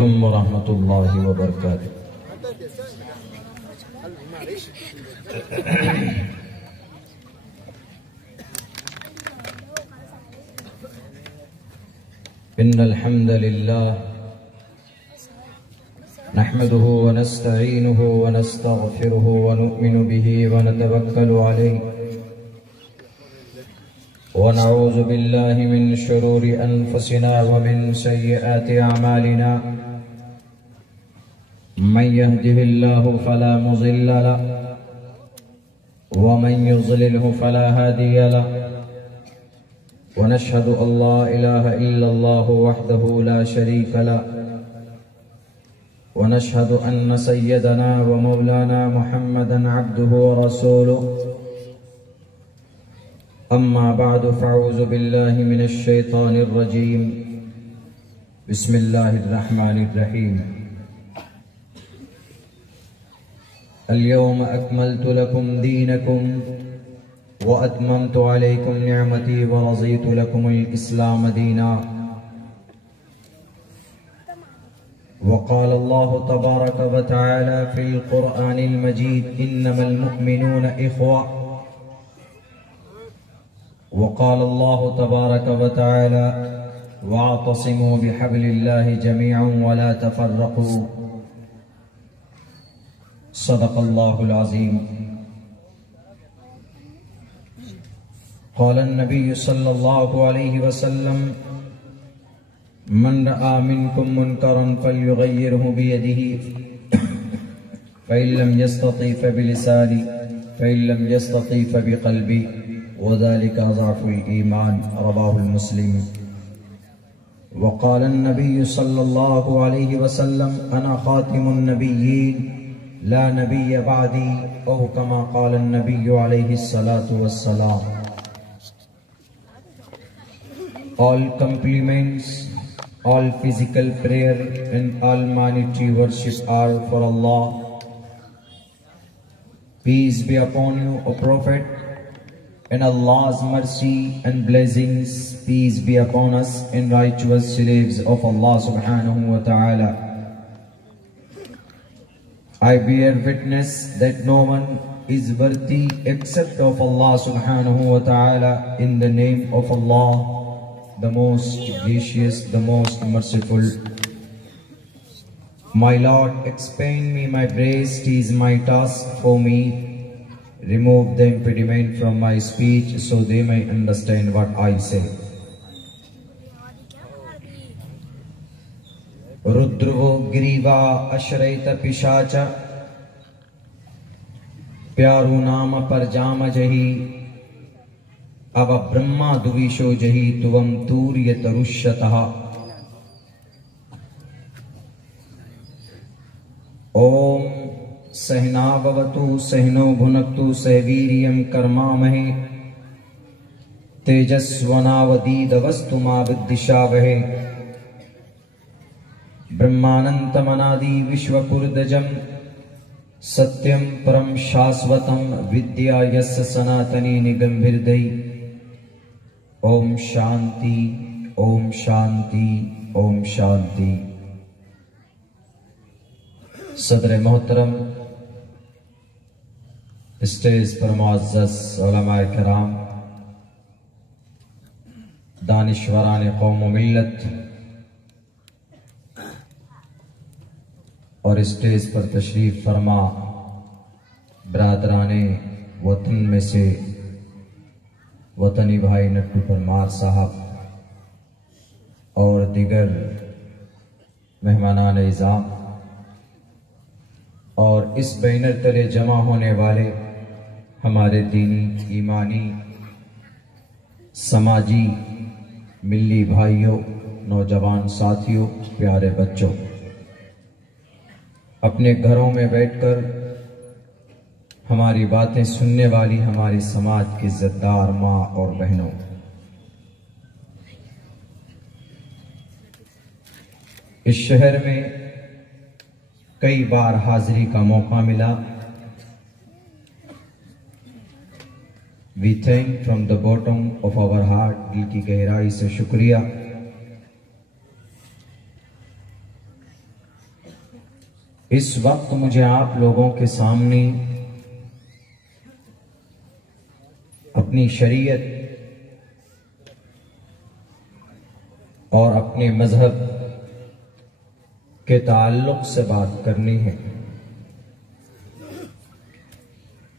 अलैकुम वरहमतुल्लाहि वबरकातुहू। इन्नल हम्दलिल्लाह नहमदुहु व नस्तईनुहु व नस्तगफिरुहु व नु'मिनु बिही व नतवक्कलु अलैहि व नऊज़ु बिल्लाहि मिन शुरूरि अनफुसिना व मिन सय्यिआति अमालिना। मन यहदिहिल्लाहु फला मुज़िल्ल लहु व मन युज़लिलहु फला हादिय लहु। व नशहदु अल्ला इलाहा इल्लल्लाहु वहदहु ला शरीका लहु व नशहदु अन्न सय्यदना व मौलाना मुहम्मदन अब्दुहु व रसूलुहु। अम्मा बअद फ़अऊज़ु बिल्लाहि मिनश शैतानिर रजीम। बिस्मिल्लाहिर रहमानिर रहीम। अल-यौम अकमलतु लकुम दीनकुम व अतममतु अलैकुम निअमती व रज़ीतु लकुमुल इस्लाम दीना। वक़ाल अल्लाहु तबारक व तआला फ़िल क़ुरआनिल मजीद इन्नमल मुअमिनून इख़्वा। वक़ाल अल्लाहु तबारक व तआला वअतसिमू बिहब्लिल्लाहि जमीअन व ला तफ़र्रक़ू। सदक़ल्लाहुल अज़ीम। क़ाल अन्नबिय्यु सल्लल्लाहु अलैहि वसल्लम मन रआ मिनकुम मुनकरन फल्युग़य्यिरहु बियदिही फ़इन लम यस्तति फ़बिलिसानी फ़इन लम यस्तति फ़बिक़ल्बी व ज़ालिका अज़अफ़ुल ईमान। रवाहुल मुस्लिम। वक़ाल अन्नबिय्यु सल्लल्लाहु अलैहि वसल्लम अना ख़ातिमुन नबिय्यीन ला नबिय्य बअदी औ कमा क़ाल अन्नबिय्यु अलैहि सलातु वस्सलाम। All compliments, all physical prayer and all monetary worship are for Allah. Peace be upon you, O Prophet, and Allah's mercy and blessings, peace be upon us and righteous slaves of Allah subhanahu wa ta'ala. I bear witness that no one is worthy except of Allah subhanahu wa ta'ala. In the name of Allah, the most gracious, the most merciful. My Lord, expand me my breast, is my task for me. Remove the impediment from my speech so they may understand what I say. रुद्रवो ग्रीवा अश्रैत पिशाचा प्यारू नाम पर जाम जही अब ब्रह्मा दुविशो जही तुवम तूर्य तरुष्यतः। ओम सहना भवतु सहनो भुनक्तु सहवीर्यं कर्मामहे तेजस्वनावदीदवस्तु मा विद्विषावहे। ब्रह्मानंतमनादि विश्वपुर्दजं सत्यं परम शाश्वतं विद्या यस्य सनातनी निगम्भिर्दयि। ओम शांति ओम शांति ओम शांति। सदर मोहतरम, स्टेज पर मुअज़्ज़ज़ उलमाए किराम, दानिश्वरान कौम व मिल्लत और स्टेज पर तशरीफ फरमा बरादराने वतन में से वतनी भाई नट्टू परमार साहब और दिगर मेहमानान इज़ाम और इस बैनर तले जमा होने वाले हमारे दीनी, ईमानी, समाजी, मिल्ली भाइयों, नौजवान साथियों, प्यारे बच्चों, अपने घरों में बैठकर हमारी बातें सुनने वाली हमारी समाज की इज्जतदार माँ और बहनों, इस शहर में कई बार हाजिरी का मौका मिला। We thank from the bottom of our heart, दिल की गहराई से शुक्रिया इस वक्त मुझे आप लोगों के सामने अपनी शरीयत और अपने मजहब के ताल्लुक से बात करनी है।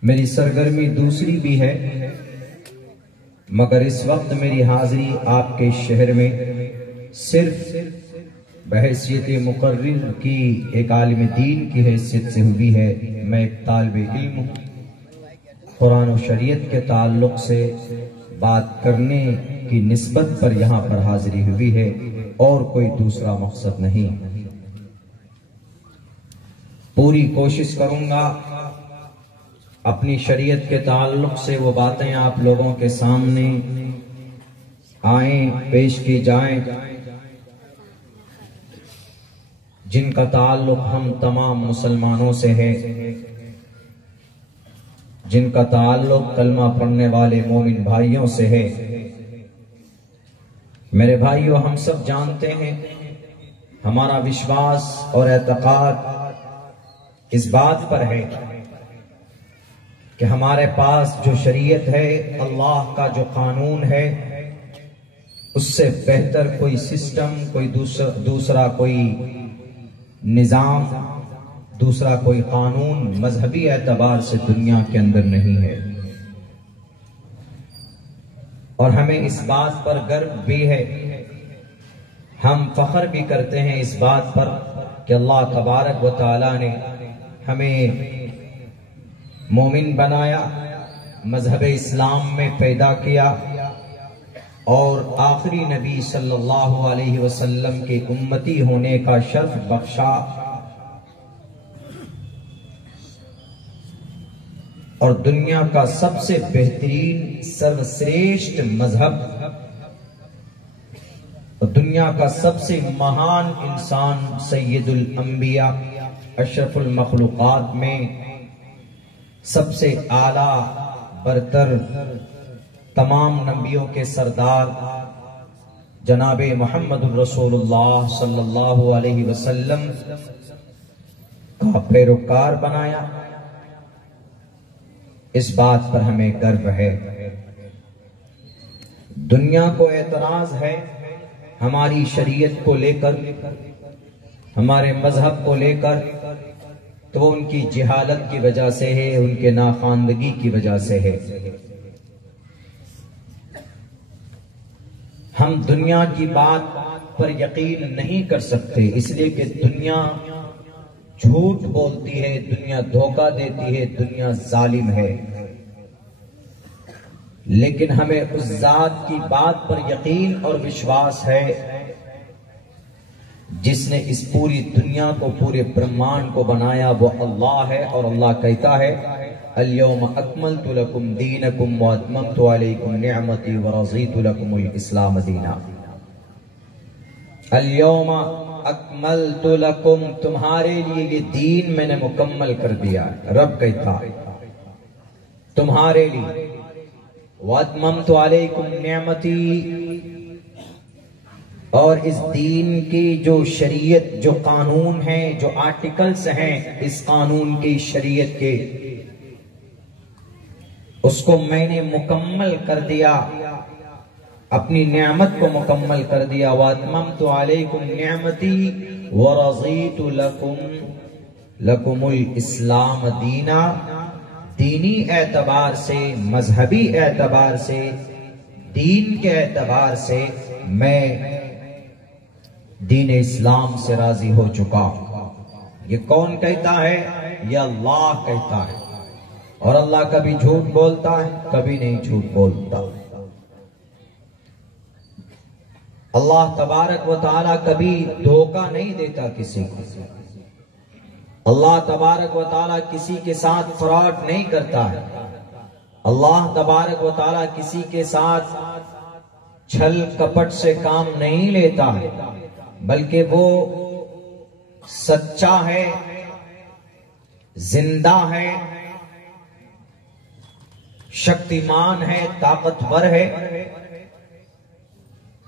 मेरी सरगर्मी दूसरी भी है, मगर इस वक्त मेरी हाजिरी आपके शहर में सिर्फ बहैसियत मुकर्रिर की एक आलिम दीन की हैसियत से हुई है। मैं एक तालिब इल्म हूँ, कुरान और शरीयत के ताल्लुक से बात करने की निस्बत पर यहाँ पर हाजिरी हुई है और कोई दूसरा मकसद नहीं। पूरी कोशिश करूंगा अपनी शरीयत के ताल्लुक से वो बातें आप लोगों के सामने आए, पेश की जाएं, जिनका ताल्लुक हम तमाम मुसलमानों से है, जिनका ताल्लुक कलमा पढ़ने वाले मोमिन भाइयों से है। मेरे भाइयों, हम सब जानते हैं, हमारा विश्वास और एतकाद इस बात पर है कि हमारे पास जो शरीयत है, अल्लाह का जो कानून है, उससे बेहतर कोई सिस्टम, कोई दूसरा कोई निजाम, दूसरा कोई कानून मजहबी एतबार से दुनिया के अंदर नहीं है। और हमें इस बात पर गर्व भी है, हम फख्र भी करते हैं इस बात पर कि अल्लाह तबारक व तआला ने हमें मोमिन बनाया, मजहब इस्लाम में पैदा किया और आखिरी नबी सल्लल्लाहु अलैहि वसल्लम के उम्मती होने का शर्फ बख्शा। और दुनिया का सबसे बेहतरीन सर्वश्रेष्ठ मजहब और दुनिया का सबसे महान इंसान सैयदुल अंबिया अशरफुल मखलूकात में सबसे आला बरतर तमाम नबियों के सरदार जनाबे मोहम्मद रसूलुल्लाह सल्लल्लाहु अलैहि वसल्लम का पैरोकार बनाया। इस बात पर हमें गर्व है। दुनिया को एतराज है हमारी शरीयत को लेकर, हमारे मजहब को लेकर, तो वो उनकी जिहालत की वजह से है, उनके नाखानदगी की वजह से है। हम दुनिया की बात पर यकीन नहीं कर सकते, इसलिए कि दुनिया झूठ बोलती है, दुनिया धोखा देती है, दुनिया जालिम है। लेकिन हमें उस जात की बात पर यकीन और विश्वास है जिसने इस पूरी दुनिया को, पूरे ब्रह्मांड को बनाया, वो अल्लाह है। और अल्लाह कहता है, अल-यौम अकमलतु लकुम दीनकुम व अतममतु अलैकुम निअमती व रज़ीतु लकुमुल इस्लाम दीना। अल-यौम अकमलतु लकुम, तुम्हारे लिए ये दीन मैंने मुकम्मल कर दिया। रब कहता है तुम्हारे लिए, व अतममतु अलैकुम निअमती, और इस दीन की जो शरीयत, जो कानून है, जो आर्टिकल्स हैं इस कानून की शरीयत के, उसको मैंने मुकम्मल कर दिया, अपनी नेमत को मुकम्मल कर दिया। वातममतु अलैकुम निअमती व रज़ीतु लकुमुल इस्लाम दीना। दीनी एतबार से, मजहबी एतबार से, दीन के एतबार से मैं दीन इस्लाम से राजी हो चुका। ये कौन कहता है? ये अल्लाह कहता है। और अल्लाह कभी झूठ बोलता है? कभी नहीं झूठ बोलता। अल्लाह तबारक व तआला कभी धोखा नहीं देता किसी को। अल्लाह तबारक व तआला किसी के साथ फ्रॉड नहीं करता है। अल्लाह तबारक व तआला किसी के साथ छल कपट से काम नहीं लेता है, बल्कि वो सच्चा है, जिंदा है, शक्तिमान है, ताकतवर है।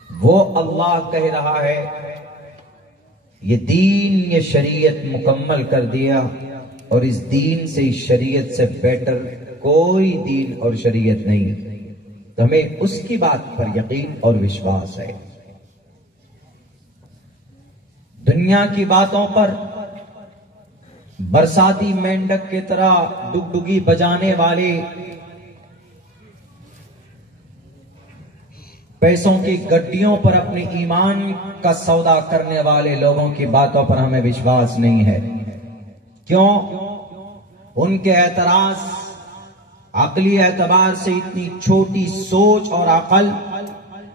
वो अल्लाह कह रहा है, ये दीन, ये शरीयत मुकम्मल कर दिया, और इस दीन से, इस शरीयत से बेटर कोई दीन और शरीयत नहीं। तो हमें उसकी बात पर यकीन और विश्वास है। दुनिया की बातों पर बरसाती मेंढक की तरह डुगडुगी बजाने वाले, पैसों की गड्डियों पर अपने ईमान का सौदा करने वाले लोगों की बातों पर हमें विश्वास नहीं है। क्यों? उनके एतराज अकली एतबार से इतनी छोटी सोच और अकल,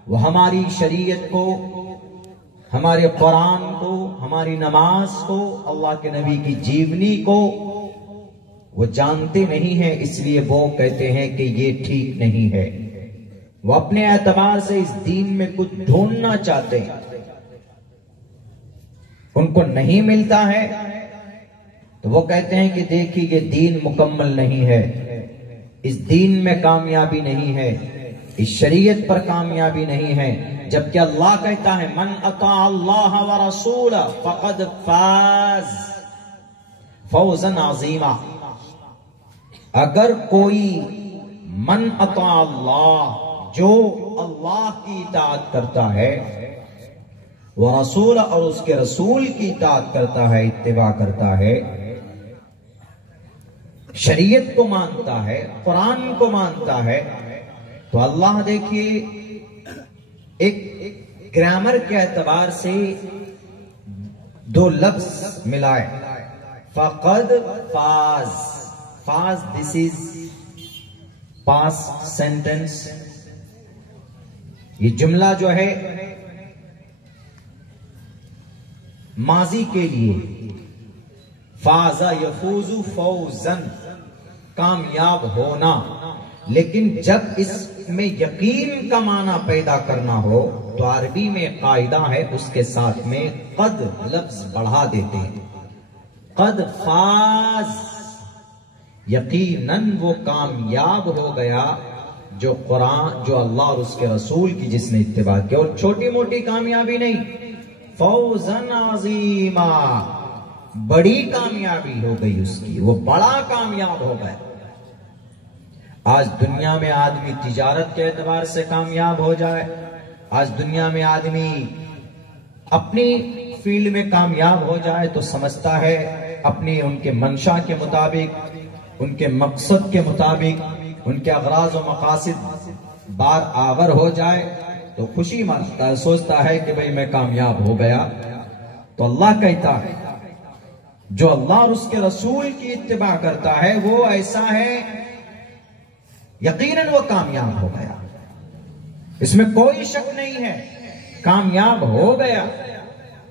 वो हमारी शरीयत को, हमारे कुरान को, हमारी नमाज को, अल्लाह के नबी की जीवनी को वो जानते नहीं है। इसलिए वो कहते हैं कि ये ठीक नहीं है। वो अपने एतबार से इस दीन में कुछ ढूंढना चाहते हैं, उनको नहीं मिलता है तो वो कहते हैं कि देखिए ये दीन मुकम्मल नहीं है, इस दीन में कामयाबी नहीं है, इस शरीयत पर कामयाबी नहीं है। जबकि अल्लाह कहता है मन अता अल्लाह व रसूल फक़द फाज फौजन अज़ीमा। अगर कोई मन अता अल्लाह, जो अल्लाह की इताअत करता है, वह रसूल और उसके रसूल की इताअत करता है, इत्तिबा करता है, शरीयत को मानता है, कुरान को मानता है, तो अल्लाह देखिए एक ग्रामर के एतबार से दो लफ्ज मिलाए, फक़द फाज। फाज, दिस इज पास्ट सेंटेंस। ये जुमला जो है माजी के लिए, फाजा यफूजु फौजन, कामयाब होना। लेकिन जब इसमें यकीन का माना पैदा करना हो तो अरबी में कायदा है, उसके साथ में कद लफ्ज बढ़ा देते हैं। कद फाज, यकीनन वो कामयाब हो गया जो कुरान, जो अल्लाह और उसके रसूल की जिसने इत्तिबा किया। और छोटी मोटी कामयाबी नहीं, फौजन अज़ीमा, बड़ी कामयाबी हो गई उसकी, वो बड़ा कामयाब हो गया। आज दुनिया में आदमी तिजारत के एतबार से कामयाब हो जाए, आज दुनिया में आदमी अपनी फील्ड में कामयाब हो जाए तो समझता है अपनी, उनके मंशा के मुताबिक, उनके मकसद के मुताबिक, उनके अगराज और मकासिद बार आवर हो जाए तो खुशी मानता है, सोचता है कि भाई मैं कामयाब हो गया। तो अल्लाह कहता है जो अल्लाह और उसके रसूल की इत्तिबा करता है वो ऐसा है, यकीनन वो कामयाब हो गया, इसमें कोई शक नहीं है, कामयाब हो गया।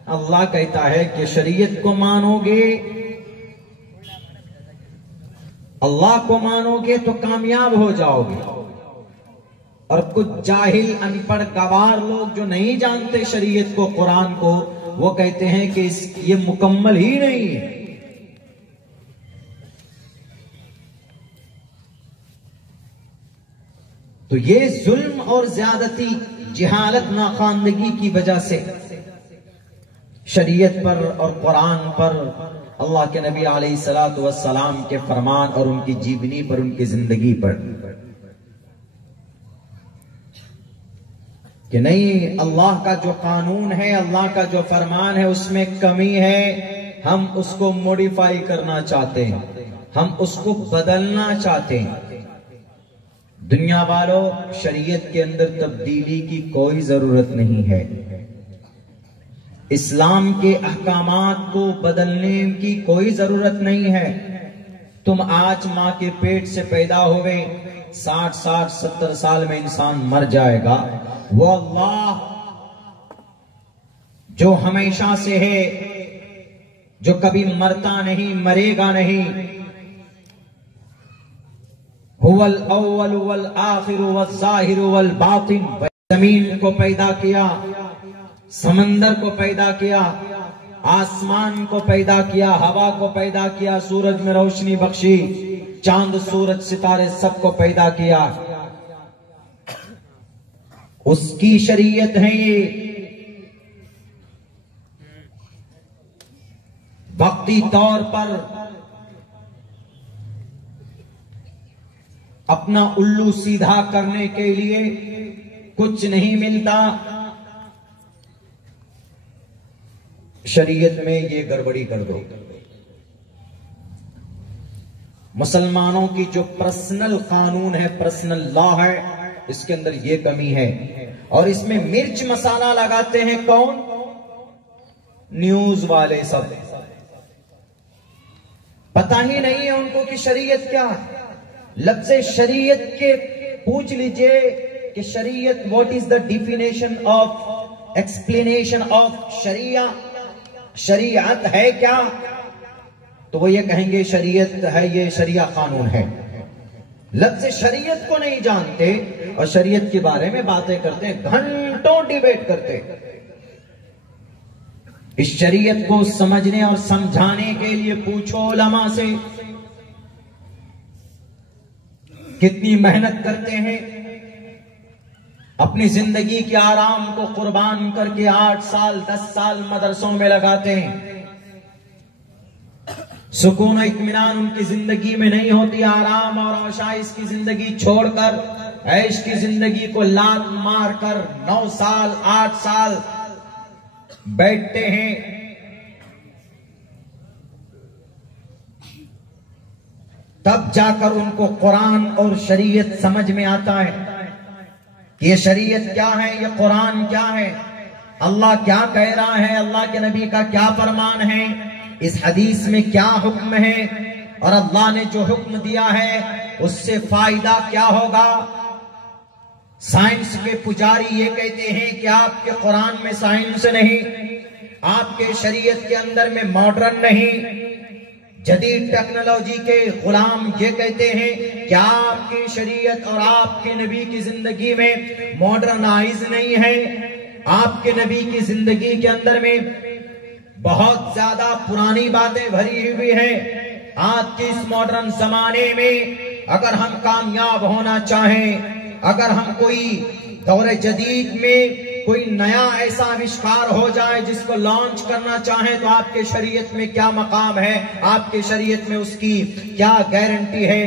अल्लाह कहता है कि शरीयत को मानोगे, अल्लाह को मानोगे तो कामयाब हो जाओगे। और कुछ जाहिल, अनपढ़, गवार लोग जो नहीं जानते शरीयत को, कुरान को, वो कहते हैं कि ये मुकम्मल ही नहीं है। तो ये जुल्म और ज्यादती, जिहालत, नाखानदगी की वजह से शरीयत पर और कुरान पर, अल्लाह के नबी अलैहिस्सलातु वस्सलाम के फरमान और उनकी जीवनी पर, उनकी जिंदगी पर, कि नहीं, अल्लाह का जो कानून है, अल्लाह का जो फरमान है, उसमें कमी है, हम उसको मॉडिफाई करना चाहते हैं, हम उसको बदलना चाहते हैं। दुनिया वालों, शरीयत के अंदर तब्दीली की कोई जरूरत नहीं है। इस्लाम के अहकामात को बदलने की कोई जरूरत नहीं है। तुम आज मां के पेट से पैदा हुए, 60, 70 साल में इंसान मर जाएगा। वो अल्लाह जो हमेशा से है, जो कभी मरता नहीं, मरेगा नहीं, हुवल अव्वल वल आखिर वल ज़ाहिर वल बातिन, जमीन को पैदा किया, समंदर को पैदा किया, आसमान को पैदा किया, हवा को पैदा किया, सूरज में रोशनी बख्शी, चांद सूरज सितारे सबको पैदा किया। उसकी शरीयत है ये। वक्ती तौर पर अपना उल्लू सीधा करने के लिए कुछ नहीं मिलता। शरीयत में ये गड़बड़ी कर दो। मुसलमानों की जो पर्सनल कानून है, पर्सनल लॉ है, इसके अंदर ये कमी है। और इसमें मिर्च मसाला लगाते हैं कौन? न्यूज वाले सब। पता ही नहीं है उनको कि शरीयत क्या है। लफ्ज़ शरीयत के पूछ लीजिए कि शरीयत, what is the definition of, explanation of शरिया, शरीयत है क्या? तो वो ये कहेंगे शरीयत है, ये शरिया कानून है। लफ्ज़ शरीयत को नहीं जानते और शरीयत के बारे में बातें करते हैं, घंटों डिबेट करते हैं। इस शरीयत को समझने और समझाने के लिए पूछो उलमा से, कितनी मेहनत करते हैं। अपनी जिंदगी के आराम को कुर्बान करके 8 साल 10 साल मदरसों में लगाते हैं। सुकून इत्मीनान उनकी जिंदगी में नहीं होती। आराम और आशाइश की जिंदगी छोड़कर ऐश की जिंदगी को लात मारकर 9 साल 8 साल बैठते हैं। तब जाकर उनको कुरान और शरीयत समझ में आता है कि ये शरीयत क्या है, ये कुरान क्या है, अल्लाह क्या कह रहा है, अल्लाह के नबी का क्या फरमान है, इस हदीस में क्या हुक्म है, और अल्लाह ने जो हुक्म दिया है उससे फायदा क्या होगा। साइंस के पुजारी ये कहते हैं कि आपके कुरान में साइंस नहीं, आपके शरीयत के अंदर में मॉडर्न नहीं। जदीद टेक्नोलॉजी के गुलाम ये कहते हैं कि आपकी शरीयत और आपके नबी की जिंदगी में मॉडर्नाइज नहीं है। आपके नबी की जिंदगी के अंदर में बहुत ज्यादा पुरानी बातें भरी हुई हैं। आज के इस मॉडर्न जमाने में अगर हम कामयाब होना चाहें, अगर हम कोई दौरे जदीद में कोई नया ऐसा आविष्कार हो जाए जिसको लॉन्च करना चाहें, तो आपके शरीयत में क्या मकाम है, आपके शरीयत में उसकी क्या गारंटी है।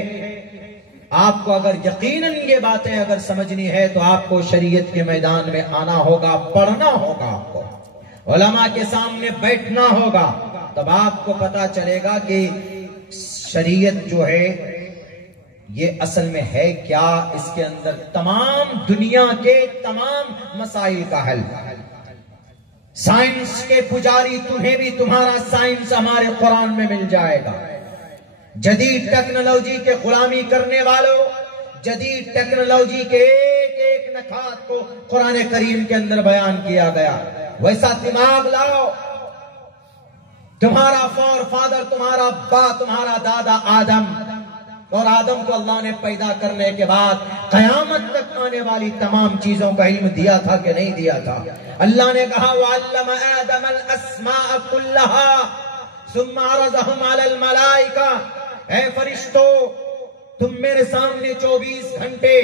आपको अगर यकीनन ये बातें अगर समझनी है तो आपको शरीयत के मैदान में आना होगा, पढ़ना होगा, आपको उलमा के सामने बैठना होगा। तब आपको पता चलेगा कि शरीयत जो है ये असल में है क्या। इसके अंदर तमाम दुनिया के तमाम मसाइल का हल। साइंस के पुजारी, तुम्हें भी तुम्हारा साइंस हमारे कुरान में मिल जाएगा। जदीद टेक्नोलॉजी के गुलामी करने वालों, जदीद टेक्नोलॉजी के एक एक नखात को कुरान करीम के अंदर बयान किया गया। वैसा दिमाग लाओ। तुम्हारा फॉर फादर, तुम्हारा अब्बा, तुम्हारा दादा आदम, और आदम को अल्लाह ने पैदा करने के बाद कयामत तक आने वाली तमाम चीजों का इल्म दिया था कि नहीं दिया था। अल्लाह ने कहा वअल्लम आदमल अस्माअ कुल्लहा सुम्मा अरज़हुम अलल मलाइका। ऐ फरिश्तों, तुम मेरे सामने 24 घंटे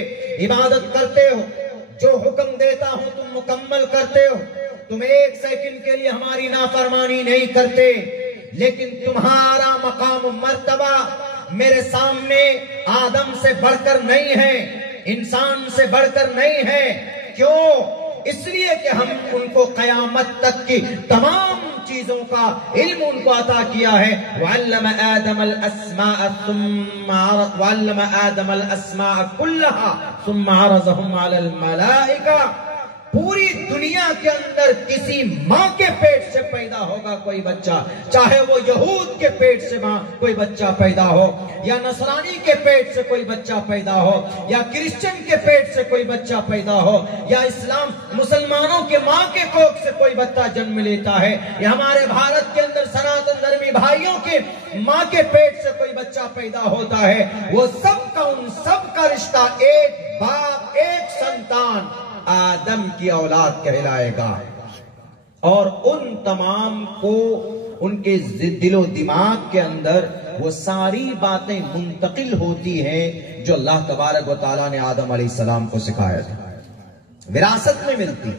इबादत करते हो, जो हुक्म देता हूं तुम मुकम्मल करते हो, तुम 1 सेकंड के लिए हमारी नाफरमानी नहीं करते, लेकिन तुम्हारा मकाम मर्तबा मेरे सामने आदम से बढ़कर नहीं है, इंसान से बढ़कर नहीं है। क्यों? इसलिए कि हम उनको कयामत तक की तमाम चीजों का इल्म उनको अता किया है। वअल्लम आदमल अस्माअ कुल्लहा सुम्मा अरज़हुम अलल मलाइका। पूरी दुनिया के अंदर किसी माँ के पेट से पैदा होगा कोई बच्चा, चाहे वो यहूद के पेट से माँ कोई बच्चा पैदा हो, या नसरानी के पेट से कोई बच्चा पैदा हो, या क्रिश्चियन के पेट से कोई बच्चा पैदा हो, या इस्लाम मुसलमानों के माँ के कोख से कोई बच्चा जन्म लेता है, या हमारे भारत के अंदर सनातन धर्मी भाइयों के माँ के पेट से कोई बच्चा पैदा होता है। वो सबका उन सबका रिश्ता एक बाप एक संतान आदम की औलाद कहलाएगा। और उन तमाम को उनके दिलो दिमाग के अंदर वो सारी बातें मुंतकिल होती हैं जो अल्लाह तबारक व तआला ने आदम अलैहिस्सलाम को सिखाया था, विरासत में मिलती।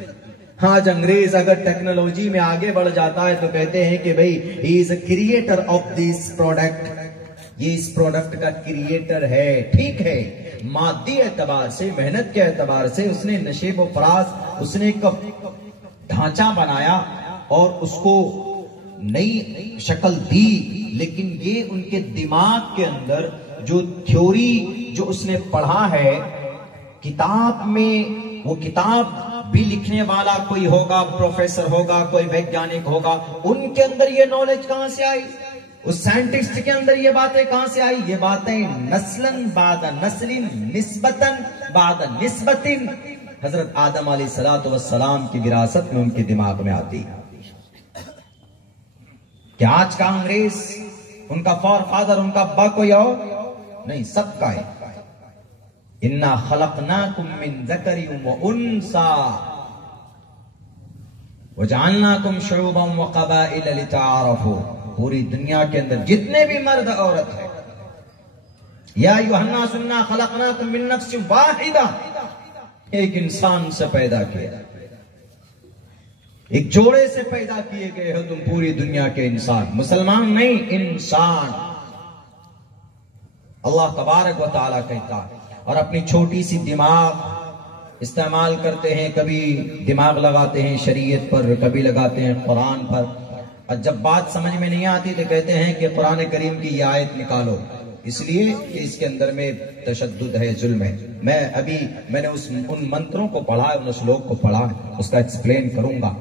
आज अंग्रेज अगर टेक्नोलॉजी में आगे बढ़ जाता है तो कहते हैं कि भाई ही is a creator of this product, ये इस प्रोडक्ट का क्रिएटर है। ठीक है, मादी एतबार से, मेहनत के एतबार से उसने नशेब व फराज, उसने एक ढांचा बनाया और उसको नई शक्ल दी, लेकिन ये उनके दिमाग के अंदर जो थ्योरी जो उसने पढ़ा है किताब में, वो किताब भी लिखने वाला कोई होगा, प्रोफेसर होगा, कोई वैज्ञानिक होगा, उनके अंदर ये नॉलेज कहां से आई? उस साइंटिस्ट के अंदर ये बातें कहां से आई? ये बातें नस्लन बाद नस्लिन निस्बतन बाद निस्बतिन हजरत आदम अलैहिस्सलातु वस्सलाम की विरासत में उनके दिमाग में आती। क्या आज का अंग्रेज उनका फॉरफादर, उनका अब्बा कोई और नहीं, सबका है। इन्ना खलकनाकुम मिन ज़करिन व उन्सा व जअलनाकुम शुअबन व क़बाइल लितआरफू। पूरी दुनिया के अंदर जितने भी मर्द औरत है, या अय्युहन्नास इन्ना खलकनाकुम मिन नफ्सिन वाहिदा, एक इंसान से पैदा किया, एक जोड़े से पैदा किए गए हो तुम पूरी दुनिया के इंसान, मुसलमान नहीं, इंसान। अल्लाह तबारक व तआला कहता है, और अपनी छोटी सी दिमाग इस्तेमाल करते हैं, कभी दिमाग लगाते हैं शरीयत पर, कभी लगाते हैं कुरान पर, और जब बात समझ में नहीं आती तो कहते हैं कि कुरान करीम की ये आयत निकालो, इसलिए कि इसके अंदर में तशद्दुद है, जुल्म है। मैंने उन मंत्रों को पढ़ा है, उन श्लोक को पढ़ा है, उसका एक्सप्लेन करूंगा।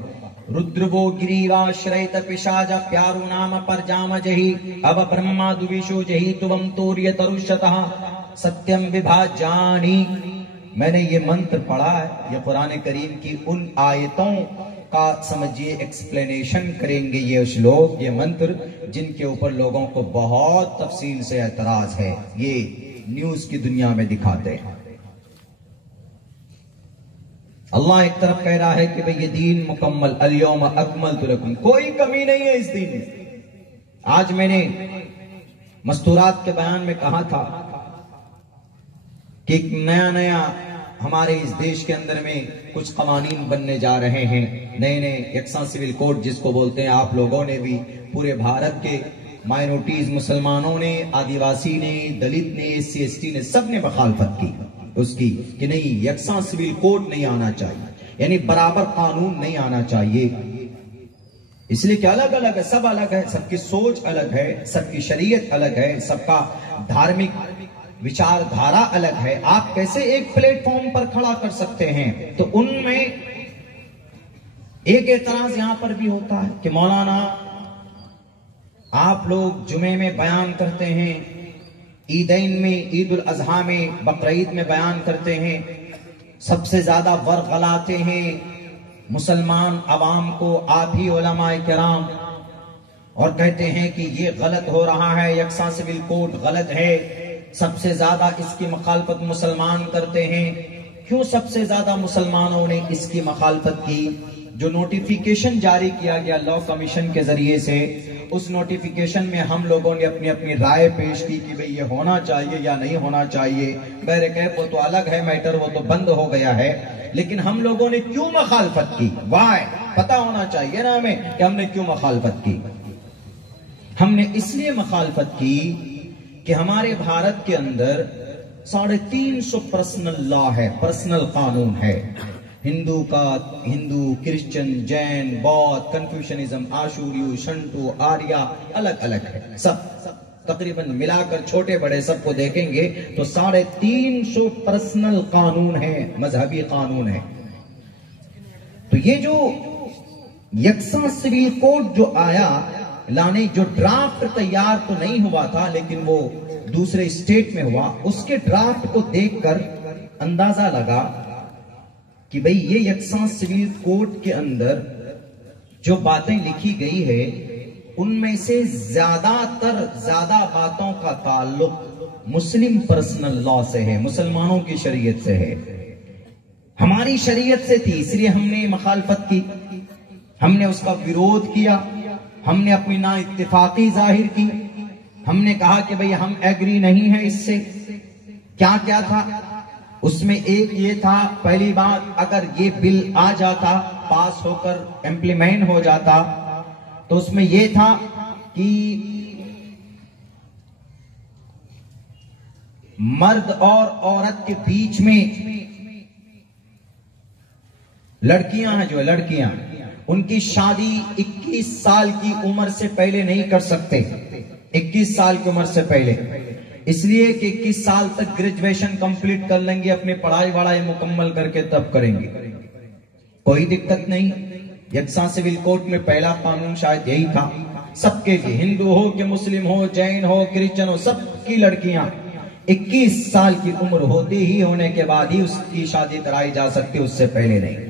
रुद्रवो गिरीवाश्रयत पिशाच प्यारु नाम पर जाम जही अब ब्रह्मा दुविशो जही तुवम तोर्य तरुषतः सत्यम विभाजानी। मैंने ये मंत्र पढ़ा है, ये कुरान करीम की उन आयतों का समझिए एक्सप्लेनेशन करेंगे ये श्लोक, ये मंत्र जिनके ऊपर लोगों को बहुत तफसील से एतराज है, ये न्यूज की दुनिया में दिखाते हैं। अल्लाह एक तरफ कह रहा है कि भाई ये दीन मुकम्मल, अल-यौम अकमलतु लकुम, कोई कमी नहीं है इस दीन में। आज मैंने मस्तूरात के बयान में कहा था कि एक नया हमारे इस देश के अंदर में कुछ कवानीन बनने जा रहे हैं, नए नए यकसा सिविल कोड जिसको बोलते हैं। आप लोगों ने भी, पूरे भारत के माइनॉरिटीज, मुसलमानों ने, आदिवासी ने, दलित ने, SC ST ने, सब ने मुखालफत की उसकी कि नहीं, यकसा सिविल कोड नहीं आना चाहिए, यानी बराबर कानून नहीं आना चाहिए। इसलिए कि अलग अलग है, सब अलग है, सबकी सोच अलग है, सबकी शरीयत अलग है, सबका धार्मिक विचारधारा अलग है। आप कैसे एक प्लेटफॉर्म पर खड़ा कर सकते हैं? तो उनमें एक एतराज यहां पर भी होता है कि मौलाना आप लोग जुमे में बयान करते हैं, ईदैन में, ईद उल अजहा में, बकरीद में बयान करते हैं, सबसे ज्यादा वर्गलाते हैं मुसलमान अवाम को, आप ही उलमाए किराम, और कहते हैं कि ये गलत हो रहा है, यकसा सिविल कोड गलत है, सबसे ज्यादा इसकी मुखालफत मुसलमान करते हैं। क्यों सबसे ज्यादा मुसलमानों ने इसकी मुखालफत की? जो नोटिफिकेशन जारी किया गया लॉ कमीशन के जरिए से, उस नोटिफिकेशन में हम लोगों ने अपनी अपनी राय पेश की कि भाई ये होना चाहिए या नहीं होना चाहिए। बहरकैफ वो तो अलग है मैटर, वो तो बंद हो गया है, लेकिन हम लोगों ने क्यों मुखालफत की? वाय पता होना चाहिए ना हमें कि हमने क्यों मुखालफत की। हमने इसलिए मुखालफत की कि हमारे भारत के अंदर 350 पर्सनल लॉ है, पर्सनल कानून है। हिंदू का, हिंदू, क्रिश्चियन, जैन, बौद्ध, कन्फ्यूशनिज्म, आशूरियू, शंटू, आर्या, अलग अलग है सब तकरीबन मिलाकर, छोटे बड़े सबको देखेंगे तो 350 पर्सनल कानून है, मजहबी कानून है। तो ये जो यकसा सिविल कोड जो आया लाने, जो ड्राफ्ट तैयार तो नहीं हुआ था लेकिन वो दूसरे स्टेट में हुआ, उसके ड्राफ्ट को देखकर अंदाजा लगा कि भाई ये यकसा सिविल कोड के अंदर जो बातें लिखी गई है उनमें से ज्यादा बातों का ताल्लुक मुस्लिम पर्सनल लॉ से है, मुसलमानों की शरीयत से है। हमारी शरीयत से थी, इसलिए हमने मुखालफत की, हमने उसका विरोध किया, हमने अपनी ना इत्तेफाकी जाहिर की, हमने कहा कि भाई हम एग्री नहीं है इससे। क्या क्या था उसमें? एक ये था, पहली बात, अगर ये बिल आ जाता पास होकर इम्प्लीमेंट हो जाता तो उसमें यह था कि मर्द और औरत के बीच में लड़कियां हैं, जो लड़कियां, उनकी शादी 21 साल की उम्र से पहले नहीं कर सकते। 21 साल की उम्र से पहले, इसलिए कि 21 साल तक ग्रेजुएशन कंप्लीट कर लेंगे, अपनी पढ़ाई वढ़ाई मुकम्मल करके तब करेंगे, कोई दिक्कत नहीं। यकसा सिविल कोर्ट में पहला कानून शायद यही था सबके लिए, हिंदू हो कि मुस्लिम हो, जैन हो, क्रिश्चियन हो, सबकी लड़कियां 21 साल की उम्र होती ही होने के बाद ही उसकी शादी कराई जा सकती, उससे पहले नहीं।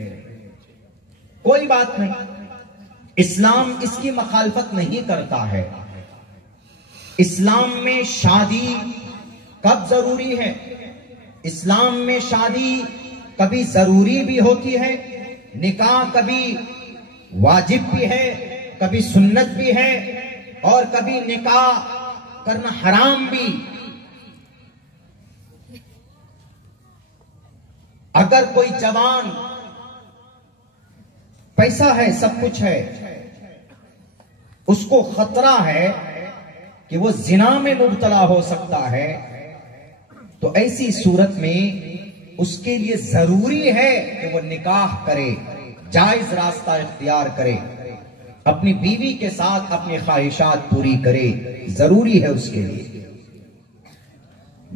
कोई बात नहीं, इस्लाम इसकी मखालफत नहीं करता है। इस्लाम में शादी कब जरूरी है? इस्लाम में शादी कभी जरूरी भी होती है, निकाह कभी वाजिब भी है, कभी सुन्नत भी है, और कभी निकाह करना हराम भी। अगर कोई जवान, पैसा है, सब कुछ है, उसको खतरा है कि वो जिना में मुब्तला हो सकता है, तो ऐसी सूरत में उसके लिए जरूरी है कि वो निकाह करे, जायज रास्ता इख्तियार करे, अपनी बीवी के साथ अपनी ख्वाहिशात पूरी करे, जरूरी है उसके लिए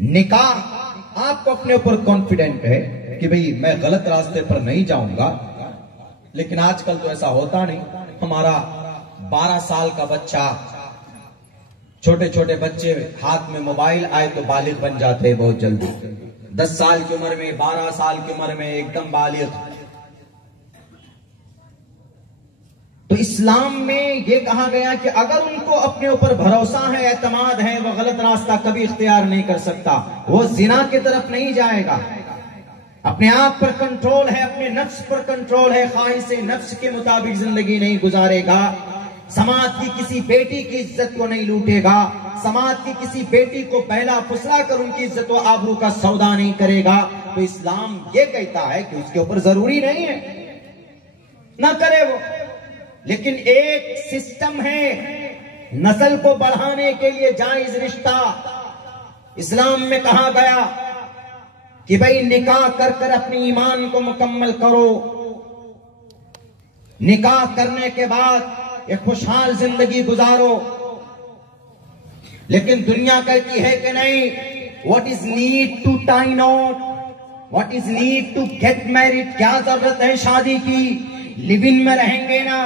निकाह। आपको अपने ऊपर कॉन्फिडेंट है कि भाई मैं गलत रास्ते पर नहीं जाऊंगा, लेकिन आजकल तो ऐसा होता नहीं। हमारा 12 साल का बच्चा, छोटे छोटे बच्चे हाथ में मोबाइल आए तो बालिग बन जाते हैं बहुत जल्दी, 10 साल की उम्र में, 12 साल की उम्र में एकदम बालिग। तो इस्लाम में यह कहा गया कि अगर उनको अपने ऊपर भरोसा है, एतमाद है, वह गलत रास्ता कभी इख्तियार नहीं कर सकता, वो जिना की तरफ नहीं जाएगा, अपने आप पर कंट्रोल है, अपने नफ्स पर कंट्रोल है, ख्वाहिश नफ्स के मुताबिक जिंदगी नहीं गुजारेगा, समाज की किसी बेटी की इज्जत को नहीं लूटेगा, समाज की किसी बेटी को पहला फुसला कर उनकी इज्जत व आबरू का सौदा नहीं करेगा, तो इस्लाम ये कहता है कि उसके ऊपर जरूरी नहीं है, ना करे वो। लेकिन एक सिस्टम है नस्ल को बढ़ाने के लिए जायज रिश्ता, इस्लाम में कहा गया कि भाई निकाह कर कर अपनी ईमान को मुकम्मल करो, निकाह करने के बाद एक खुशहाल जिंदगी गुजारो। लेकिन दुनिया कहती है कि नहीं, what is need to tie knot, what is need to get married, क्या जरूरत है शादी की, लिव इन में रहेंगे ना,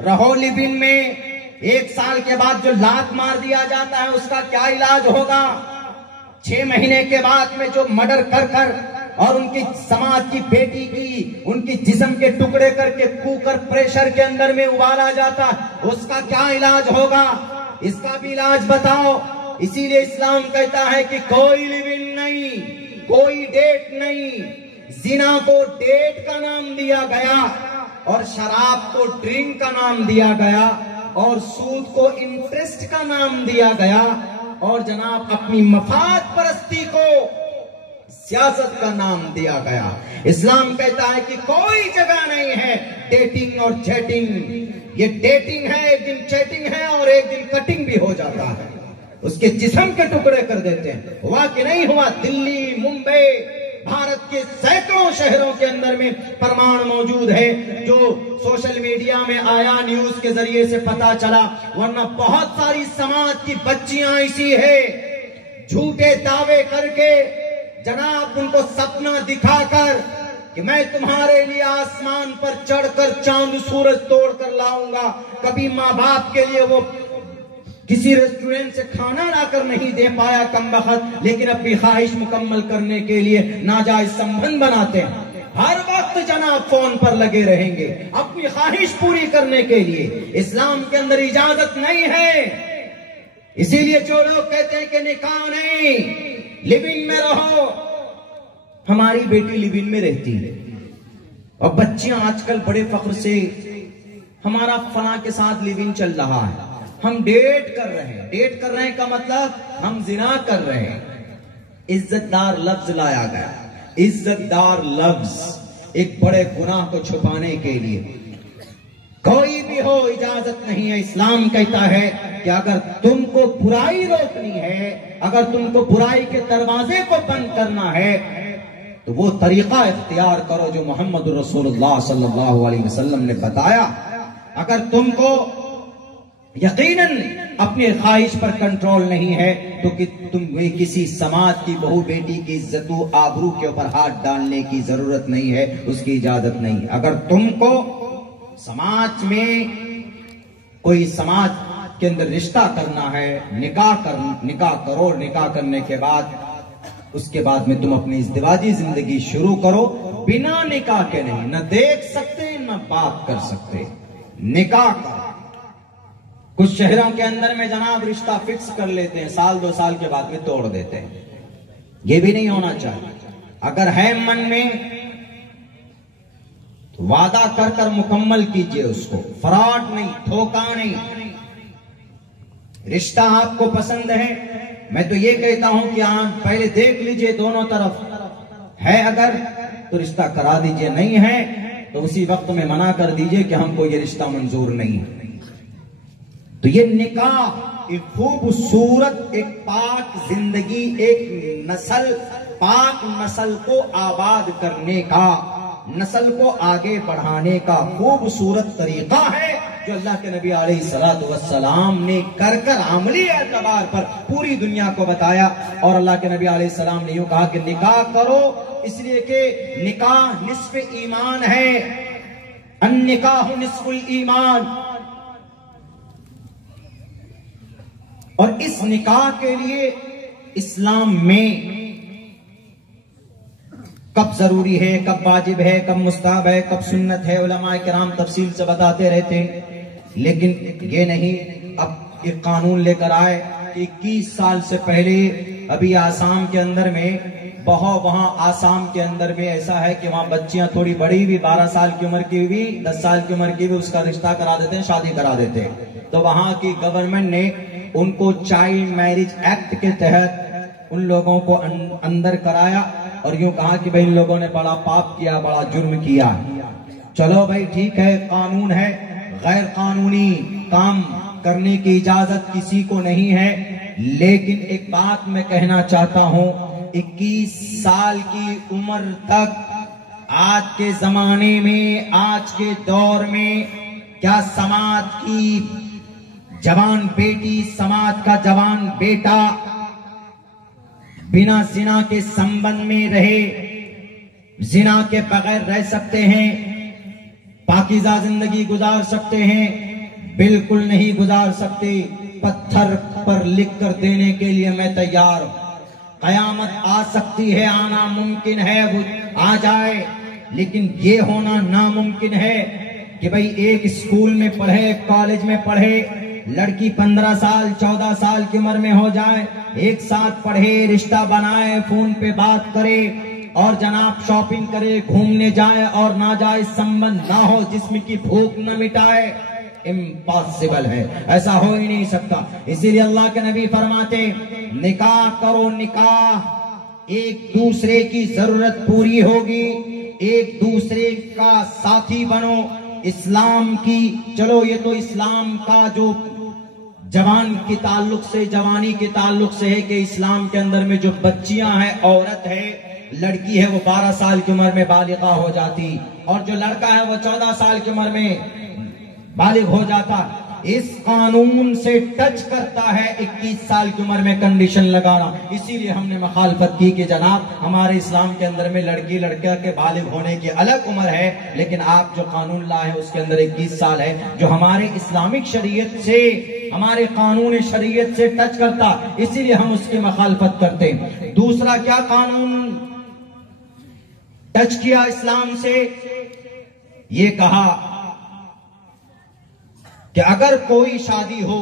रहो लिव इन में, 1 साल के बाद जो लात मार दिया जाता है उसका क्या इलाज होगा, 6 महीने के बाद में जो मर्डर कर कर और उनकी समाज की बेटी की उनकी जिस्म के टुकड़े करके कुकर प्रेशर के अंदर में उबाला जाता, उसका क्या इलाज होगा, इसका भी इलाज बताओ। इसीलिए इस्लाम कहता है कि कोई लिव इन नहीं, कोई डेट नहीं, जिना को डेट का नाम दिया गया और शराब को ड्रिंक का नाम दिया गया और सूद को इंटरेस्ट का नाम दिया गया और जनाब अपनी मफाद परस्ती को सियासत का नाम दिया गया। इस्लाम कहता है कि कोई जगह नहीं है डेटिंग और चैटिंग, ये डेटिंग है, एक दिन चैटिंग है और एक दिन कटिंग भी हो जाता है, उसके जिस्म के टुकड़े कर देते हैं। हुआ कि नहीं हुआ? दिल्ली, मुंबई, भारत के सैकड़ों शहरों के अंदर में प्रमाण मौजूद है, जो सोशल मीडिया में आया, न्यूज के जरिए से पता चला, वरना बहुत सारी समाज की बच्चियां ऐसी है झूठे दावे करके जनाब उनको सपना दिखाकर कि मैं तुम्हारे लिए आसमान पर चढ़कर चांद सूरज तोड़ कर लाऊंगा, कभी माँ बाप के लिए वो किसी रेस्टोरेंट से खाना लाकर नहीं दे पाया कमबख्त, लेकिन अपनी ख्वाहिश मुकम्मल करने के लिए नाजायज संबंध बनाते हैं, हर वक्त जनाब फोन पर लगे रहेंगे अपनी ख्वाहिश पूरी करने के लिए। इस्लाम के अंदर इजाजत नहीं है। इसीलिए जो लोग कहते हैं कि निकाह नहीं, लिव इन में रहो, हमारी बेटी लिव इन में रहती है और बच्चियां आजकल बड़े फख्र से हमारा फला के साथ लिव इन चल रहा है, हम डेट कर रहे हैं। डेट कर रहे हैं का मतलब हम जिना कर रहे हैं। इज्जतदार लफ्ज लाया गया, इज्जतदार लफ्ज। एक बड़े गुनाह को छुपाने के लिए। कोई भी हो, इजाजत नहीं है। इस्लाम कहता है कि अगर तुमको बुराई रोकनी है, अगर तुमको बुराई के दरवाजे को बंद करना है, तो वो तरीका इख्तियार करो जो मोहम्मद रसूलुल्लाह सल्लल्लाहु अलैहि वसल्लम ने बताया। अगर तुमको यकीनन अपनी ख्वाहिश पर कंट्रोल नहीं है तो कि तुम्हें किसी समाज की बहू बेटी की इज्जत आबरू के ऊपर हाथ डालने की जरूरत नहीं है, उसकी इजाजत नहीं। अगर तुमको समाज में कोई समाज के अंदर रिश्ता करना है, निकाह करो। निकाह करने के बाद उसके बाद में तुम अपनी इज़्दिवाजी जिंदगी शुरू करो। बिना निकाह के नहीं, न देख सकते न बात कर सकते, निकाह करो। कुछ शहरों के अंदर में जनाब रिश्ता फिक्स कर लेते हैं, साल 2 साल के बाद में तोड़ देते हैं। ये भी नहीं होना चाहिए। अगर है मन में तो वादा कर कर मुकम्मल कीजिए उसको, फ्रॉड नहीं, धोखा नहीं। रिश्ता आपको पसंद है, मैं तो ये कहता हूं कि आप पहले देख लीजिए दोनों तरफ है, अगर तो रिश्ता करा दीजिए, नहीं है तो उसी वक्त में मना कर दीजिए कि हमको ये रिश्ता मंजूर नहीं है। तो ये निकाह एक खूबसूरत, एक पाक जिंदगी, एक नस्ल, पाक नस्ल को आबाद करने का, नस्ल को आगे बढ़ाने का खूबसूरत तरीका है जो अल्लाह के नबी अलैहिस्सलातु वस्सलाम ने कर कर अमली एतबार पर पूरी दुनिया को बताया। और अल्लाह के नबी अलैहिस्सलाम ने यूं कहा कि निकाह करो, इसलिए कि निकाह निस्फ़े ईमान है, अन्निकाह निस्फ़ुल ईमान। और इस निकाह के लिए इस्लाम में कब जरूरी है, कब वाजिब है, कब मुस्ताहब है, कब सुन्नत है, उलमाए किराम तफसील से बताते रहते हैं। लेकिन ये नहीं अब एक कानून लेकर आए कि 21 साल से पहले अभी आसाम के अंदर में वहां आसाम के अंदर में ऐसा है कि वहां बच्चियां थोड़ी बड़ी भी, 12 साल की उम्र की भी, 10 साल की उम्र की भी, उसका रिश्ता करा देते हैं, शादी करा देते हैं। तो वहां की गवर्नमेंट ने उनको चाइल्ड मैरिज एक्ट के तहत उन लोगों को अंदर कराया और यूं कहा कि भाई इन लोगों ने बड़ा पाप किया, बड़ा जुर्म किया। चलो भाई ठीक है, कानून है, गैर कानूनी काम करने की इजाजत किसी को नहीं है। लेकिन एक बात मैं कहना चाहता हूं, 21 साल की उम्र तक आज के जमाने में, आज के दौर में क्या समाज की जवान बेटी, समाज का जवान बेटा बिना जिना के संबंध में रहे, जिना के बगैर रह सकते हैं, पाकीज़ा जिंदगी गुजार सकते हैं? बिल्कुल नहीं गुजार सकते। पत्थर पर लिख कर देने के लिए मैं तैयार हूं। कयामत आ सकती है, आना मुमकिन है, वो आ जाए, लेकिन ये होना नामुमकिन है कि भाई एक स्कूल में पढ़े, कॉलेज में पढ़े, लड़की 15 साल 14 साल की उम्र में हो जाए, एक साथ पढ़े, रिश्ता बनाए, फोन पे बात करे और जनाब शॉपिंग करे, घूमने जाए और ना जाए संबंध ना हो, जिस्म की भूख न मिटाए, इम्पॉसिबल है, ऐसा हो ही नहीं सकता। इसीलिए अल्लाह के नबी फरमाते निकाह करो, निकाह एक दूसरे की जरूरत पूरी होगी, एक दूसरे का साथी बनो। इस्लाम की, चलो ये तो इस्लाम का जो जवान के ताल्लुक से, जवानी के ताल्लुक से है कि इस्लाम के अंदर में जो बच्चियां हैं, औरत है, लड़की है, वो 12 साल की उम्र में बालिगा हो जाती और जो लड़का है वो 14 साल की उम्र में बालिग हो जाता। इस कानून से टच करता है 21 साल की उम्र में कंडीशन लगाना। इसीलिए हमने मुखालफत की कि जनाब हमारे इस्लाम के अंदर में लड़की लड़का के बालिग होने की अलग उम्र है, लेकिन आप जो कानून लाए हैं उसके अंदर 21 साल है, जो हमारे इस्लामिक शरीयत से, हमारे कानून शरीयत से टच करता, इसीलिए हम उसकी मुखालफत करते हैं। दूसरा क्या कानून टच किया इस्लाम से? ये कहा कि अगर कोई शादी हो,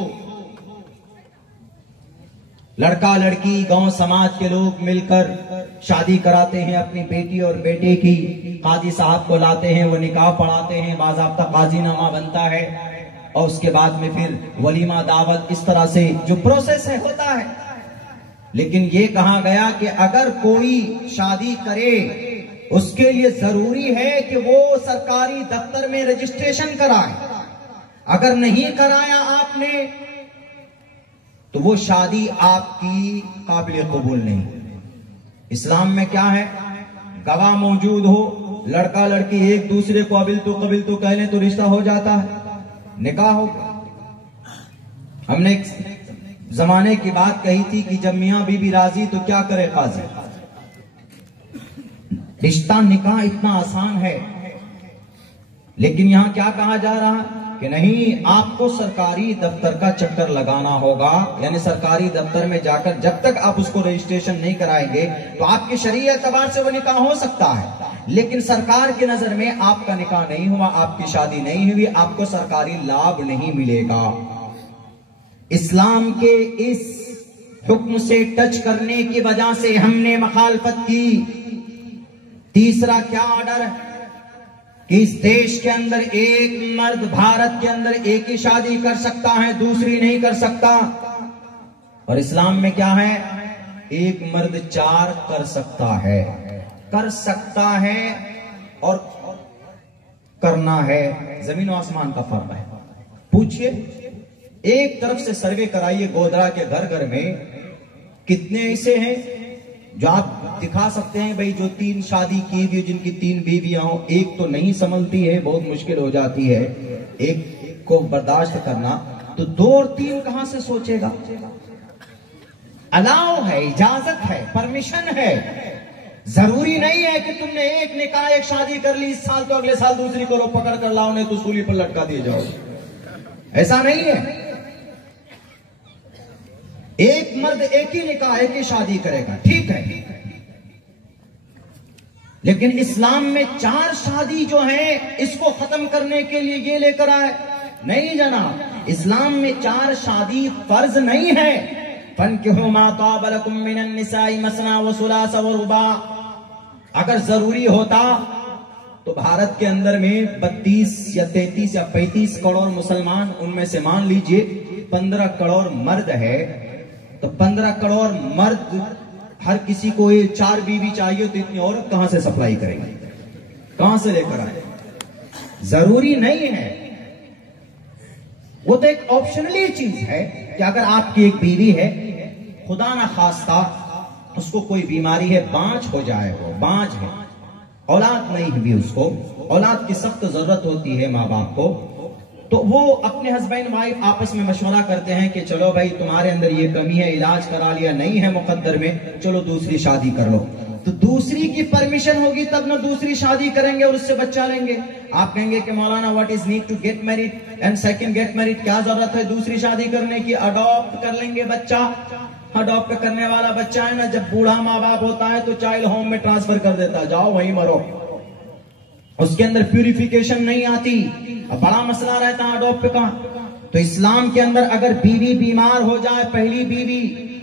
लड़का लड़की गांव समाज के लोग मिलकर शादी कराते हैं अपनी बेटी और बेटे की, काजी साहब को लाते हैं, वो निकाह पढ़ाते हैं, बाज़ाब्ता काजीनामा बनता है और उसके बाद में फिर वलीमा दावत, इस तरह से जो प्रोसेस है होता है। लेकिन ये कहा गया कि अगर कोई शादी करे उसके लिए जरूरी है कि वो सरकारी दफ्तर में रजिस्ट्रेशन कराए। अगर नहीं कराया आपने तो वो शादी आपकी काबिल कबूल नहीं। इस्लाम में क्या है, गवाह मौजूद हो, लड़का लड़की एक दूसरे को कबिल तो कह लें तो रिश्ता हो जाता है, निकाह हो। हमने एक जमाने की बात कही थी कि जब मियां बीबी राजी तो क्या करे काजी। रिश्ता निकाह इतना आसान है, लेकिन यहां क्या कहा जा रहा है कि नहीं, आपको सरकारी दफ्तर का चक्कर लगाना होगा। यानी सरकारी दफ्तर में जाकर जब तक आप उसको रजिस्ट्रेशन नहीं कराएंगे तो आपकी शरीय एतबार से वो निकाह हो सकता है, लेकिन सरकार की नजर में आपका निकाह नहीं हुआ, आपकी शादी नहीं हुई, आपको सरकारी लाभ नहीं मिलेगा। इस्लाम के इस हुक्म से टच करने की वजह से हमने मुखालफत की। तीसरा क्या ऑर्डर है कि इस देश के अंदर एक मर्द भारत के अंदर एक ही शादी कर सकता है, दूसरी नहीं कर सकता। और इस्लाम में क्या है, एक मर्द 4 कर सकता है और करना है, जमीन और आसमान का फर्क है। पूछिए, एक तरफ से सर्वे कराइए गोधरा के घर घर में कितने ऐसे हैं जो आप दिखा सकते हैं भाई जो 3 शादी की हुई, जिनकी 3 बीवियां हो, एक तो नहीं संभलती है, बहुत मुश्किल हो जाती है एक को बर्दाश्त करना, तो 2 और 3 कहां से सोचेगा। अलाउ है, इजाजत है, परमिशन है। जरूरी नहीं है कि तुमने एक निकाह एक शादी कर ली, इस साल तो अगले साल दूसरी करो, पकड़ कर लाओ, नहीं तो सूली पर लटका दिए जाओ। ऐसा नहीं है। एक मर्द एक ही निकाह एक ही शादी करेगा, ठीक है, लेकिन इस्लाम में 4 शादी जो है इसको खत्म करने के लिए ये लेकर आए। नहीं जनाब, इस्लाम में 4 शादी फर्ज नहीं है। फन्किहू मा ताब लकुम मिनन निसाई मसना व सुलासा व रुबा। अगर जरूरी होता तो भारत के अंदर में 32 या 33 या 35 करोड़ मुसलमान, उनमें से मान लीजिए 15 करोड़ मर्द है, तो 15 करोड़ मर्द हर किसी को ये 4 बीवी चाहिए, तो इतनी औरत कहां से सप्लाई करेंगे, कहां से लेकर आए। जरूरी नहीं है, वो तो एक ऑप्शनली चीज है कि अगर आपकी एक बीवी है, खुदा ना खास्ता उसको कोई बीमारी है, बांझ हो जाए, वो बांझ है, औलाद नहीं हुई, उसको औलाद की सख्त जरूरत होती है माँ बाप को, तो वो अपने हस्बैंड वाइफ आपस में मशवरा करते हैं कि चलो भाई तुम्हारे अंदर ये कमी है, इलाज करा लिया, नहीं है मुकद्दर में, चलो दूसरी शादी कर लो। तो दूसरी की परमिशन होगी तब ना दूसरी शादी करेंगे और उससे बच्चा लेंगे। आप कहेंगे कि मौलाना what is need to get married and second get married, क्या जरूरत है दूसरी शादी करने की, अडॉप्ट कर लेंगे बच्चा। अडॉप्ट करने वाला बच्चा है ना, जब बूढ़ा माँ बाप होता है तो चाइल्ड होम में ट्रांसफर कर देता है, जाओ वहीं मरो, उसके अंदर प्यूरिफिकेशन नहीं आती, अब बड़ा मसला रहता है अडॉप्ट का। तो इस्लाम के अंदर अगर बीवी बीमार हो जाए, पहली बीवी,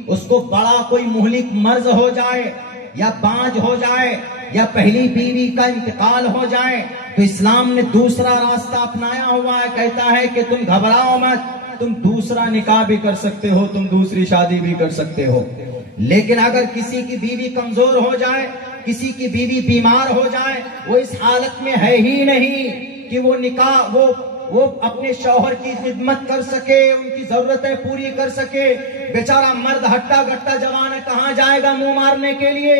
उसको बड़ा कोई मुहलिक मर्ज हो जाए या बांझ हो जाए या पहली बीवी का इंतकाल हो जाए, तो इस्लाम ने दूसरा रास्ता अपनाया हुआ है, कहता है कि तुम घबराओ मत, तुम दूसरा निकाह भी कर सकते हो, तुम दूसरी शादी भी कर सकते हो। लेकिन अगर किसी की बीवी कमजोर हो जाए, किसी की बीवी बीमार हो जाए, वो इस हालत में है ही नहीं कि वो निकाह वो अपने शौहर की खिदमत कर सके, उनकी जरूरतें पूरी कर सके, बेचारा मर्द हट्टा गट्टा जवान है, कहां जाएगा मुंह मारने के लिए।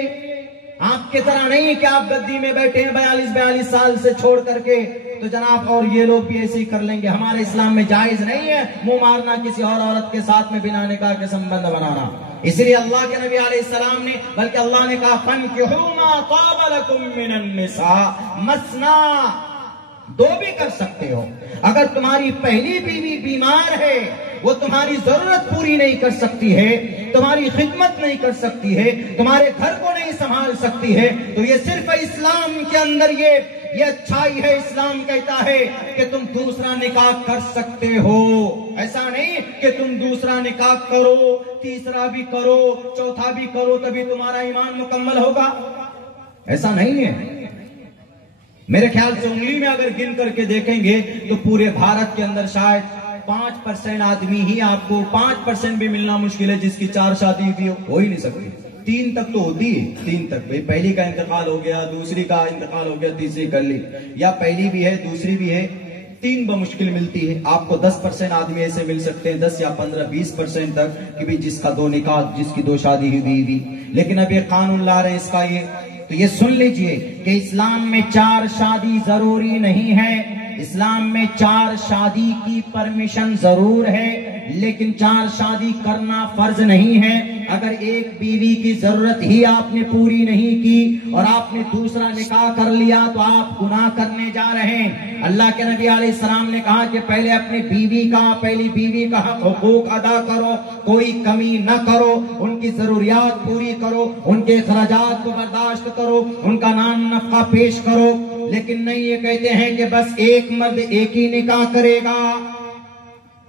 आपकी तरह नहीं कि आप गद्दी में बैठे हैं 42 साल से छोड़ करके, तो जनाब और ये लोग भी ऐसे ही कर लेंगे। हमारे इस्लाम में जायज नहीं है मुंह मारना, किसी और औरत के साथ में बिना निकाह के संबंध बनाना। इसलिए अल्लाह के नबी अलैहिस्सलाम ने, बल्कि अल्लाह ने कहा फन्किहू मा ताब लकुम मिनन निसा मसना, 2 भी कर सकते हो। अगर तुम्हारी पहली बीवी बीमार है, वो तुम्हारी जरूरत पूरी नहीं कर सकती है, तुम्हारी खिदमत नहीं कर सकती है, तुम्हारे घर को नहीं संभाल सकती है, तो ये सिर्फ इस्लाम के अंदर ये अच्छाई है। इस्लाम कहता है कि तुम दूसरा निकाह कर सकते हो, ऐसा नहीं कि तुम दूसरा निकाह करो, तीसरा भी करो, चौथा भी करो तभी तुम्हारा ईमान मुकम्मल होगा, ऐसा नहीं है। मेरे ख्याल से उंगली में अगर गिन करके देखेंगे तो पूरे भारत के अंदर शायद 5% आदमी ही, आपको 5% भी मिलना मुश्किल है जिसकी 4 शादी भी हो ही नहीं सकती। 3 तक तो होती है, 3 तक भाई, पहली का इंतकाल हो गया, दूसरी का इंतकाल हो गया, तीसरी कर ली, या पहली भी है दूसरी भी है, 3 बमुश्किल मिलती है। आपको 10% आदमी ऐसे मिल सकते हैं, 10 या 15-20% तक कि भाई जिसका 2 निकाह, जिसकी 2 शादी हुई। लेकिन अब ये कानून ला रहे हैं इसका, ये तो ये सुन लीजिए कि इस्लाम में 4 शादी जरूरी नहीं है। इस्लाम में 4 शादी की परमिशन जरूर है, लेकिन 4 शादी करना फर्ज नहीं है। अगर एक बीवी की जरूरत ही आपने पूरी नहीं की और आपने दूसरा निकाह कर लिया तो आप गुनाह करने जा रहे हैं। अल्लाह के नबी अलैहिस्सलाम ने कहा कि पहले अपनी पहली बीवी का हुकूक अदा करो, कोई कमी न करो, उनकी जरूरियात पूरी करो, उनके खर्चात को बर्दाश्त करो, उनका नाम नफका पेश करो। लेकिन नहीं, ये कहते हैं कि बस एक मर्द एक ही निकाह करेगा,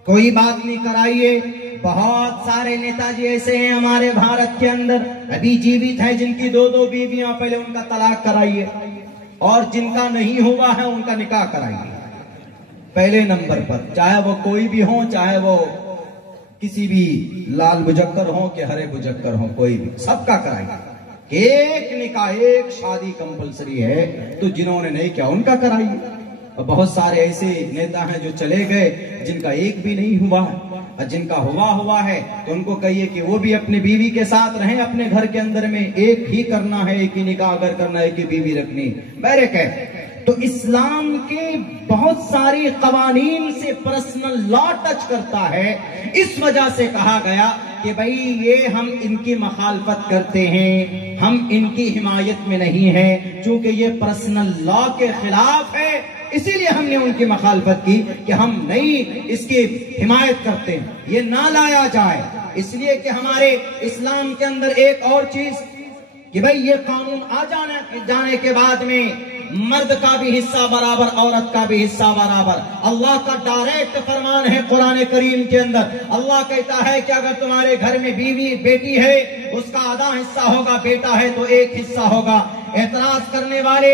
कोई बात नहीं कराइए। बहुत सारे नेताजी ऐसे हैं हमारे भारत के अंदर, अभी जीवित है, जिनकी 2-2 बीवियां, पहले उनका तलाक कराइए, और जिनका नहीं हुआ है उनका निकाह कराइए पहले नंबर पर, चाहे वो कोई भी हो, चाहे वो किसी भी लाल बुजक्कर हो कि हरे बुजक्कर हो, कोई भी, सबका कराइए। एक निकाह, एक शादी कंपलसरी है, तो जिन्होंने नहीं किया उनका कराइए। और बहुत सारे ऐसे नेता हैं जो चले गए जिनका एक भी नहीं हुआ है, और जिनका हुआ है तो उनको कहिए कि वो भी अपनी बीवी के साथ रहें, अपने घर के अंदर में एक ही करना है, एक ही निकाह अगर करना है, एक ही बीवी रखनी, बैरक है। तो इस्लाम के बहुत सारे कवानीन से पर्सनल लॉ टच करता है। इस वजह से कहा गया कि भाई ये हम इनकी मखालफत करते हैं, हम इनकी हिमायत में नहीं है, चूंकि ये पर्सनल लॉ के खिलाफ है, इसीलिए हमने उनकी मखालफत की कि हम नहीं इसकी हिमायत करते हैं, ये ना लाया जाए। इसलिए कि हमारे इस्लाम के अंदर एक और चीज कि भाई ये कानून आ जाने के बाद में मर्द का भी हिस्सा बराबर, औरत का भी हिस्सा बराबर। अल्लाह का डायरेक्ट फरमान है कुरान करीम के अंदर। अल्लाह कहता है कि अगर तुम्हारे घर में बीवी बेटी है, उसका आधा हिस्सा होगा, बेटा है तो 1 हिस्सा होगा। एतराज करने वाले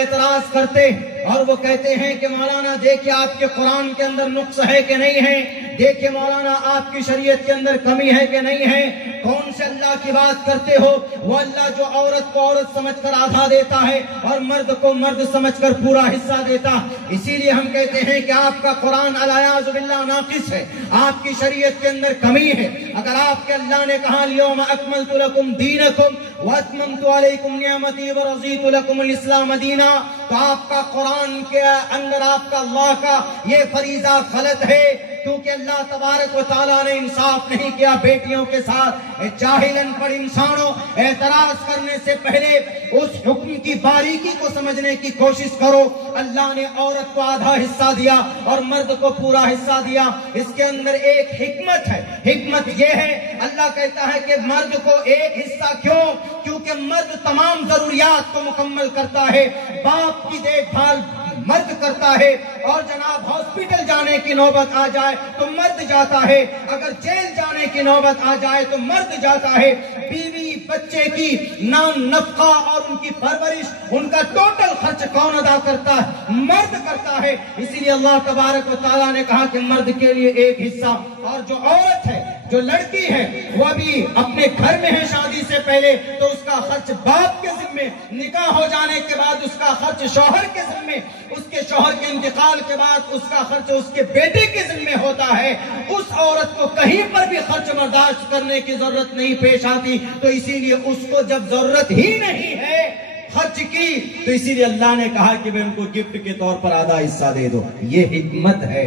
एतराज करते और वो कहते हैं कि मौलाना देखिए आपके कुरान के अंदर नुक्स है कि नहीं है, देखिए मौलाना आपकी शरीयत के अंदर कमी है कि नहीं है। कौन से अल्लाह की बात करते हो? वो अल्लाह जो औरत को औरत समझकर आधा देता है और मर्द को मर्द समझकर पूरा हिस्सा देता। इसीलिए हम कहते हैं कि आपका कुरान अलायाज़ बिल्लाह नाकिस है, आपकी शरीयत के अंदर कमी है। अगर आपके अल्लाह ने कहा लियौम अकमलतु लकुम दीनकुम व अतममतु अलैकुम निअमती व रज़ीतु लकुमुल इस्लाम दीना, तो आपका कुरान के अंदर आपका अल्लाह का ये फरीजा गलत है, क्योंकि अल्लाह तबारक व तआला ने इंसाफ नहीं किया बेटियों के साथ। जाहिलन पर इंसानों, एतराज करने से पहले उस हुक्म की बारीकी को समझने की कोशिश करो। अल्लाह ने औरत को आधा हिस्सा दिया और मर्द को पूरा हिस्सा दिया, इसके अंदर एक हिकमत है। हिकमत यह है, अल्लाह कहता है कि मर्द को 1 हिस्सा, क्यों? क्योंकि मर्द तमाम जरूरियात को मुकम्मल करता है, बाप की देखभाल मर्द करता है, और जनाब हॉस्पिटल जाने की नौबत आ जाए तो मर्द जाता है, अगर जेल जाने की नौबत आ जाए तो मर्द जाता है। बीवी बच्चे की नाम नफका और उनकी परवरिश, उनका टोटल खर्च कौन अदा करता है? मर्द करता है। इसीलिए अल्लाह तबारक व तआला ने कहा कि मर्द के लिए 1 हिस्सा, और जो औरत है, जो लड़की है, वह भी अपने घर में है शादी से पहले तो उसका खर्च बाप के जिम्मे, निकाह हो जाने के बाद उसका खर्च शौहर के जिम्मे, उसके शौहर के इंतकाल के बाद उसका खर्च उसके बेटे के जिम्मे होता है। उस औरत को कहीं पर भी खर्च बर्दाश्त करने की जरूरत नहीं पेश आती। तो इसीलिए उसको जब जरूरत ही नहीं है खर्च की, तो इसीलिए अल्लाह ने कहा कि भाई उनको गिफ्ट के तौर पर आधा हिस्सा दे दो। ये हिकमत है।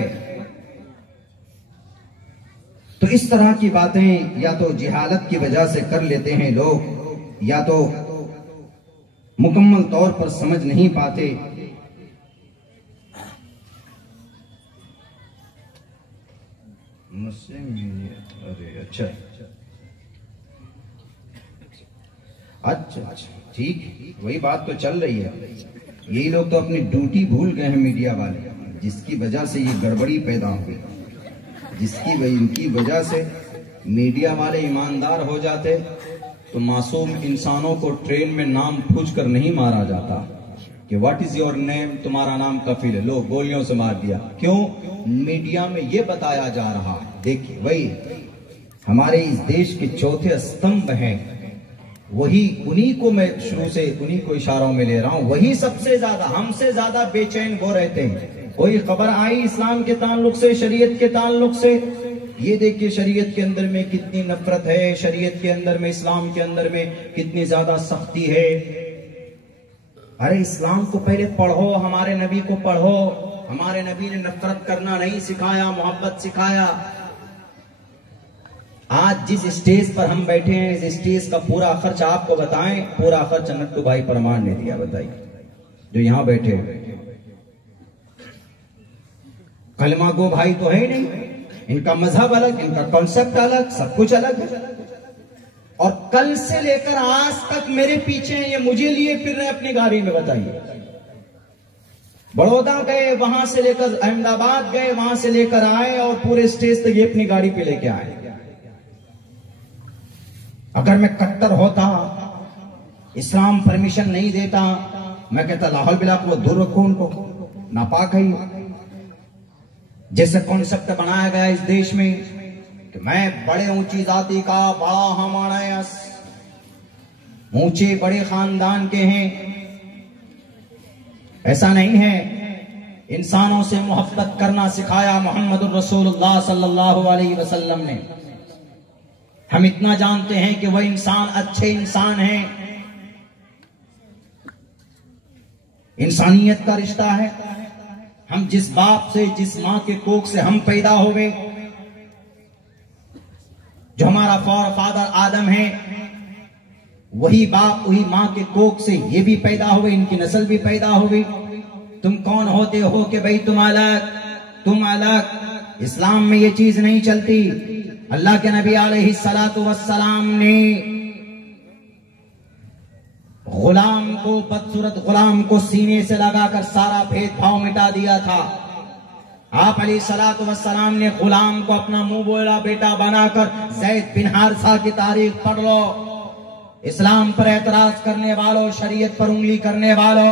तो इस तरह की बातें या तो जिहालत की वजह से कर लेते हैं लोग, या तो मुकम्मल तौर पर समझ नहीं पाते। अरे अच्छा, ठीक, वही बात तो चल रही है। यही लोग तो अपनी ड्यूटी भूल गए हैं, मीडिया वाले, जिसकी वजह से ये गड़बड़ी पैदा हुई, इनकी वजह से मीडिया वाले ईमानदार हो जाते तो मासूम इंसानों को ट्रेन में नाम पूछ कर नहीं मारा जाता कि व्हाट इज योर नेम, तुम्हारा नाम कफील है, लो गोलियों से मार दिया। क्यों? मीडिया में ये बताया जा रहा है। देखिए, वही हमारे इस देश के चौथे स्तंभ हैं, वही उन्हीं को मैं शुरू से उन्हीं को इशारों में ले रहा हूं। वही सबसे ज्यादा, हमसे ज्यादा बेचैन वो रहते हैं। कोई खबर आई इस्लाम के ताल्लुक से, शरीयत के ताल्लुक से, ये देखिए शरीयत के अंदर में कितनी नफरत है, शरीयत के अंदर में, इस्लाम के अंदर में कितनी ज्यादा सख्ती है। अरे इस्लाम को पहले पढ़ो, हमारे नबी को पढ़ो। हमारे नबी ने नफरत करना नहीं सिखाया, मोहब्बत सिखाया। आज जिस स्टेज पर हम बैठे हैं, इस स्टेज का पूरा खर्च आपको बताएं, पूरा खर्च नट्टू भाई परमार ने दिया। बताइए, जो यहां बैठे हुए कलमा गो भाई तो है ही नहीं, इनका मजहब अलग, इनका कॉन्सेप्ट अलग, सब कुछ अलग है। और कल से लेकर आज तक मेरे पीछे हैं, ये मुझे लिए फिर रहे अपनी गाड़ी में। बताइए, बड़ौदा गए, वहां से लेकर अहमदाबाद गए, वहां से लेकर आए और पूरे स्टेज तक ये अपनी गाड़ी पे लेके आए। अगर मैं कट्टर होता, इस्लाम परमिशन नहीं देता, मैं कहता लाहौल बिला को दूर रखो, उनको नापाक है। जैसे कॉन्सेप्ट बनाया गया इस देश में कि मैं बड़े ऊंची जाति का, बड़ा हमारा यस, ऊंचे बड़े खानदान के हैं। ऐसा नहीं है। इंसानों से मोहब्बत करना सिखाया मोहम्मद रसूलुल्लाह सल्लल्लाहु अलैहि वसल्लम ने। हम इतना जानते हैं कि वह इंसान अच्छे इंसान हैं। इंसानियत का रिश्ता है। हम जिस बाप से, जिस मां के कोख से हम पैदा हुए, जो हमारा फादर आदम है, वही बाप वही मां के कोख से ये भी पैदा हुए, इनकी नस्ल भी पैदा हुई। तुम कौन होते हो कि भाई तुम अलग, तुम अलग। इस्लाम में ये चीज नहीं चलती। अल्लाह के नबी अलैहिस्सलातु वस्सलाम ने गुलाम को, बदसूरत गुलाम को सीने से लगाकर सारा भेदभाव मिटा दिया था। आप अलैहिस्सलातु वस्सलाम ने गुलाम को अपना मुंह बोला बेटा बनाकर ज़ैद बिन हारिसा की तारीख पढ़ लो। इस्लाम पर एतराज करने वालों, शरीयत पर उंगली करने वालों,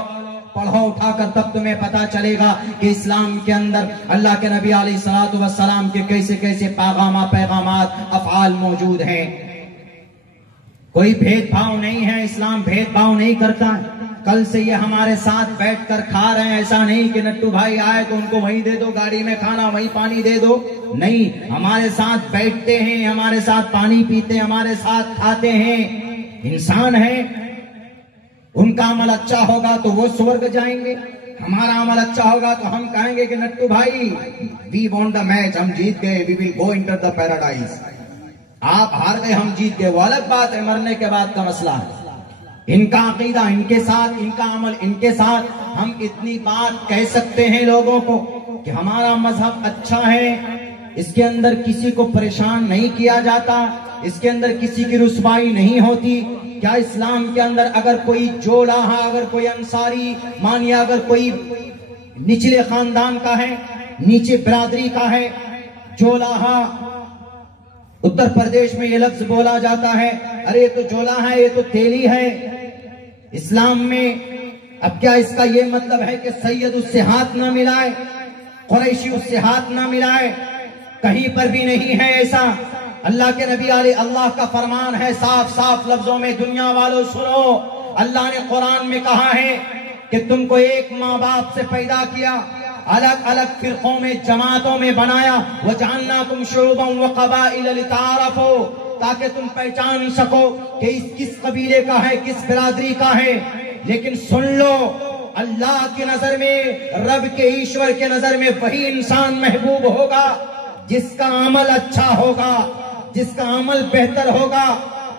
पढ़ो उठाकर, तब तुम्हें पता चलेगा कि इस्लाम के अंदर अल्लाह के नबी अलैहिस्सलातु वस्सलाम के कैसे कैसे पैगामात अफ़आल मौजूद हैं। कोई भेदभाव नहीं है, इस्लाम भेदभाव नहीं करता। कल से ये हमारे साथ बैठकर खा रहे हैं। ऐसा नहीं कि नट्टू भाई आए तो उनको वहीं दे दो, गाड़ी में खाना, वहीं पानी दे दो। नहीं, हमारे साथ बैठते हैं, हमारे साथ पानी पीते हैं, हमारे साथ खाते हैं। इंसान है, उनका अमल अच्छा होगा तो वो स्वर्ग जाएंगे, हमारा अमल अच्छा होगा तो हम कहेंगे कि नट्टू भाई वी वॉन्ट द मैच, हम जीत गए, we will go enter the paradise. आप हार गए, हम जीत गए, वो अलग बात है, मरने के बाद का मसला है। इनका अकीदा इनके साथ, इनका अमल इनके साथ। हम इतनी बात कह सकते हैं लोगों को कि हमारा मजहब अच्छा है, इसके अंदर किसी को परेशान नहीं किया जाता, इसके अंदर किसी की रुसवाई नहीं होती। क्या इस्लाम के अंदर अगर कोई जोलाहा, अगर कोई अंसारी, मानिए अगर कोई निचले खानदान का है, नीचे बिरादरी का है, जोलाहा, उत्तर प्रदेश में ये लफ्ज बोला जाता है, अरे ये तो जोला है, ये तो तेली है। इस्लाम में अब क्या इसका ये मतलब है कि सैयद उससे हाथ ना मिलाए, कुरैशी उससे हाथ ना मिलाए? कहीं पर भी नहीं है ऐसा। अल्लाह के नबी अल्लाह का फरमान है साफ साफ लफ्जों में, दुनिया वालों सुनो, अल्लाह ने कुरान में कहा है कि तुमको एक माँ बाप से पैदा किया, अलग अलग फिरकों में, जमातों में बनाया, वजअलनाकुम शुअबन व क़बाइल लिताअरफू, ताकि तुम पहचान सको कि किस कबीले का है, किस बिरादरी का है। लेकिन सुन लो, अल्लाह की नजर में, रब के, ईश्वर के नजर में वही इंसान महबूब होगा जिसका अमल अच्छा होगा, जिसका अमल बेहतर होगा।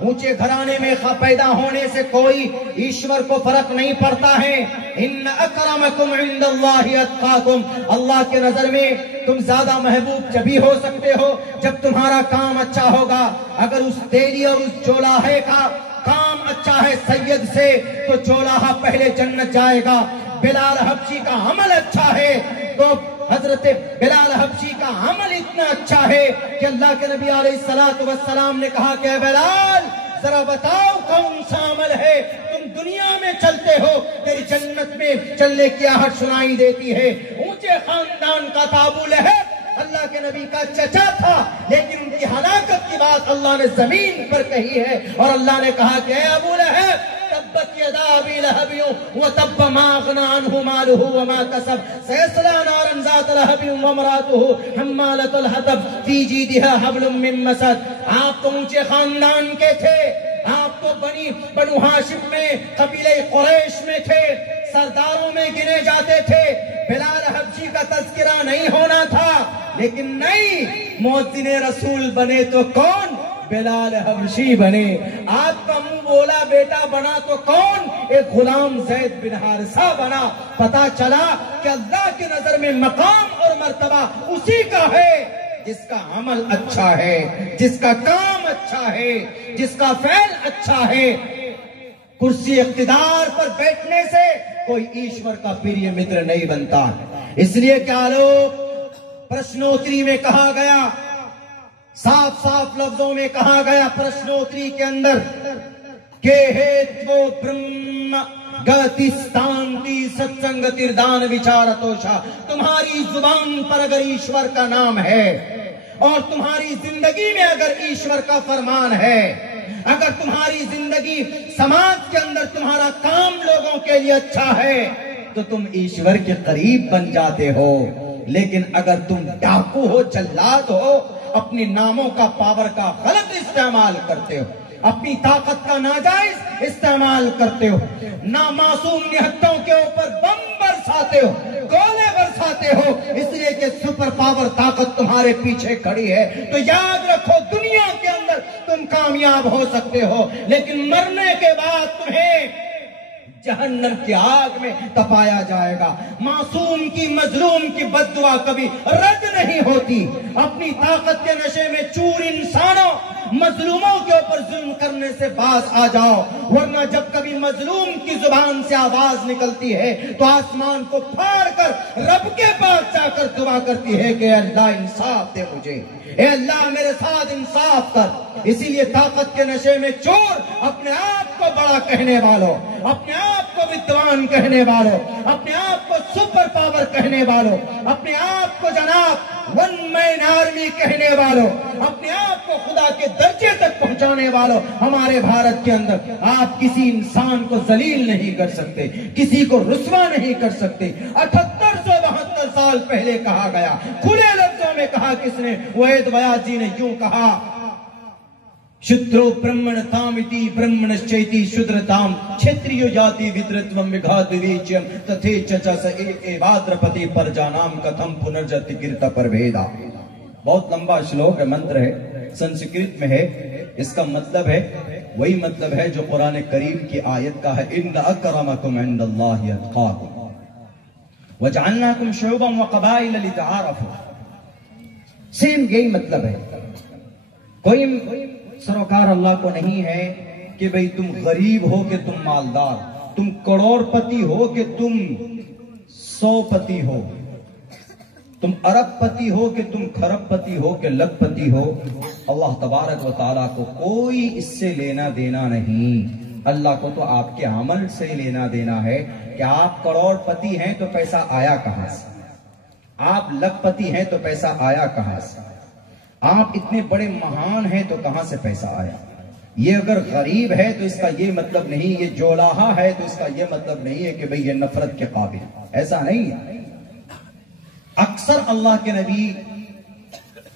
ऊंचे घराने में पैदा होने से कोई ईश्वर को फर्क नहीं पड़ता है। इन्न अकरमकुम इंदल्लाहि अत्काकुम, अल्लाह के नजर में तुम ज्यादा महबूब जभी हो सकते हो जब तुम्हारा काम अच्छा होगा। अगर उस तेली और उस जोलाहे का काम अच्छा है सैयद से, तो जोलाहा पहले जन्नत जाएगा। बिलाल हबशी का अमल अच्छा है तो हजरत बिलाल हबशी का अमल इतना अच्छा है कि अल्लाह के नबी अलैहिस्सलातु वस्सलाम ने कहा कि बिलाल जरा बताओ कौन सा अमल है तुम दुनिया में चलते हो, तेरी जन्नत में चलने की आहट सुनाई देती है। ऊंचे खानदान का ताबू लहब अल्लाह के नबी का चचा था, लेकिन उनकी हलाकत की बात अल्लाह ने जमीन पर कही है। और अल्लाह ने कहा कि अबू लहब तब्बत यदा अबी लहब व तब्ब मा अगना अन्हु मालुहु व मा कसब सयस्ला नारन ज़ात लहब व इम्राअतुहु हम्मालतुल हतब फी जीदिहा हब्लुम मिन मसद। आप तो ऊंचे खानदान के थे, आप तो बनु हाशिम में कबीले कुरैश में थे, सरदारों में गिने जाते थे। बिलाल हबशी का तज़किरा नहीं होना था, लेकिन नहीं, मुअज्जिन रसूल बने तो कौन? बिलाल हबशी बने। आपका मुंह बोला बेटा बना तो कौन? एक गुलाम ज़ैद बिन हारिसा बना। पता चला कि अल्लाह की नजर में मकाम और मर्तबा उसी का है जिसका अमल अच्छा है, जिसका काम अच्छा है, जिसका फ़ैल अच्छा है। कुर्सी इख्तिदार पर बैठने से कोई ईश्वर का प्रिय मित्र नहीं बनता। इसलिए क्या लोग प्रश्नोत्तरी में कहा गया, साफ साफ लफ्जों में कहा गया प्रश्नोत्तरी के अंदर के हेत्वो ब्रह्म गतिस्तांति सत्संगतिर्दान विचारतोषा। तुम्हारी जुबान पर अगर ईश्वर का नाम है और तुम्हारी जिंदगी में अगर ईश्वर का फरमान है, अगर तुम्हारी जिंदगी समाज के अंदर तुम्हारा काम लोगों के लिए अच्छा है, तो तुम ईश्वर के करीब बन जाते हो। लेकिन अगर तुम डाकू हो, जल्लाद हो, अपने नामों का पावर का गलत इस्तेमाल करते हो, अपनी ताकत का नाजायज इस्तेमाल करते हो, नामासूम निहत्तों के ऊपर बम बरसाते हो, गोले बरसाते हो, इसलिए कि सुपर पावर ताकत तुम्हारे पीछे खड़ी है, तो याद रखो दुनिया के अंदर तुम कामयाब हो सकते हो, लेकिन मरने के बाद तुम्हें जहन्नम की आग में तपाया जाएगा। मासूम की, मजलूम की बद्दुआ कभी रद्द नहीं होती। अपनी ताकत के नशे में चूर इंसानों, मजलूमों के ऊपर जुल्म करने से बाज आ जाओ, वरना जब कभी मजलूम की जुबान से आवाज निकलती है तो आसमान को फाड़ कर रब के पास जाकर दुआ करती है कि अल्लाह इंसाफ दे मुझे, ए अल्लाह मेरे साथ इंसाफ कर। इसीलिए ताकत के नशे में चोर अपने आप को बड़ा कहने वालों, अपने आप को विद्वान कहने वालों, अपने आप को सुपर पावर कहने वालों, अपने आप को जनाब वन मैन आर्मी कहने वालों, अपने आप को खुदा के दर्जे तक पहुंचाने वालों, हमारे भारत के अंदर आप किसी इंसान को जलील नहीं कर सकते, किसी को रुस्वा नहीं कर सकते। 7872 साल पहले कहा गया, खुले लफ्जों में कहा किसने? वैद व्यास जी ने यूं कहा, शूद्रो ब्रह्मण तामिति ब्रह्मणश्चैति शूद्रताम क्षेत्रीय जाति विद्रत्वम विघात विवेच्यम तथे चचा स एवाद्रपति परजानाम कथम पुनर्जति कीर्त परभेदा। बहुत लंबा श्लोक है, मंत्र है, संस्कृत में है। इसका मतलब है, वही मतलब है जो कुरान करीम की आयत का है, इन्न अक्रमकुम इंदल्लाहि अत्काकुम वजअलनाकुम शुअबन व क़बाइल लितआरफू। सेम यही मतलब है। कोई सरोकार अल्लाह को नहीं है कि भाई तुम गरीब हो कि तुम मालदार, तुम करोड़पति हो कि तुम 100पति हो, तुम अरबपति हो कि तुम खरबपति हो कि लखपति हो। अल्लाह तबारक व तआला को कोई इससे लेना देना नहीं। अल्लाह को तो आपके अमल से लेना देना है कि आप करोड़पति हैं तो पैसा आया कहां से, आप लखपति हैं तो पैसा आया कहां से, आप इतने बड़े महान हैं तो कहां से पैसा आया। ये अगर गरीब है तो इसका ये मतलब नहीं, ये जोलाहा है तो इसका ये मतलब नहीं है कि भाई ये नफरत के काबिल, ऐसा नहीं है। अक्सर अल्लाह के नबी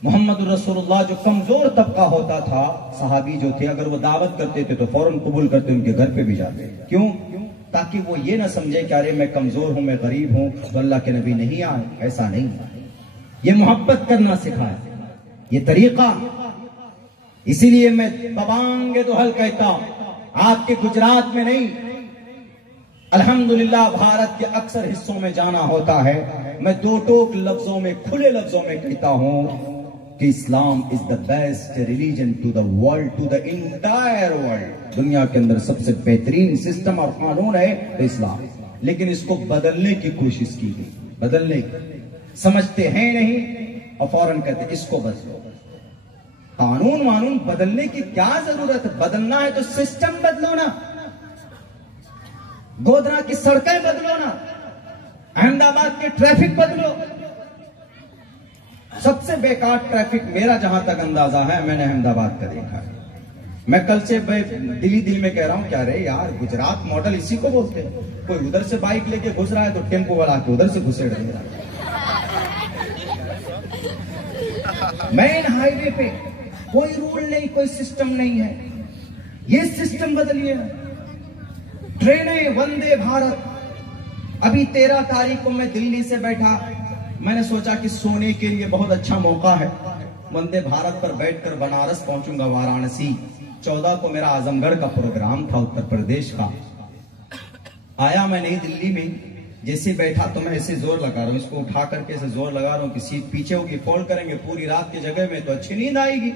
मोहम्मद रसूलुल्लाह जो कमजोर तबका होता था, सहाबी जो थे, अगर वो दावत करते थे तो फौरन कबूल करते, उनके घर पे भी जाते। क्यों? ताकि वो ये ना समझे कि अरे मैं कमजोर हूं, मैं गरीब हूं तो अल्लाह के नबी नहीं आए। ऐसा नहीं, ये मोहब्बत करना सिखाया, ये तरीका। इसीलिए मैं तबांगे दुहल कहता हूं, आपके गुजरात में नहीं, अल्हम्दुलिल्लाह भारत के अक्सर हिस्सों में जाना होता है। मैं दो टोक लफ्जों में, खुले लफ्जों में कहता हूं कि Islam is the best religion to the world, to the entire world. दुनिया के अंदर सबसे बेहतरीन सिस्टम और कानून है तो इस्लाम। लेकिन इसको बदलने की कोशिश की गई, बदलने की, समझते हैं नहीं और फौरन कहते इसको बदलो। कानून वानून बदलने की क्या जरूरत है? बदलना है तो सिस्टम बदलो ना, गोधरा की सड़कें बदलो ना, अहमदाबाद के ट्रैफिक बदलो, सबसे बेकार ट्रैफिक मेरा जहां तक अंदाजा है, मैंने अहमदाबाद का देखा है। मैं कल से दिल में कह रहा हूं, क्या रे यार, गुजरात मॉडल इसी को बोलते हैं। कोई उधर से बाइक लेके घुस रहा है तो टेम्पो वाला के उधर से घुसेड़ दे रहा है। मेन हाईवे पे कोई रूल नहीं, कोई सिस्टम नहीं है। ये सिस्टम बदलिए। ट्रेनें वंदे भारत, अभी 13 तारीख को मैं दिल्ली से बैठा, मैंने सोचा कि सोने के लिए बहुत अच्छा मौका है, वंदे भारत पर बैठकर बनारस पहुंचूंगा, वाराणसी। 14 को मेरा आजमगढ़ का प्रोग्राम था, उत्तर प्रदेश का। आया मैं नई दिल्ली में, जैसे बैठा तो मैं ऐसे जोर लगा रहा हूं, इसको उठा करके ऐसे जोर लगा रहा हूं कि सीट पीछे होगी, फोल्ड करेंगे पूरी रात की जगह में तो अच्छी नींद आएगी।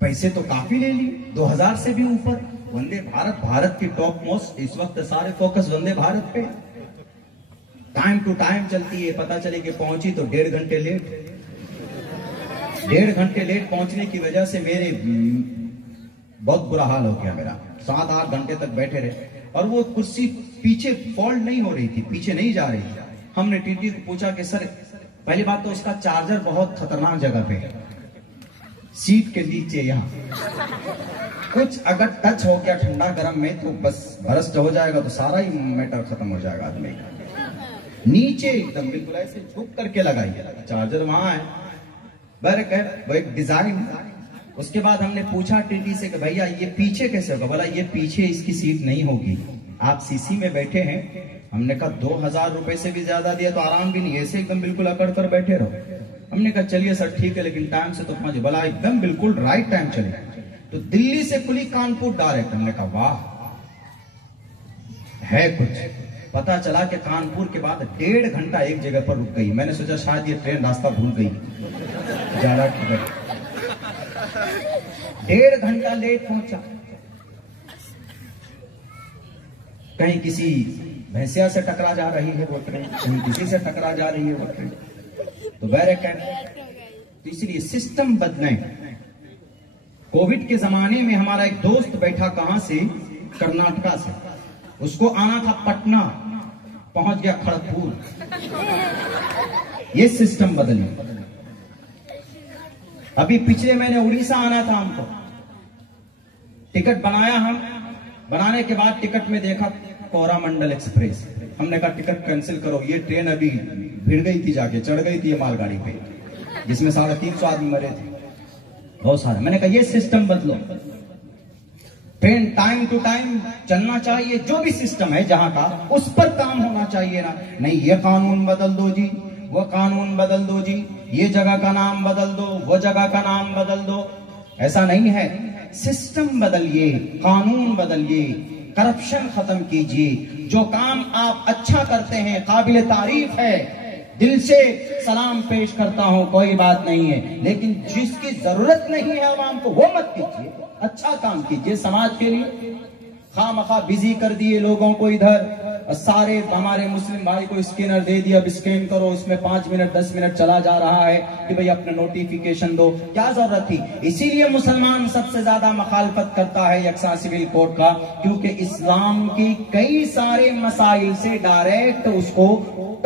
पैसे तो काफी ले लिए, 2000 से भी ऊपर। वंदे भारत, भारत की टॉप मोस्ट, इस वक्त सारे फोकस वंदे भारत पे। टाइम टू टाइम चलती है, पता चले कि पहुंची तो 1.5 घंटे लेट। 1.5 घंटे लेट पहुंचने की वजह से मेरे बहुत बुरा हाल हो गया मेरा। 7-8 घंटे तक बैठे रहे और वो कुर्सी पीछे फोल्ड नहीं हो रही थी, पीछे नहीं जा रही थी। हमने टीटी को पूछा कि सर, पहली बात तो उसका चार्जर बहुत खतरनाक जगह पे है, सीट के नीचे, यहाँ कुछ अगर टच हो गया ठंडा गर्म में तो बस बरस्ट हो जाएगा, तो सारा ही मैटर खत्म हो जाएगा आदमी का। नीचे एकदम बिल्कुल ऐसे झुक करके लगाइए, चार्जर वहां है, बरक है, वो एक डिजाइन। उसके बाद हमने पूछा टीटी से कि भैया ये पीछे कैसे होगा? बोला ये पीछे इसकी सीट नहीं होगी, आप सीसी में बैठे हैं। हमने कहा 2000 रुपए से भी ज्यादा दिया तो आराम भी नहीं, ऐसे एकदम बिल्कुल अकड़ कर बैठे रहो। हमने कहा चलिए सर ठीक है, लेकिन टाइम से तो पहुंचे। बोला एकदम बिल्कुल राइट टाइम चले। तो दिल्ली से खुली कानपुर डायरेक्ट। हमने कहा वाह, है कुछ। पता चला कि कानपुर के बाद 1.5 घंटा एक जगह पर रुक गई। मैंने सोचा शायद ये ट्रेन रास्ता भूल गई, ज्यादा 1.5 घंटा लेट पहुंचा। कहीं किसी भैंसिया से टकरा जा रही है वो ट्रेन, कहीं किसी से टकरा जा रही है वो ट्रेन। तो बैरक है, तो इसलिए सिस्टम बदले। कोविड के जमाने में हमारा एक दोस्त बैठा, कहां से, कर्नाटका से, उसको आना था पटना, पहुंच गया खड़गपुर। ये सिस्टम बदले। अभी पिछले महीने उड़ीसा आना था हमको, टिकट बनाया हम, बनाने के बाद टिकट में देखा कोरामंडल एक्सप्रेस। हमने कहा टिकट कैंसिल करो, ये ट्रेन अभी भिड़ गई थी, जाके चढ़ गई थी मालगाड़ी पे, जिसमें 350 आदमी मरे थे, बहुत सारे। मैंने कहा ये सिस्टम बदलो, ट्रेन टाइम टू टाइम चलना चाहिए। जो भी सिस्टम है जहां का, उस पर काम होना चाहिए ना। नहीं ये कानून बदल दो जी, वो कानून बदल दो जी, ये जगह का नाम बदल दो, वो जगह का नाम बदल दो, ऐसा नहीं है। सिस्टम बदलिए, कानून बदलिए, करप्शन खत्म कीजिए। जो काम आप अच्छा करते हैं, काबिल तारीफ है, दिल से सलाम पेश करता हूं, कोई बात नहीं है। लेकिन जिसकी जरूरत नहीं है आवाम को, वो मत कीजिए। अच्छा काम कीजिए समाज के लिए। खामखा बिजी कर दिए लोगों को इधर, सारे हमारे मुस्लिम भाई को स्कैनर दे दिया, अब स्कैन करो, उसमें 5 मिनट 10 मिनट चला जा रहा है कि भाई अपने नोटिफिकेशन दो। क्या जरूरत थी? इसीलिए मुसलमान सबसे ज्यादा मुखालफत करता है यकसा सिविल कोड का, क्योंकि इस्लाम की कई सारे मसाइल से डायरेक्ट उसको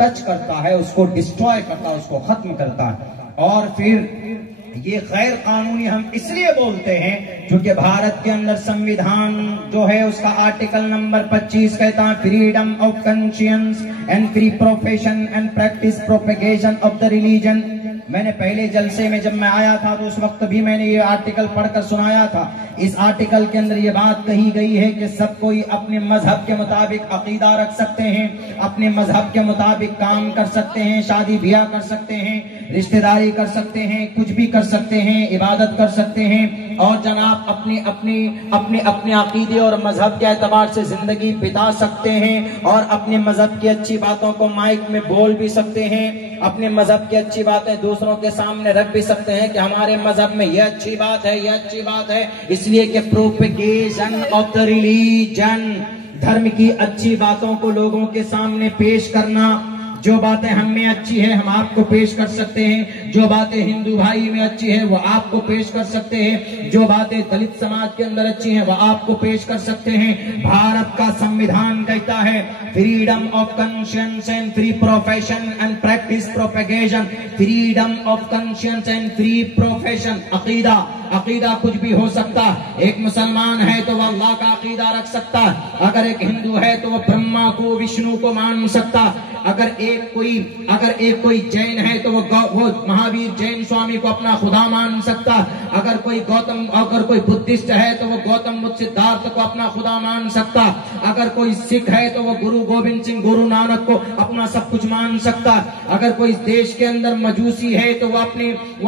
टच करता है, उसको डिस्ट्रॉय करता है, उसको खत्म करता है। और फिर ये गैर कानूनी हम इसलिए बोलते हैं क्योंकि भारत के अंदर संविधान जो है उसका आर्टिकल नंबर 25 कहता है freedom of conscience and free profession and practice propagation of the religion. मैंने पहले जलसे में जब मैं आया था तो उस वक्त भी मैंने ये आर्टिकल पढ़कर सुनाया था। इस आर्टिकल के अंदर ये बात कही गई है कि सब कोई अपने मजहब के मुताबिक अकीदा रख सकते हैं, अपने मजहब के मुताबिक काम कर सकते हैं, शादी ब्याह कर सकते हैं, रिश्तेदारी कर सकते हैं, कुछ भी कर सकते हैं, इबादत कर सकते हैं, और जनाब अपने अपने अपने अपने अकीदे और मजहब के एतबार से जिंदगी बिता सकते हैं, और अपने मजहब की अच्छी बातों को माइक में बोल भी सकते हैं, अपने मजहब की अच्छी बातें दूसरों के सामने रख भी सकते हैं कि हमारे मजहब में यह अच्छी बात है, यह अच्छी बात है। इसलिए कि प्रोपेगेशन ऑफ द रिलीजन, धर्म की अच्छी बातों को लोगों के सामने पेश करना, जो बातें हम में अच्छी है हम आपको पेश कर सकते हैं, जो बातें हिंदू भाई में अच्छी है वो आपको पेश कर सकते हैं, जो बातें दलित समाज के अंदर अच्छी है वो आपको पेश कर सकते हैं। भारत का संविधान कहता है freedom of conscience and free profession and practice propagation, freedom of conscience and free profession. अकीदा, अकीदा कुछ भी हो सकता। एक मुसलमान है तो वह अल्लाह का अकीदा रख सकता, अगर एक हिंदू है तो वह ब्रह्मा को विष्णु को मान सकता, अगर एक कोई जैन है तो वो महावीर जैन स्वामी को अपना खुदा मान सकता, अगर कोई बुद्धिस्ट है तो वो गौतम बुद्ध सिद्धार्थ को अपना खुदा मान सकता, अगर कोई सिख है तो वो गुरु गोविंद सिंह गुरु नानक को अपना सब कुछ मान सकता, अगर कोई देश के अंदर मजूसी है तो वो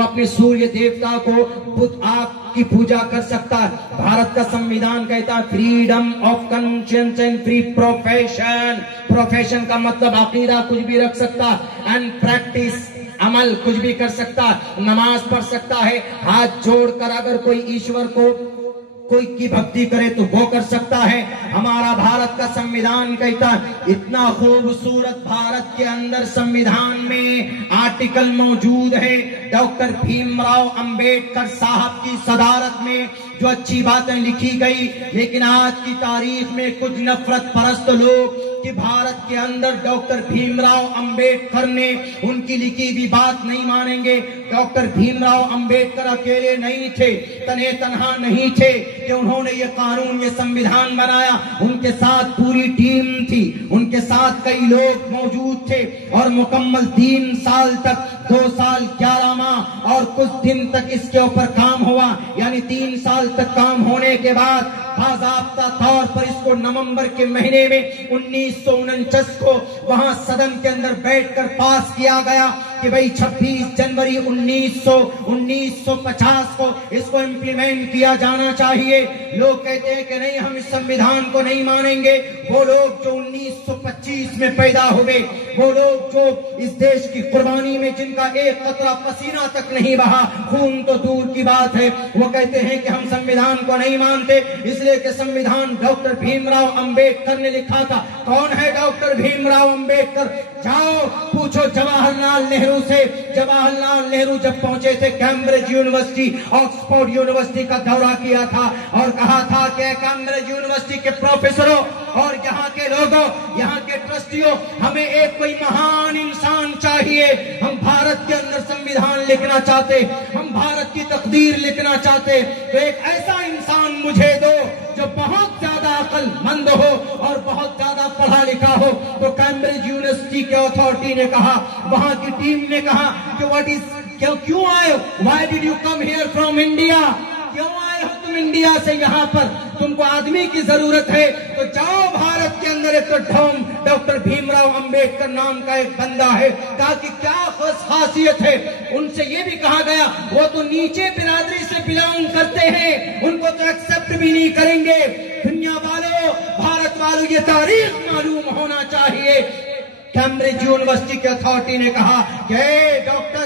अपने सूर्य देवता को बुद्ध आग की पूजा कर सकता। भारत का संविधान कहता है freedom of conscience and free profession. Profession का मतलब अकीदा कुछ भी रख सकता, एंड प्रैक्टिस अमल कुछ भी कर सकता, नमाज पढ़ सकता है, हाथ जोड़कर अगर कोई ईश्वर को कोई की भक्ति करे तो वो कर सकता है। हमारा भारत का संविधान कहता है, इतना खूबसूरत भारत के अंदर संविधान में आर्टिकल मौजूद है डॉक्टर भीमराव अंबेडकर साहब की सदारत में जो अच्छी बातें लिखी गई, लेकिन आज की तारीख में कुछ नफरत परस्त लोग कि भारत के अंदर डॉक्टर भीमराव अंबेडकर ने उनकी लिखी भी बात नहीं मानेंगे। डॉक्टर भीमराव अंबेडकर अकेले नहीं थे, तने तनहा नहीं थे कि उन्होंने ये कानून ये संविधान बनाया, उनके साथ पूरी टीम थी, उनके साथ कई लोग मौजूद थे और मुकम्मल 3 साल तक 2 साल 11 माह और कुछ दिन तक इसके ऊपर काम हुआ। यानी 3 साल तक काम होने के बाद बाज़ाब्ता तौर पर इसको नवंबर के महीने में 1949 को वहां सदन के अंदर बैठकर पास किया गया कि भाई 26 जनवरी 1950 को इसको इम्प्लीमेंट किया जाना चाहिए। लोग कहते हैं कि नहीं, हम इस संविधान को नहीं मानेंगे। वो लोग जो 1925 में पैदा हुए, वो लोग जो इस देश की कुर्बानी में जिनका एक कतरा पसीना तक नहीं बहा, खून तो दूर की बात है, वो कहते हैं कि हम संविधान को नहीं मानते, इसलिए कि संविधान डॉक्टर भीमराव अंबेडकर ने लिखा था। कौन है डॉक्टर भीमराव अंबेडकर? जाओ पूछो जवाहरलाल नेहरू से। जवाहरलाल नेहरू जब पहुंचे थे कैम्ब्रिज यूनिवर्सिटी, ऑक्सफोर्ड यूनिवर्सिटी का दौरा किया था और कहा था कि कैम्ब्रिज यूनिवर्सिटी के प्रोफेसरों और यहाँ के लोगों, यहाँ के ट्रस्टियों, हमें एक कोई महान इंसान चाहिए। हम भारत के अंदर संविधान लिखना चाहते, हम भारत की तकदीर लिखना चाहते, तो एक ऐसा इंसान मुझे दो जो बहुत ज्यादा अक्लमंद हो और बहुत ज्यादा पढ़ा लिखा हो। तो कैम्ब्रिज यूनिवर्सिटी के अथॉरिटी ने कहा, वहां की टीम ने कहा कि क्यों आए हो? Why did you come here from India? क्यों आए हो तुम इंडिया से यहाँ पर? तुमको आदमी की जरूरत है तो जाओ भारत के अंदर। एक तो डॉक्टर भीमराव अंबेडकर नाम का एक बंदा है, कहा कि क्या खासियत है? उनसे ये भी कहा गया वो तो नीचे बिरादरी से बिलोंग करते हैं, उनको तो एक्सेप्ट भी नहीं करेंगे। दुनिया वालों, भारत वालों, ये तारीख मालूम होना चाहिए। कैम्ब्रिज यूनिवर्सिटी के अथॉरिटी ने कहा कि डॉक्टर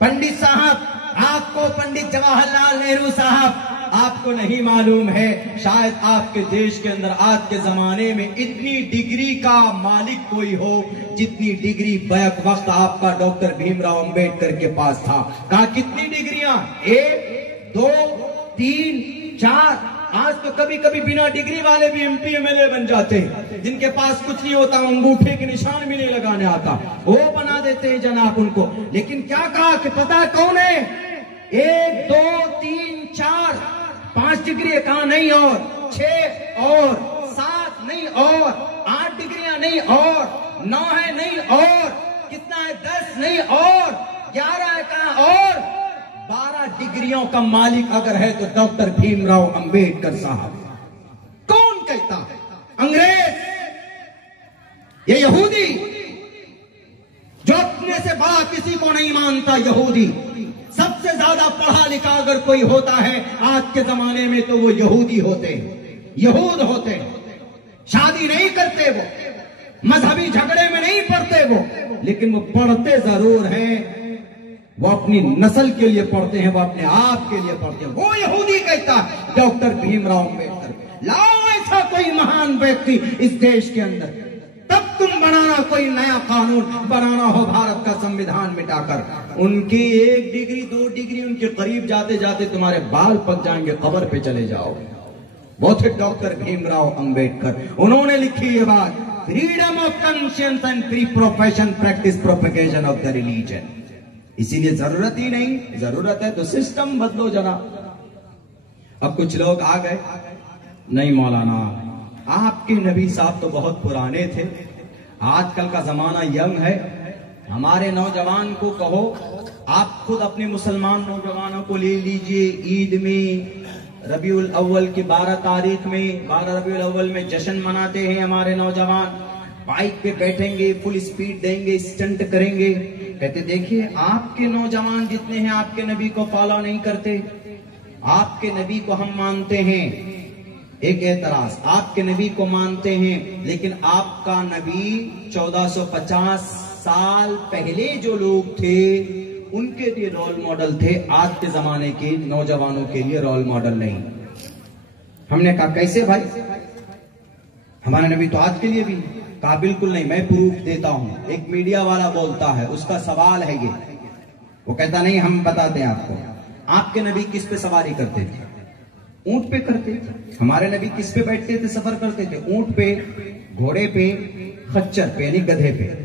पंडित साहब, आपको पंडित जवाहरलाल नेहरू साहब, आपको नहीं मालूम है, शायद आपके देश के अंदर आज के जमाने में इतनी डिग्री का मालिक कोई हो जितनी डिग्री बैक वक्त आपका डॉक्टर भीमराव अंबेडकर के पास था। कहा कितनी डिग्रियां? 1, 2, 3, 4। आज तो कभी कभी बिना डिग्री वाले भी MP MLA बन जाते हैं, जिनके पास कुछ नहीं होता, अंगूठे के निशान भी नहीं लगाने आता, वो बना देते हैं जनाब उनको। लेकिन क्या कहा कि पता कौन है? 1, 2, 3, 4, 5 डिग्री कहा नहीं, और 6 और 7 नहीं, और 8 डिग्रियां नहीं, और 9 है नहीं, और कितना है? 10 नहीं, और 11 है कहा, और 12 डिग्रियों का मालिक अगर है तो डॉक्टर भीमराव अंबेडकर साहब। कौन कहता है? अंग्रेज, ये यहूदी जो अपने से बड़ा किसी को नहीं मानता, यहूदी। सबसे ज्यादा पढ़ा लिखा अगर कोई होता है आज के जमाने में तो वो यहूदी होते हैं, यहूद होते हैं। शादी नहीं करते वो, मजहबी झगड़े में नहीं पड़ते वो, लेकिन वो पढ़ते जरूर हैं। वो अपनी नस्ल के लिए पढ़ते हैं, वो अपने आप के लिए पढ़ते हैं। वो यहूदी कहता है डॉक्टर भीमराव अंबेडकर। लाओ ऐसा कोई महान व्यक्ति इस देश के अंदर, तब तुम बनाना कोई नया कानून बनाना हो भारत का संविधान मिटाकर, उनकी 1 डिग्री 2 डिग्री उनके करीब जाते जाते तुम्हारे बाल पक जाएंगे, कब्र पे चले जाओ। वो थे डॉक्टर भीमराव अंबेडकर, उन्होंने लिखी ये बात, freedom of conscience and free profession practice propagation of the religion. इसीलिए जरूरत ही नहीं, जरूरत है तो सिस्टम बदलो जरा। अब कुछ लोग आ गए, नहीं मौलाना आपके नबी साहब तो बहुत पुराने थे, आजकल का जमाना यंग है, हमारे नौजवान को कहो, आप खुद अपने मुसलमान नौजवानों को ले लीजिए, ईद में रबीउल अव्वल की 12 तारीख में, 12 रबीउल अव्वल में जश्न मनाते हैं हमारे नौजवान, बाइक पे बैठेंगे, फुल स्पीड देंगे, स्टंट करेंगे। कहते देखिए आपके नौजवान जितने हैं आपके नबी को फॉलो नहीं करते, आपके नबी को हम मानते हैं, एक एतराज, आपके नबी को मानते हैं लेकिन आपका नबी 1450 साल पहले जो लोग थे उनके लिए रोल मॉडल थे, आज के जमाने के नौजवानों के लिए रोल मॉडल नहीं। हमने कहा कैसे भाई, हमारा नबी तो आज के लिए भी, कहा बिल्कुल नहीं, मैं प्रूफ देता हूं। एक मीडिया वाला बोलता है, उसका सवाल है ये, वो कहता नहीं हम बताते हैं आपको, आपके नबी किस पे सवारी करते थे? ऊंट पे करते थे। हमारे नबी किस पे बैठते थे, सफर करते थे? ऊंट पे, घोड़े पे, खच्चर पे यानी गधे पे,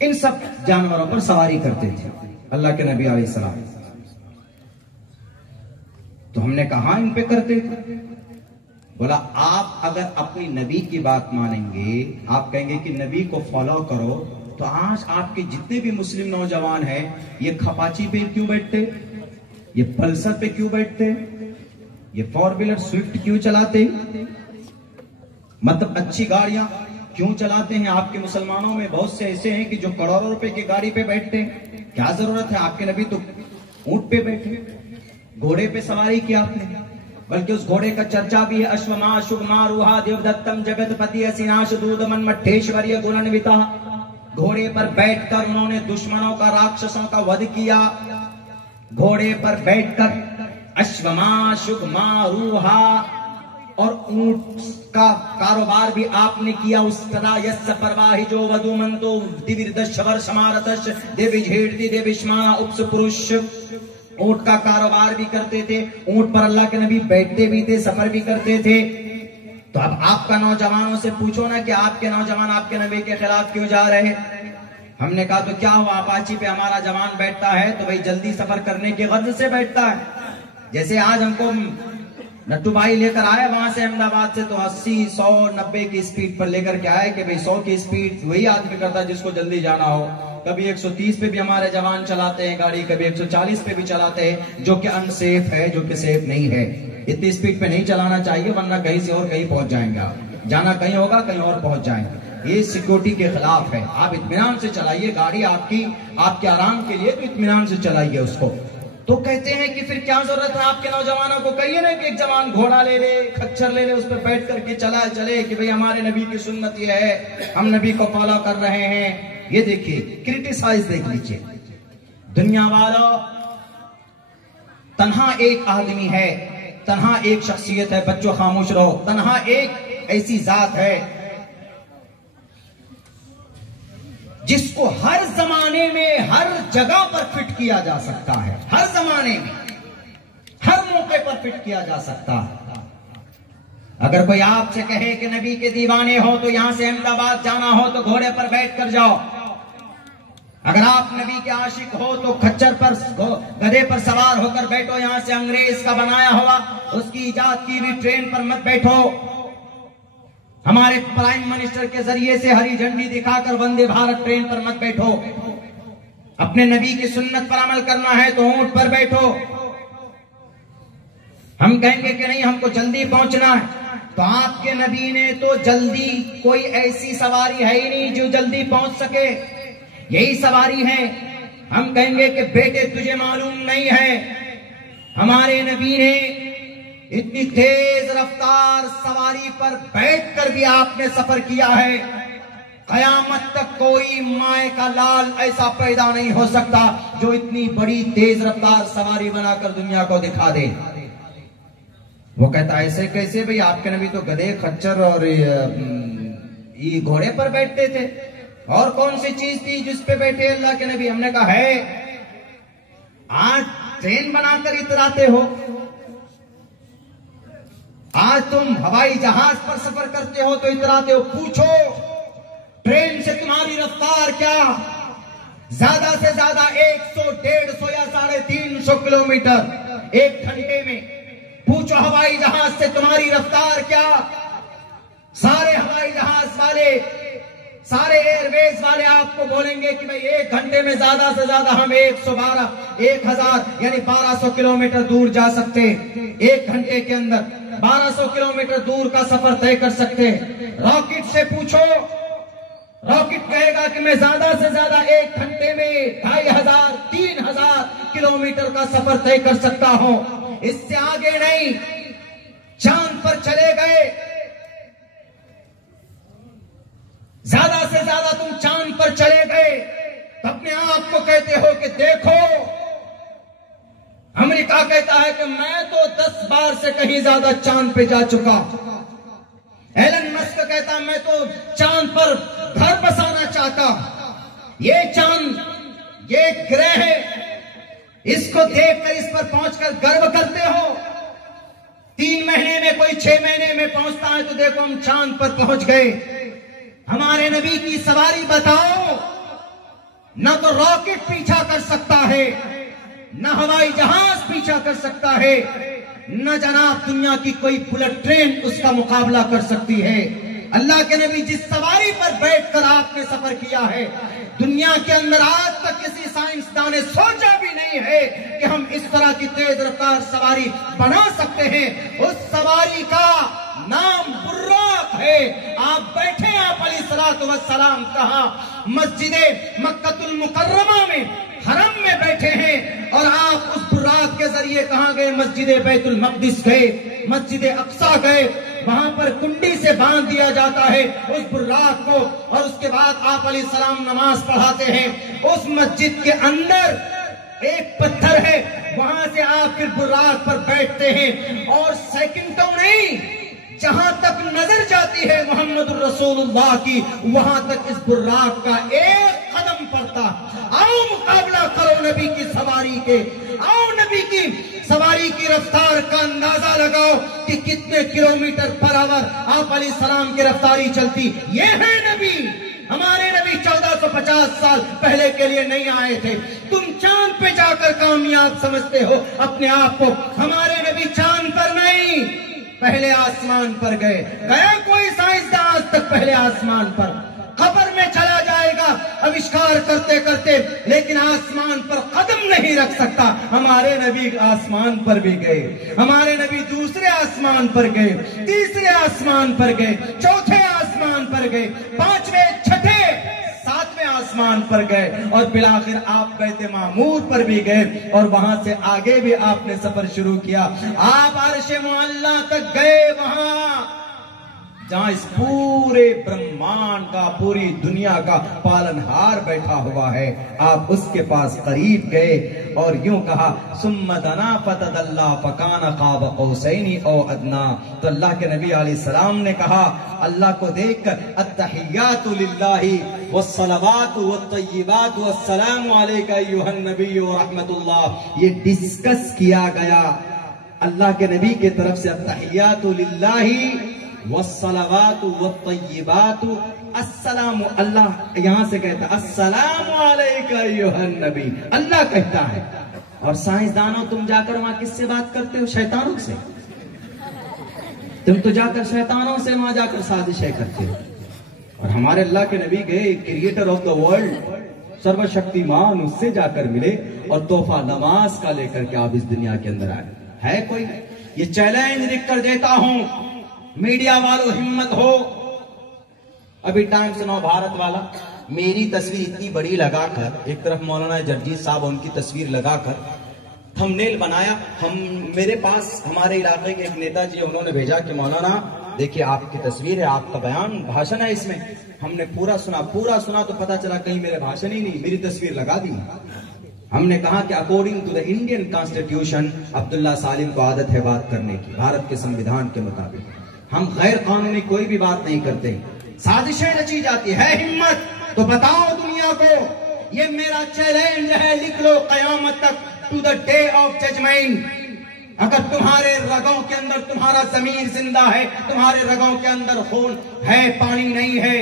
इन सब जानवरों पर सवारी करते थे अल्लाह के नबी अलैहिस्सलाम। तो हमने कहा इन पे करते थे, बोला आप अगर अपनी नबी की बात मानेंगे, आप कहेंगे कि नबी को फॉलो करो, तो आज आपके जितने भी मुस्लिम नौजवान हैं ये खपाची पे क्यों बैठते, ये पल्सर पे क्यों बैठते, ये 4 व्हीलर स्विफ्ट क्यों चलाते, मतलब अच्छी गाड़ियां क्यों चलाते हैं? आपके मुसलमानों में बहुत से ऐसे हैं कि जो करोड़ों रुपए की गाड़ी पे बैठते हैं, क्या जरूरत है? आपके नबी तो ऊंट पे बैठे, घोड़े पे सवारी की आपने, बल्कि उस घोड़े का चर्चा भी है, अश्वमा शुभमा रूहा देवदत्तम जगतपति असिनाश दूदमन मठेश्वर्य गुणन्विता। घोड़े पर बैठकर उन्होंने दुश्मनों का, राक्षसों का वध किया, घोड़े पर बैठकर अश्वमा शुभमा रूहा, और ऊंट का कारोबार भी आपने किया उस तरह। यस्स परवाहि जो वधुमंतो दिविर्दशवर समारतश देवी झेड़ती देविष्मा उपस पुरुष, ऊंट का कारोबार भी करते थे, ऊंट पर अल्लाह के नबी बैठते भी थे, सफर भी करते थे। तो अब आपका नौजवानों से पूछो ना कि आपके नौजवान आपके नबी के खिलाफ क्यों जा रहे हैं। हमने कहा तो क्या हुआ, अपाची पे हमारा जवान बैठता है तो भाई जल्दी सफर करने की गर्ज से बैठता है। जैसे आज हमको नट्टू भाई लेकर आए वहां से अहमदाबाद से, तो 80, 100, 90 की स्पीड पर लेकर के आए कि भाई 100 की स्पीड वही आदमी करता है जिसको जल्दी जाना हो। कभी 130 पे भी हमारे जवान चलाते हैं गाड़ी, कभी 140 पे भी चलाते हैं, जो कि अनसेफ है, जो कि सेफ नहीं है। इतनी स्पीड पे नहीं चलाना चाहिए, वरना कहीं से और कहीं पहुंच जाएंगे। जाना कहीं होगा, कहीं और पहुंच जाएंगे। ये सिक्योरिटी के खिलाफ है। आप इत्मीनान से चलाइए गाड़ी, आपकी आपके आराम के लिए, तो इत्मीनान से चलाइए उसको। तो कहते हैं कि फिर क्या जरूरत है आपके नौजवानों को, कहिए ना कि एक जवान घोड़ा ले ले, खच्चर ले ले, उस पर बैठ करके चले कि भाई हमारे नबी की सुन्नत ये है, हम नबी को फॉलो कर रहे हैं। ये देखिए, क्रिटिसाइज देख लीजिए। दुनिया वालों, तन्हा एक आदमी है, तन्हा एक शख्सियत है, बच्चों खामोश रहो, तन्हा एक ऐसी जात है जिसको हर जमाने में हर जगह पर फिट किया जा सकता है, हर जमाने में हर मौके पर फिट किया जा सकता है। अगर कोई आपसे कहे कि नबी के दीवाने हो तो यहां से अहमदाबाद जाना हो तो घोड़े पर बैठ कर जाओ, अगर आप नबी के आशिक हो तो खच्चर पर, गधे पर सवार होकर बैठो, यहां से अंग्रेज का बनाया हुआ उसकी इजाद की हुई ट्रेन पर मत बैठो, हमारे प्राइम मिनिस्टर के जरिए से हरी झंडी दिखाकर वंदे भारत ट्रेन पर मत बैठो। अपने नबी की सुन्नत पर अमल करना है तो ऊंट पर बैठो। हम कहेंगे कि नहीं हमको जल्दी पहुंचना है, तो आपके नबी ने तो जल्दी, कोई ऐसी सवारी है ही नहीं जो जल्दी पहुंच सके, यही सवारी है। हम कहेंगे कि बेटे तुझे मालूम नहीं है, हमारे नबी ने इतनी तेज रफ्तार सवारी पर बैठकर भी आपने सफर किया है। कयामत तक कोई माए का लाल ऐसा पैदा नहीं हो सकता जो इतनी बड़ी तेज रफ्तार सवारी बनाकर दुनिया को दिखा दे। वो कहता ऐसे कैसे भाई, आपके नबी तो गधे, खच्चर और ये घोड़े पर बैठते थे। और कौन सी चीज थी जिस पे बैठे अल्लाह के नबी? हमने कहा है आज ट्रेन बनाकर इतराते हो, आज तुम हवाई जहाज पर सफर करते हो तो इतराते हो। पूछो ट्रेन से तुम्हारी रफ्तार क्या? ज्यादा से ज्यादा 100, 150 या 350 किलोमीटर एक घंटे में। पूछो हवाई जहाज से तुम्हारी रफ्तार क्या? सारे हवाई जहाज वाले, सारे एयरवेज वाले आपको बोलेंगे कि भाई 1 घंटे में ज्यादा से ज्यादा हम 112, 1000 यानी 1200 किलोमीटर दूर जा सकते। 1 घंटे के अंदर 1200 किलोमीटर दूर का सफर तय कर सकते। रॉकेट से पूछो, रॉकेट कहेगा कि मैं ज्यादा से ज्यादा 1 घंटे में 2500, 3000 किलोमीटर का सफर तय कर सकता हूं, इससे आगे नहीं। चांद पर चले गए, ज्यादा से ज्यादा तुम चांद पर चले गए तो अपने आप को कहते हो कि देखो। अमेरिका कहता है कि मैं तो 10 बार से कहीं ज्यादा चांद पे जा चुका। एलन मस्क कहता मैं तो चांद पर घर बसाना चाहता। ये चांद, ये ग्रह है, इसको देखकर इस पर पहुंचकर गर्व करते हो। 3 महीने में कोई 6 महीने में पहुंचता है तो देखो हम चांद पर पहुंच गए। हमारे नबी की सवारी बताओ, न तो रॉकेट पीछा कर सकता है, न हवाई जहाज पीछा कर सकता है, न जनाब दुनिया की कोई बुलेट ट्रेन उसका मुकाबला कर सकती है। अल्लाह के नबी जिस सवारी पर बैठकर आपने सफर किया है, दुनिया के अंदर आज तक किसी साइंसदान ने सोचा भी नहीं है कि हम इस तरह की तेज रफ्तार सवारी बना सकते हैं। उस सवारी का नाम बुर्राक है। आप बैठे, आप अलैहिस्सलातु वस्सलाम कहा मस्जिदे मक्कतुल मुकर्रमा में, हरम में बैठे हैं, और आप उस बुर्राक के जरिए कहां गए? मस्जिदे बैतुल मक़दिस गए, मस्जिदे अक्सा गए। वहां पर कुंडी से बांध दिया जाता है उस बुर्राक को, और उसके बाद आप अलैहिस्सलाम नमाज पढ़ाते हैं। उस मस्जिद के अंदर एक पत्थर है, वहां से आप फिर बुर्राक पर बैठते हैं, और सेकंडों नहीं, जहां तक नजर जाती है मोहम्मदुर रसूलुल्लाह की, वहां तक इस बुर्राक का एक कदम पड़ता। आओ मुकाबला करो नबी की सवारी के, आओ नबी की सवारी की रफ्तार का अंदाजा लगाओ कि कितने किलोमीटर पर आवर आप अलैहिस्सलाम की रफ्तारी चलती। ये है नबी। हमारे नबी 1450 साल पहले के लिए नहीं आए थे। तुम चांद पे जाकर कामयाब समझते हो अपने आप को, हमारे नबी चांद पर नहीं, पहले आसमान पर गए। गया कोई साइंसदान आज तक पहले आसमान पर? कब्र में चला जाएगा आविष्कार करते करते, लेकिन आसमान पर कदम नहीं रख सकता। हमारे नबी आसमान पर भी गए, हमारे नबी दूसरे आसमान पर गए, तीसरे आसमान पर गए, चौथे आसमान पर गए, 5वें, 6ठे, 7वें आसमान पर गए, और बिलाखिर आप बैत मामूर पर भी गए, और वहां से आगे भी आपने सफर शुरू किया। आप अर्श मुअल्ला तक गए, वहां जहां इस पूरे ब्रह्मांड का, पूरी दुनिया का पालनहार बैठा हुआ है। आप उसके पास करीब गए और यूं कहा सुम्मा दना फतदल्ला फकाना क़ाब क़ौसैनी औ अदना। तो अल्लाह के नबी अलैहिस्सलाम ने कहा, अल्लाह को देखकर अत्तहियातु लिल्लाहि वस्सलावातु वत्तय्यिबातु वस्सलामु अलैका अय्युहन नबिय्यु व रहमतुल्लाह। ये डिस्कस किया गया अल्लाह के नबी के तरफ से, अत्तहियातु लिल्लाहि वस्सलावातु वत्तय्यिबातु अस्सलामु, अल्लाह यहां से कहता अस्सलामु अलैका अय्युहन नबी, अल्लाह कहता है। और साइंसदानों तुम जाकर वहां किससे बात करते हो? शैतानों से। तुम तो जाकर शैतानों से वहां जाकर साजिशें करते हो। और हमारे अल्लाह के नबी गए क्रिएटर ऑफ द वर्ल्ड, सर्वशक्तिमान, उससे जाकर मिले और तोहफा नमाज का लेकर के आप इस दुनिया के अंदर आए। है कोई? ये चैलेंज लिख कर देता हूं, मीडिया वालों हिम्मत हो। अभी टाइम्स नौ भारत वाला मेरी तस्वीर इतनी बड़ी लगाकर, एक तरफ मौलाना जरजीत साहब उनकी तस्वीर लगाकर थंबनेल बनाया। मेरे पास हमारे इलाके के एक नेताजी, उन्होंने भेजा कि मौलाना देखिए आपकी तस्वीर है, आपका बयान भाषण है इसमें। हमने पूरा सुना तो पता चला कहीं मेरे भाषण ही नहीं, मेरी तस्वीर लगा दी। हमने कहा कि according to the Indian constitution Abdullah Salim को आदत है बात करने की, भारत के संविधान के मुताबिक हम गैर कानूनी कोई भी बात नहीं करते। साजिशें रची जाती है हिम्मत तो बताओ दुनिया को, ये मेरा चैलेंज है, लिख लो कयामत तक, to the day of judgement. अगर तुम्हारे रगों के अंदर तुम्हारा जमीर जिंदा है, तुम्हारे रगों के अंदर खून है, पानी नहीं है,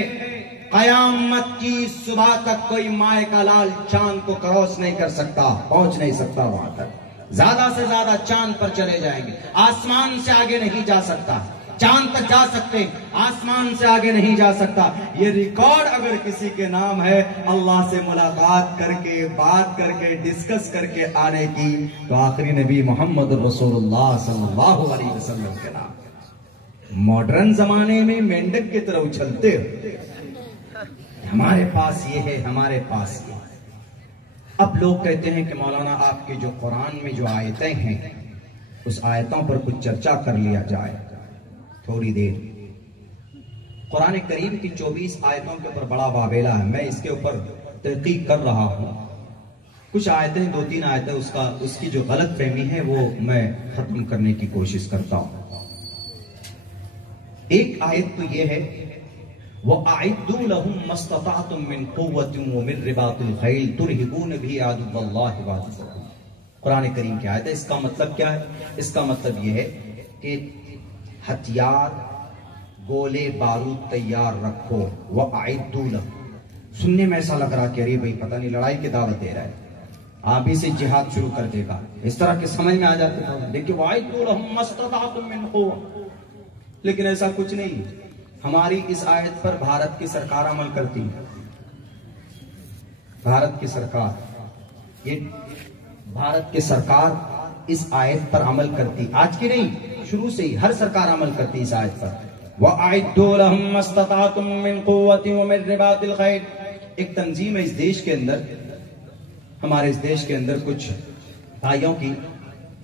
कयामत की सुबह तक कोई माए का लाल चांद को क्रॉस नहीं कर सकता, पहुंच नहीं सकता वहां तक। ज्यादा से ज्यादा चांद पर चले जाएंगे, आसमान से आगे नहीं जा सकता। चांद तक जा सकते, आसमान से आगे नहीं जा सकता। ये रिकॉर्ड अगर किसी के नाम है, अल्लाह से मुलाकात करके, बात करके, डिस्कस करके आने की, तो आखिरी नबी मोहम्मद रसूलुल्लाह सल्लल्लाहु अलैहि वसल्लम के नाम। मॉडर्न जमाने में मेंढक की तरह उछलते हो, हमारे पास ये है, हमारे पास ये। अब लोग कहते हैं कि मौलाना आपके जो कुरान में जो आयतें हैं, उस आयतों पर कुछ चर्चा कर लिया जाए थोड़ी देर। कुरान करीम की 24 आयतों के ऊपर बड़ा वावेला है, मैं इसके ऊपर तहकीक कर रहा हूं। कुछ आयतें, 2-3 आयतें उसकी जो गलत फहमी है वो मैं खत्म करने की कोशिश करता हूं। एक आयत तो ये है, वअइद्दू लहुम मस्तताअतुम मिन कुव्वतिन व मिन रिबातिल खैल तुरहिबून बिही अदुव्वल्लाहि व अदुव्वकुम। कुरान करीम की आयत है। इसका मतलब क्या है? इसका मतलब यह है कि हथियार, गोले बारूद तैयार रखो। वअइद्दू लहुम। सुनने में ऐसा लग रहा कि अरे भाई पता नहीं लड़ाई की दावत दे रहा है, आप ही से जिहाद शुरू कर देगा, इस तरह के समझ में आ जाते हैं। देखिए वअइद्दू लहुम मस्तताअतुम मिन कुव्वा, लेकिन ऐसा कुछ नहीं। हमारी इस आयत पर भारत की सरकार अमल करती है। भारत की सरकार, ये भारत की सरकार इस आयत पर अमल करती, आज की नहीं, शुरू से ही हर सरकार अमल करती इस आयत पर। वअइद्दू लहुम मस्तताअतुम मिन कुव्वतिन व मिन रिबातिल खैल। एक तंजीम है इस देश के अंदर, हमारे इस देश के अंदर कुछ भाइयों की,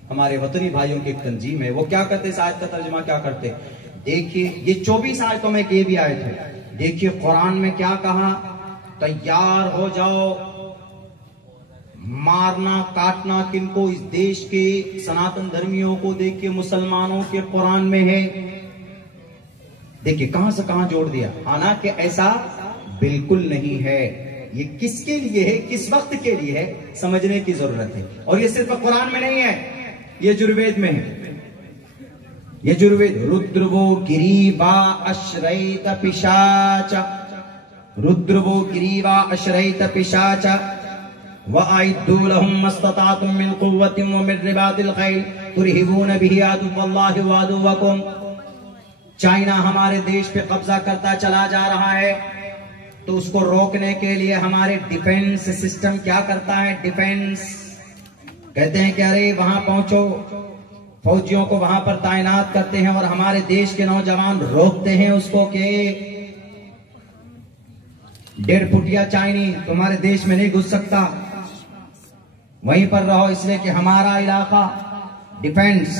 हमारे वतनी भाइयों की एक तंजीम है। वो क्या करते, इस आयत का तर्जुमा क्या करते? देखिए ये 24 आयतों में ये भी आयत है। देखिए कुरान में क्या कहा, तैयार हो जाओ मारना काटना किनको, इस देश के सनातन धर्मियों को। देखिए मुसलमानों के कुरान में है, देखिए कहां से कहां जोड़ दिया। हालांकि ऐसा बिल्कुल नहीं है। ये किसके लिए है, किस वक्त के लिए है, समझने की जरूरत है। और ये सिर्फ कुरान में नहीं है, ये यजुर्वेद में है। यजुर्वेद, रुद्रवो गिरीवा अश्रैत पिशाच, रुद्रवो गिरीवा अश्रैत पिशाच वअइद्दू लहुम मस्तताअतुम मिन कुव्वतिन व मिन रिबातिल खैल तुरहिबून बिही अदुव्वल्लाहि व अदुव्वकुम। चाइना हमारे देश पे कब्जा करता चला जा रहा है, तो उसको रोकने के लिए हमारे डिफेंस सिस्टम क्या करता है? डिफेंस कहते हैं कि अरे वहां पहुंचो, फौजियों को वहां पर तैनात करते हैं, और हमारे देश के नौजवान रोकते हैं उसको कि 1.5 फुटिया चाइनी तुम्हारे देश में नहीं घुस सकता, वहीं पर रहो, इसलिए कि हमारा इलाका डिफेंस,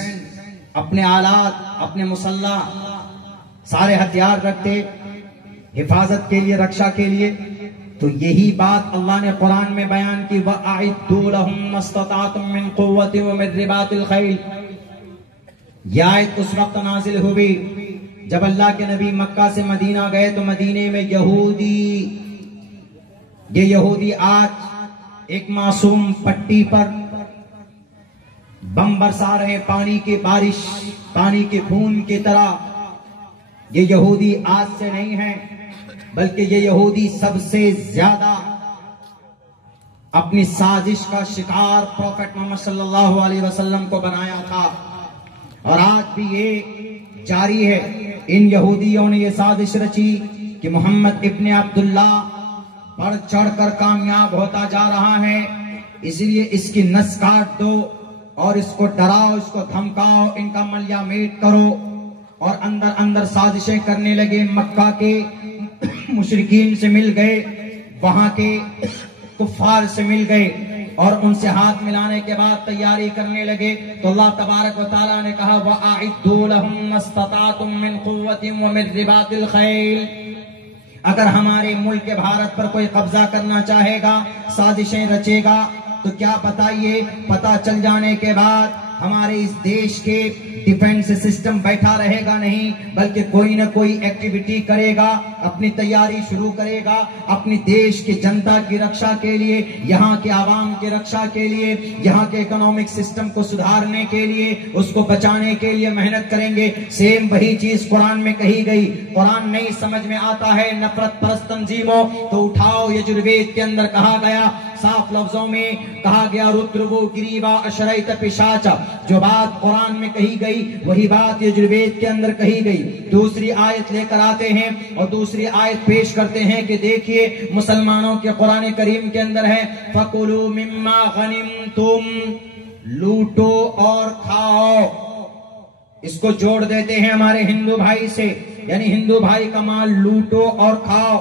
अपने आलात, अपने मुसल्ला, सारे हथियार रखते हिफाजत के लिए, रक्षा के लिए। तो यही बात अल्लाह ने कुरान में बयान की, वअइद्दू लहुम मस्तताअतुम मिन कुव्वतिन व मिन रिबातिल खैल। यह आयत उस वक्त नाजिल हुई जब अल्लाह के नबी मक्का से मदीना गए, तो मदीने में यहूदी आज एक मासूम पट्टी पर बम बरसा रहे, पानी की बारिश, पानी के खून की तरह। ये यहूदी आज से नहीं है, बल्कि ये यहूदी सबसे ज्यादा अपनी साजिश का शिकार प्रॉफेट मोहम्मद सल्लल्लाहु अलैहि वसल्लम को बनाया था, और आज भी ये जारी है। इन यहूदियों ने ये साजिश रची कि मोहम्मद इब्ने अब्दुल्ला बढ़ चढ़कर कामयाब होता जा रहा है, इसलिए इसकी नस काट दो और इसको डराओ, इसको धमकाओ, इनका मलिया मेट करो। और अंदर अंदर साजिशें करने लगे। मक्का के मुशरिकीन से मिल गए, वहां के कुफार से मिल गए, और उनसे हाथ मिलाने के बाद तैयारी करने लगे। तो अल्लाह तबारक व तआला ने कहा, वअइद्दू लहुम मस्तताअतुम मिन कुव्वतिन व मिन रिबातिल खैल। अगर हमारे मुल्क भारत पर कोई कब्जा करना चाहेगा, साजिशें रचेगा, तो क्या बताइए, पता चल जाने के बाद हमारे इस देश के डिफेंस सिस्टम बैठा रहेगा नहीं, बल्कि कोई ना कोई एक्टिविटी करेगा। अपनी तैयारी शुरू करेगा अपनी देश की जनता की रक्षा के लिए, यहाँ के आवाम की रक्षा के लिए, यहाँ के इकोनॉमिक सिस्टम को सुधारने के लिए, उसको बचाने के लिए मेहनत करेंगे। सेम वही चीज कुरान में कही गई। कुरान नहीं समझ में आता है नफरत परस्त तंजीमों तो उठाओ, यजुर्वेद के अंदर कहा गया, साफ लफ्जों में कहा गया, रुद्रवो गिरीवा अशरैत पिशाचा। जो बात कुरान में कही गई वही बात यजुर्वेद के अंदर कही गई। दूसरी आयत लेकर आते हैं और दूसरी आयत पेश करते हैं कि देखिए मुसलमानों के कुरान करीम के अंदर है, फकुलू मिम्मा गनिमतुम, लूटो और खाओ। इसको जोड़ देते हैं हमारे हिंदू भाई से, यानी हिंदू भाई का माल लूटो और खाओ।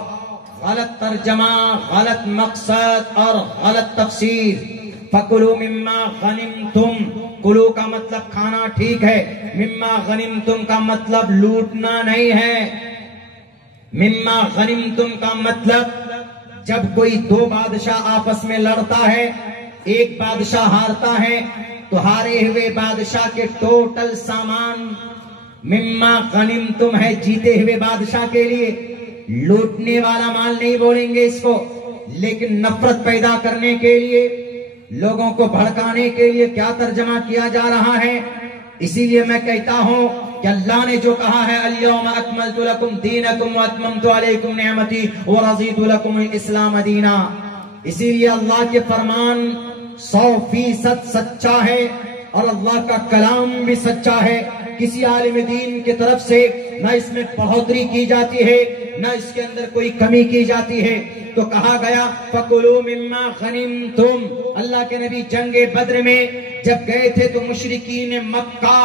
गलत तर्जमा, गलत मकसद और गलत तफसीर। फकुलू मिम्मा गनिमतुम, कुलू का मतलब खाना ठीक है, मिम्मा गनिमतुम का मतलब लूटना नहीं है। मिम्मा गनिमतुम का मतलब जब कोई दो बादशाह आपस में लड़ता है, एक बादशाह हारता है तो हारे हुए बादशाह के टोटल सामान मिम्मा गनिमतुम है जीते हुए बादशाह के लिए। लूटने वाला माल नहीं बोलेंगे इसको, लेकिन नफरत पैदा करने के लिए, लोगों को भड़काने के लिए क्या तर्जमा किया जा रहा है। इसीलिए मैं कहता हूं कि अल्लाह ने जो कहा है, अल-यौमा अकमलतु लकुम दीनकुम व अतममतु अलैकुम निअमती व रज़ीतु लकुमुल इस्लाम दीना, इसीलिए अल्लाह के फरमान 100% सच्चा है और अल्लाह का कलाम भी सच्चा है। किसी आलिम दीन की तरफ से न इसमें बढ़ोतरी की जाती है, न इसके अंदर कोई कमी की जाती है। तो कहा गया फकुलू मिम्मा गनिमतुम। अल्लाह के नबी जंगे बद्र में जब गए थे तो मुशरिकीन मक्का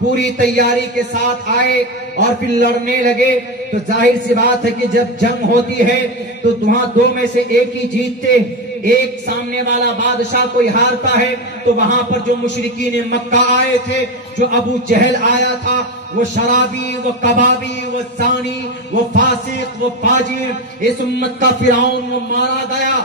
पूरी तैयारी के साथ आए और फिर लड़ने लगे। तो जाहिर सी बात है कि जब जंग होती है तो वहां दो में से एक ही जीतते, एक सामने वाला बादशाह कोई हारता है। तो वहां पर जो मुशरिकीन मक्का आए थे, जो अबू जहल आया था, वो शराबी, वो कबाबी, वो सानी, वो फासिक, वो फाजिर, इस उम्मत का फिरौन, वो मारा गया।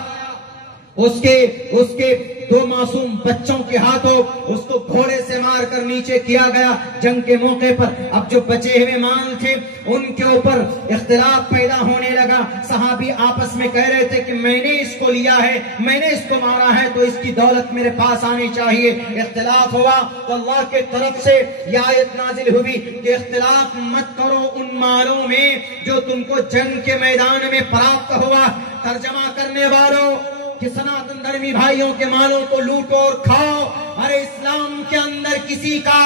उसके दो मासूम बच्चों के हाथों उसको घोड़े से मारकर नीचे किया गया जंग के मौके पर। अब जो बचे हुए माल थे उनके ऊपर इख्तिलाफ पैदा होने लगा। सहाबी आपस में कह रहे थे कि मैंने इसको लिया है, मैंने इसको मारा है, तो इसकी दौलत मेरे पास आनी चाहिए। इख्तिलाफ हुआ तो अल्लाह के तरफ से यह आयत नाजिल हुई कि इख्तिलाफ मत करो उन मालों में जो तुमको जंग के मैदान में प्राप्त हुआ। तर्जमा करने वालों कि सनातन धर्मी भाइयों के मालों को लूटो और खाओ। अरे इस्लाम के अंदर किसी का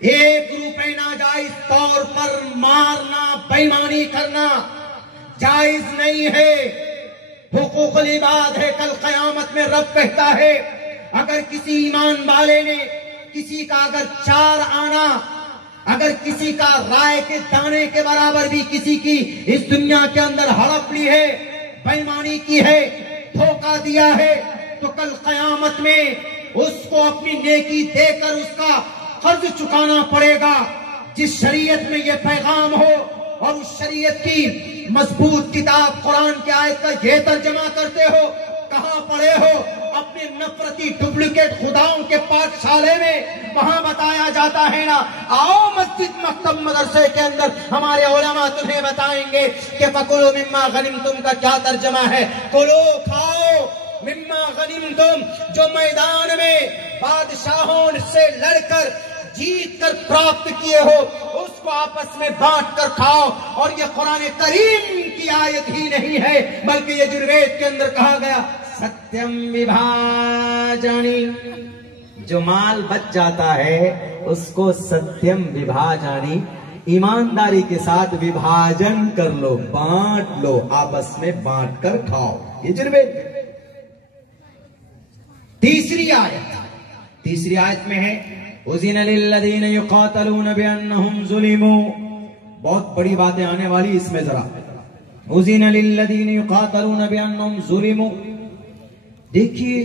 1 रुपए नाजायज तौर पर मारना, बेईमानी करना जायज नहीं है। हुकूकुल इबाद है। कल कयामत में रब कहता है, अगर किसी ईमान वाले ने किसी का अगर 4 आना, अगर किसी का राय के दाने के बराबर भी किसी की इस दुनिया के अंदर हड़प ली है, बेईमानी की है, धोखा दिया है, तो कल कयामत में उसको अपनी नेकी देकर उसका कर्ज चुकाना पड़ेगा। जिस शरीयत में यह पैगाम हो और उस शरीयत की मजबूत किताब कुरान की आयत का यह तर्जमा करते हो, कहां पढ़े हो? अपने नफरती डुप्लीकेट खुदाओं के पाठशाले में। वहां बताया जाता है ना, आओ मस्जिद मकतब मदरसे के अंदर हमारे उलमा तुम्हें बताएंगे कि फकुलू मिम्मा गनिमतुम का क्या तर्जमा है। कुलो, खाओ, मिम्मा गनिमतुम, जो मैदान में बादशाहों से लड़कर जीत कर प्राप्त किए हो, उसको आपस में बांट कर खाओ। और ये कुरान करीम की आयत ही नहीं है, बल्कि यजुर्वेद के अंदर कहा गया, सत्यम विभाजनी, जो माल बच जाता है उसको सत्यम विभाजनी, ईमानदारी के साथ विभाजन कर लो, बांट लो, आपस में बांट कर खाओ। यजुर्वेद तीसरी आयत में है, उज़िना लिल्लज़ीना युक़ातलूना बिअन्नहुम ज़ुलिमू। बहुत बड़ी बातें आने वाली इसमें जरा। उज़िना लिल्लज़ीना युक़ातलूना बिअन्नहुम ज़ुलिमू। देखिए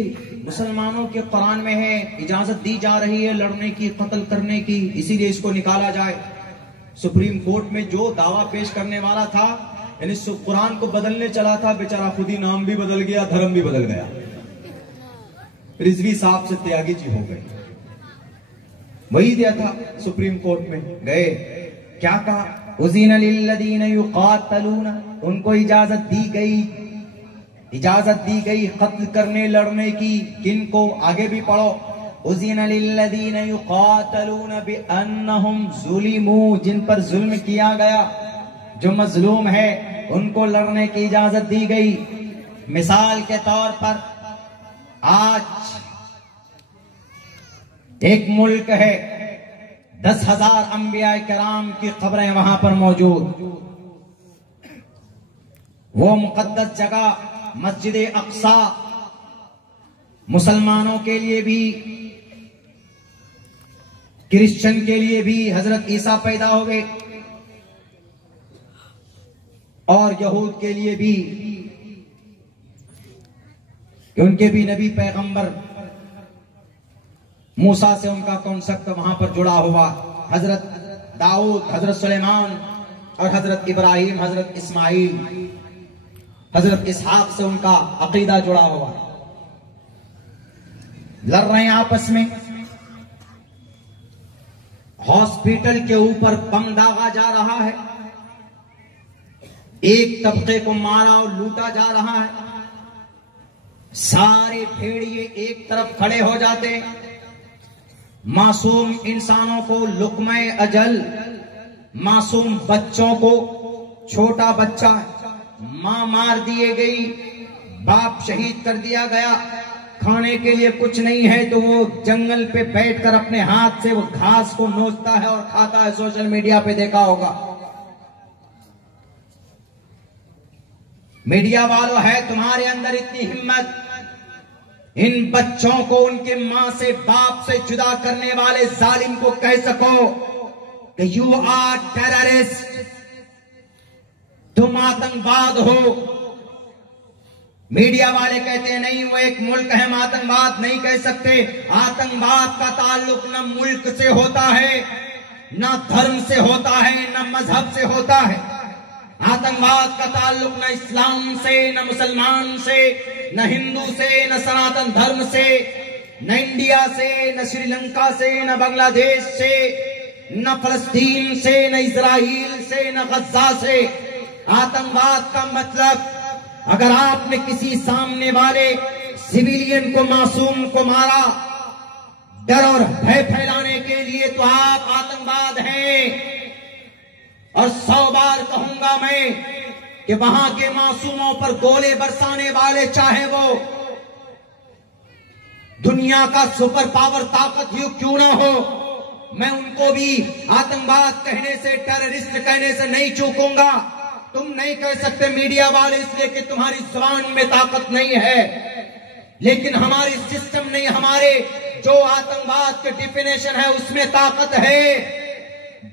मुसलमानों के कुरान में है, इजाजत दी जा रही है लड़ने की, कत्ल करने की, इसीलिए इसको निकाला जाए। सुप्रीम कोर्ट में जो दावा पेश करने वाला था, यानी कुरान को बदलने चला था, बेचारा खुद ही नाम भी बदल गया, धर्म भी बदल गया। रिजवी साहब से त्यागी जी हो गए। वही दिया था सुप्रीम कोर्ट में, गए क्या कहा उज़ीन लिल्लज़ीन युक़ातलून, उनको इजाजत दी गई कत्ल करने लड़ने की। किनको? आगे भी पढ़ो, उज़ीन लिल्लज़ीन युक़ातलून बिअन्नहुम ज़ुलिमू, जिन पर जुल्म किया गया, जो मजलूम है उनको लड़ने की इजाजत दी गई। मिसाल के तौर पर आज एक मुल्क है, 10,000 अंबिया किराम की कब्रें वहां पर मौजूद। वो मुकद्दस जगह मस्जिद अक्सा मुसलमानों के लिए भी, क्रिश्चियन के लिए भी हजरत ईसा पैदा हो गए और यहूद के लिए भी, कि उनके भी नबी पैगंबर मूसा से उनका कॉन्सेप्ट वहां पर जुड़ा हुआ। हजरत दाऊद, हजरत सुलेमान और हजरत इब्राहिम, हजरत इस्माइल, हजरत इसहाक से उनका अकीदा जुड़ा हुआ। लड़ रहे हैं आपस में। हॉस्पिटल के ऊपर बम दागा जा रहा है, एक तबके को मारा और लूटा जा रहा है। सारे भेड़िए एक तरफ खड़े हो जाते हैं, मासूम इंसानों को लुक़्मे अजल, मासूम बच्चों को, छोटा बच्चा मां मार दिए गई, बाप शहीद कर दिया गया, खाने के लिए कुछ नहीं है तो वो जंगल पे बैठकर अपने हाथ से वो घास को नोचता है और खाता है। सोशल मीडिया पे देखा होगा। मीडिया वालों, है तुम्हारे अंदर इतनी हिम्मत, इन बच्चों को उनके मां से, बाप से जुदा करने वाले जालिम को कह सको कि यू आर टेररिस्ट, तुम आतंकवाद हो। मीडिया वाले कहते हैं नहीं, वो एक मुल्क है, हम आतंकवाद नहीं कह सकते। आतंकवाद का ताल्लुक न मुल्क से होता है, न धर्म से होता है, न मजहब से होता है। आतंकवाद का ताल्लुक न इस्लाम से, न मुसलमान से, न हिंदू से, न सनातन धर्म से, न इंडिया से, न श्रीलंका से, न बांग्लादेश से, न फलस्तीन से, न इजराइल से, न गजा से। आतंकवाद का मतलब, अगर आपने किसी सामने वाले सिविलियन को, मासूम को मारा डर और भय फैलाने के लिए, तो आप आतंकवाद हैं। और 100 बार कहूंगा मैं कि वहां के मासूमों पर गोले बरसाने वाले, चाहे वो दुनिया का सुपर पावर ताकत ही क्यों ना हो, मैं उनको भी आतंकवाद कहने से, टेररिस्ट कहने से नहीं चूकूंगा। तुम नहीं कह सकते मीडिया वाले, इसलिए कि तुम्हारी जुबान में ताकत नहीं है, लेकिन हमारी सिस्टम नहीं, हमारे जो आतंकवाद के डिफिनेशन है उसमें ताकत है।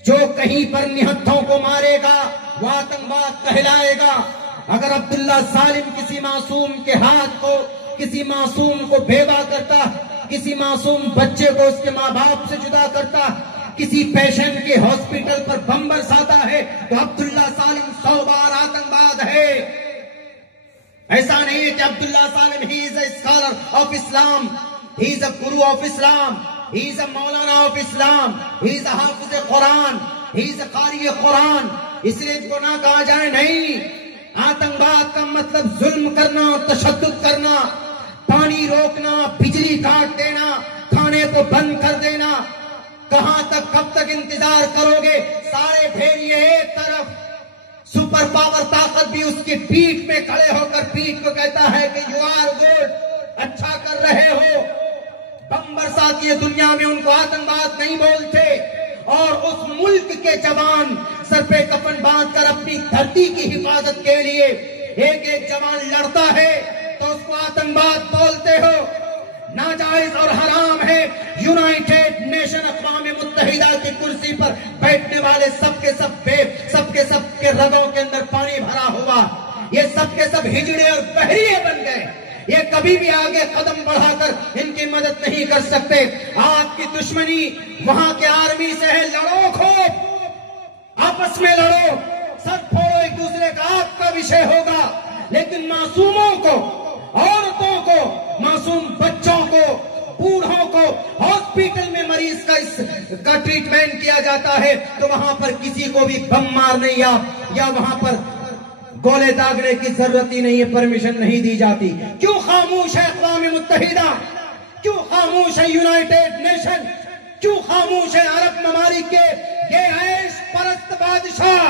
जो कहीं पर निहत्थों को मारेगा वो आतंकवाद कहलाएगा। अगर अब्दुल्ला सालिम किसी मासूम के हाथ को, किसी मासूम को बेवा करता, किसी मासूम बच्चे को उसके माँ बाप से जुदा करता, किसी पेशेंट के हॉस्पिटल पर बम बरसाता है, तो अब्दुल्ला सालिम 100 बार आतंकवाद है। ऐसा नहीं है कि Abdullah Salim he is a scholar of Islam, he is a guru of Islam, he is a maulana of Islam, he is a hafiz Quran, he is a qari Quran, इसलिए इसको ना कहा जाए। नहीं, आतंकवाद का मतलब जुल्म करना, तशद्दुद करना, पानी रोकना, बिजली काट देना, खाने को बंद कर देना। कहां तक, कब तक इंतजार करोगे? सारे भेड़िए एक तरफ, सुपर पावर ताकत भी उसकी पीठ में खड़े होकर पीठ को कहता है कि यू आर गुड, अच्छा कर रहे हो। बम बरसाती है दुनिया में, उनको आतंकवाद नहीं बोलते। और उस मुल्क के जवान सर पे कफन बांधकर अपनी धरती की हिफाजत के लिए एक एक जवान लड़ता है, तो उसको आतंकवाद बोलते हो। नाजायज और हराम है। यूनाइटेड नेशन अक़वाम मुत्तहिदा की कुर्सी पर बैठने वाले सबके सब के रगों के अंदर पानी भरा हुआ, ये सबके सब हिजड़े और बहरिए बन गए। ये कभी भी आगे कदम बढ़ाकर इनकी मदद नहीं कर सकते। आपकी दुश्मनी वहां के आर्मी से है, लड़ो खूब, आपस में लड़ो, सब फोड़ो एक दूसरे का, आपका विषय होगा। लेकिन मासूमों को, औरतों को, मासूम बच्चों को, बूढ़ों को हॉस्पिटल में मरी मरीज का ट्रीटमेंट किया जाता है तो वहां पर किसी को भी बम मारने या वहां पर गोले दागने की जरूरत ही नहीं है, परमिशन नहीं दी जाती। क्यों खामोश है अक़वाम मुत्तहिदा? क्यों खामोश है यूनाइटेड नेशन? क्यों खामोश है अरब ममालिक के ये ऐश परस्त बादशाह?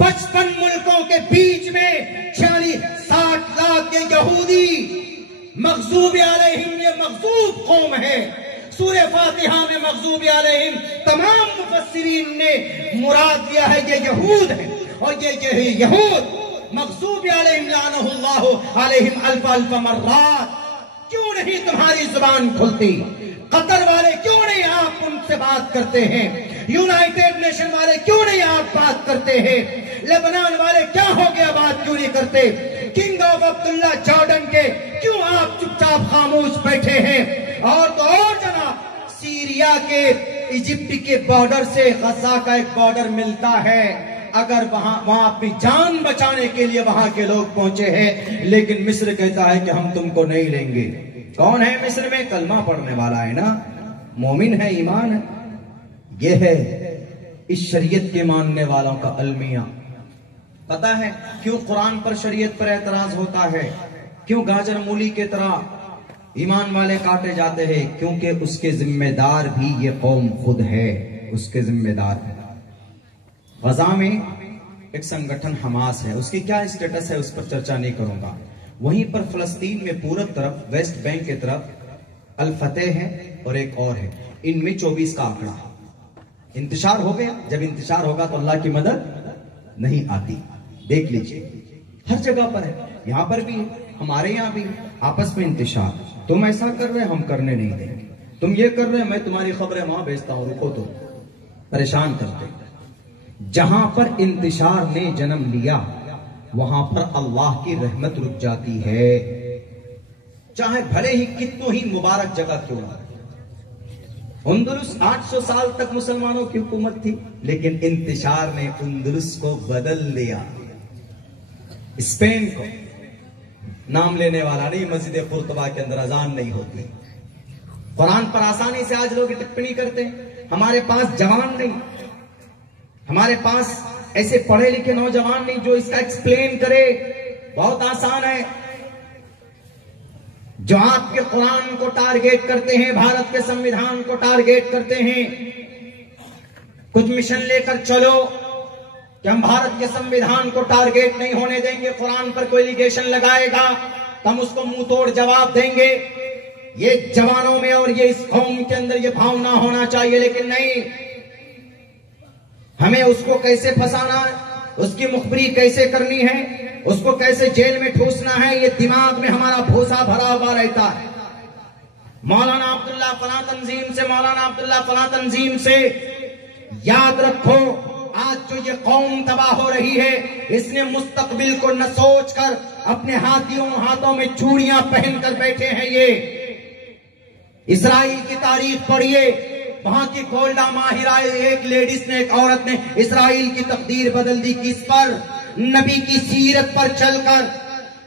55 मुल्कों के बीच में 60 लाख के यहूदी मग़ज़ूब अलैहिम, ये मग़ज़ूब कौम है। सूरह फातिहा में मग़ज़ूब अलैहिम तमाम मुफस्सिरीन ने मुराद लिया है ये यहूद है, और ये यहूद मग़ज़ूब अलैहिम लानहुल्लाहु अलैहिम अल्फ अल्फ मर्रात। क्यों नहीं तुम्हारी जुबान खुलती? कतर वाले क्यों नहीं आप उनसे बात करते हैं? यूनाइटेड नेशन वाले क्यों नहीं आप बात करते हैं? लेबनान वाले क्या हो गया, बात क्यों नहीं करते? किंग ऑफ अब्दुल्ला जॉर्डन के क्यों आप चुपचाप खामोश बैठे हैं? और तो और जनाब, सीरिया के इजिप्ट के बॉर्डर से गजा का एक बॉर्डर मिलता है, अगर वहां अपनी जान बचाने के लिए वहां के लोग पहुंचे हैं, लेकिन मिस्र कहता है कि हम तुमको नहीं लेंगे। कौन है मिस्र में? कलमा पढ़ने वाला है ना, मोमिन है, ईमान है। यह है इस शरीयत के मानने वालों का अलमिया। पता है क्यों कुरान पर शरीयत पर एतराज होता है? क्यों गाजर मूली के तरह ईमान वाले काटे जाते हैं? क्योंकि उसके जिम्मेदार भी ये कौम खुद है, उसके जिम्मेदार है। गजा में एक संगठन हमास है, उसकी क्या स्टेटस है उस पर चर्चा नहीं करूंगा। वहीं पर फलस्तीन में पूरब तरफ, वेस्ट बैंक की तरफ अल फतेह है और एक और है, इनमें 24 का आंकड़ा। इंतशार हो गया, जब इंतशार होगा तो अल्लाह की मदद नहीं आती। देख लीजिए हर जगह पर है, यहां पर भी है, हमारे यहां भी आपस में इंतशार। तुम ऐसा कर रहे, हम करने नहीं देंगे। तुम ये कर रहे, मैं तुम्हारी खबरें वहां भेजता हूं, रुको तो। परेशान करते। जहां पर इंतशार ने जन्म लिया वहां पर अल्लाह की रहमत रुक जाती है, चाहे भले ही कितनों ही मुबारक जगह क्यों ना। उंदुलुस 800 साल तक मुसलमानों की हुकूमत थी, लेकिन इंतशार ने उंदुलुस को बदल दिया। स्पेन को नाम लेने वाला नहीं, मस्जिद कुर्तबा के अंदर अजान नहीं होती। कुरान पर आसानी से आज लोग टिप्पणी करते हैं। हमारे पास जवान नहीं, हमारे पास ऐसे पढ़े लिखे नौजवान नहीं जो इसका एक्सप्लेन करे। बहुत आसान है। जो आपके कुरान को टारगेट करते हैं, भारत के संविधान को टारगेट करते हैं, कुछ मिशन लेकर चलो कि हम भारत के संविधान को टारगेट नहीं होने देंगे, कुरान पर कोई एलिगेशन लगाएगा तो हम उसको मुंह तोड़ जवाब देंगे। ये जवानों में और ये इस कौम के अंदर ये भावना होना चाहिए, लेकिन नहीं। हमें उसको कैसे फंसाना है, उसकी मुखबरी कैसे करनी है, उसको कैसे जेल में ठूसना है, ये दिमाग में हमारा भूसा भरा हुआ रहता है। मौलाना अब्दुल्ला फलां तंजीम से, मौलाना अब्दुल्ला फलां तंजीम से, याद रखो आज जो ये कौम तबाह हो रही है, इसने मुस्तकबिल को न सोचकर अपने हाथों में चूड़ियां पहनकर बैठे हैं। ये इजराइल की तारीख पढ़िए, वहां की गोल्डा माहिरा, एक लेडीज ने, एक औरत ने इजराइल की तकदीर बदल दी। किस पर? नबी की सीरत पर चलकर,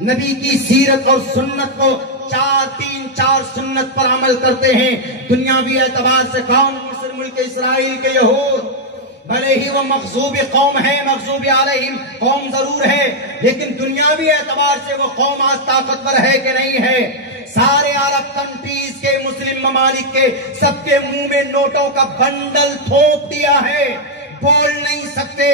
नबी की सीरत और सुन्नत को 4 सुन्नत पर अमल करते हैं। दुनियावी एतबार से कौन? मिस्र मुल्क इस्राइल के यहूद, भले ही वो मग़ज़ूब कौम है, मग़ज़ूब अलैहिम कौम जरूर है, लेकिन दुनियावी एतबार से वो कौम आज ताकतवर है कि नहीं है? सारे अरब कंट्रीज के, मुस्लिम ममालिक के, सबके मुंह में नोटों का बंडल थोप दिया है, बोल नहीं सकते।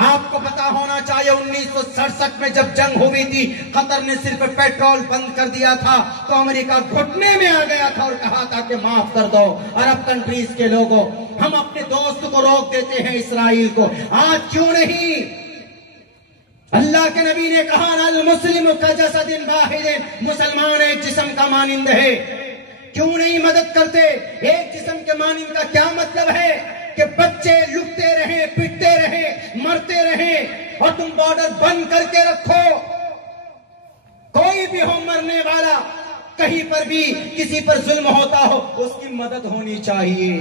आपको पता होना चाहिए 1967 में जब जंग हुई थी, कतर ने सिर्फ पेट्रोल बंद कर दिया था तो अमेरिका घुटने में आ गया था और कहा था कि माफ कर दो अरब कंट्रीज के लोगों, हम अपने दोस्त को रोक देते हैं इस्राइल को। आज क्यों नहीं? अल्लाह के नबी ने कहा, अल मुस्लिम का जसदिन वाहिदिन, मुसलमान एक जिस्म का मानिंद है। क्यों नहीं मदद करते? एक जिस्म के मानिंद का क्या मतलब है कि बच्चे लुटते रहे, पिटते रहे, मरते रहे और तुम बॉर्डर बंद करके रखो। कोई भी हो मरने वाला, कहीं पर भी किसी पर जुल्म होता हो, उसकी मदद होनी चाहिए,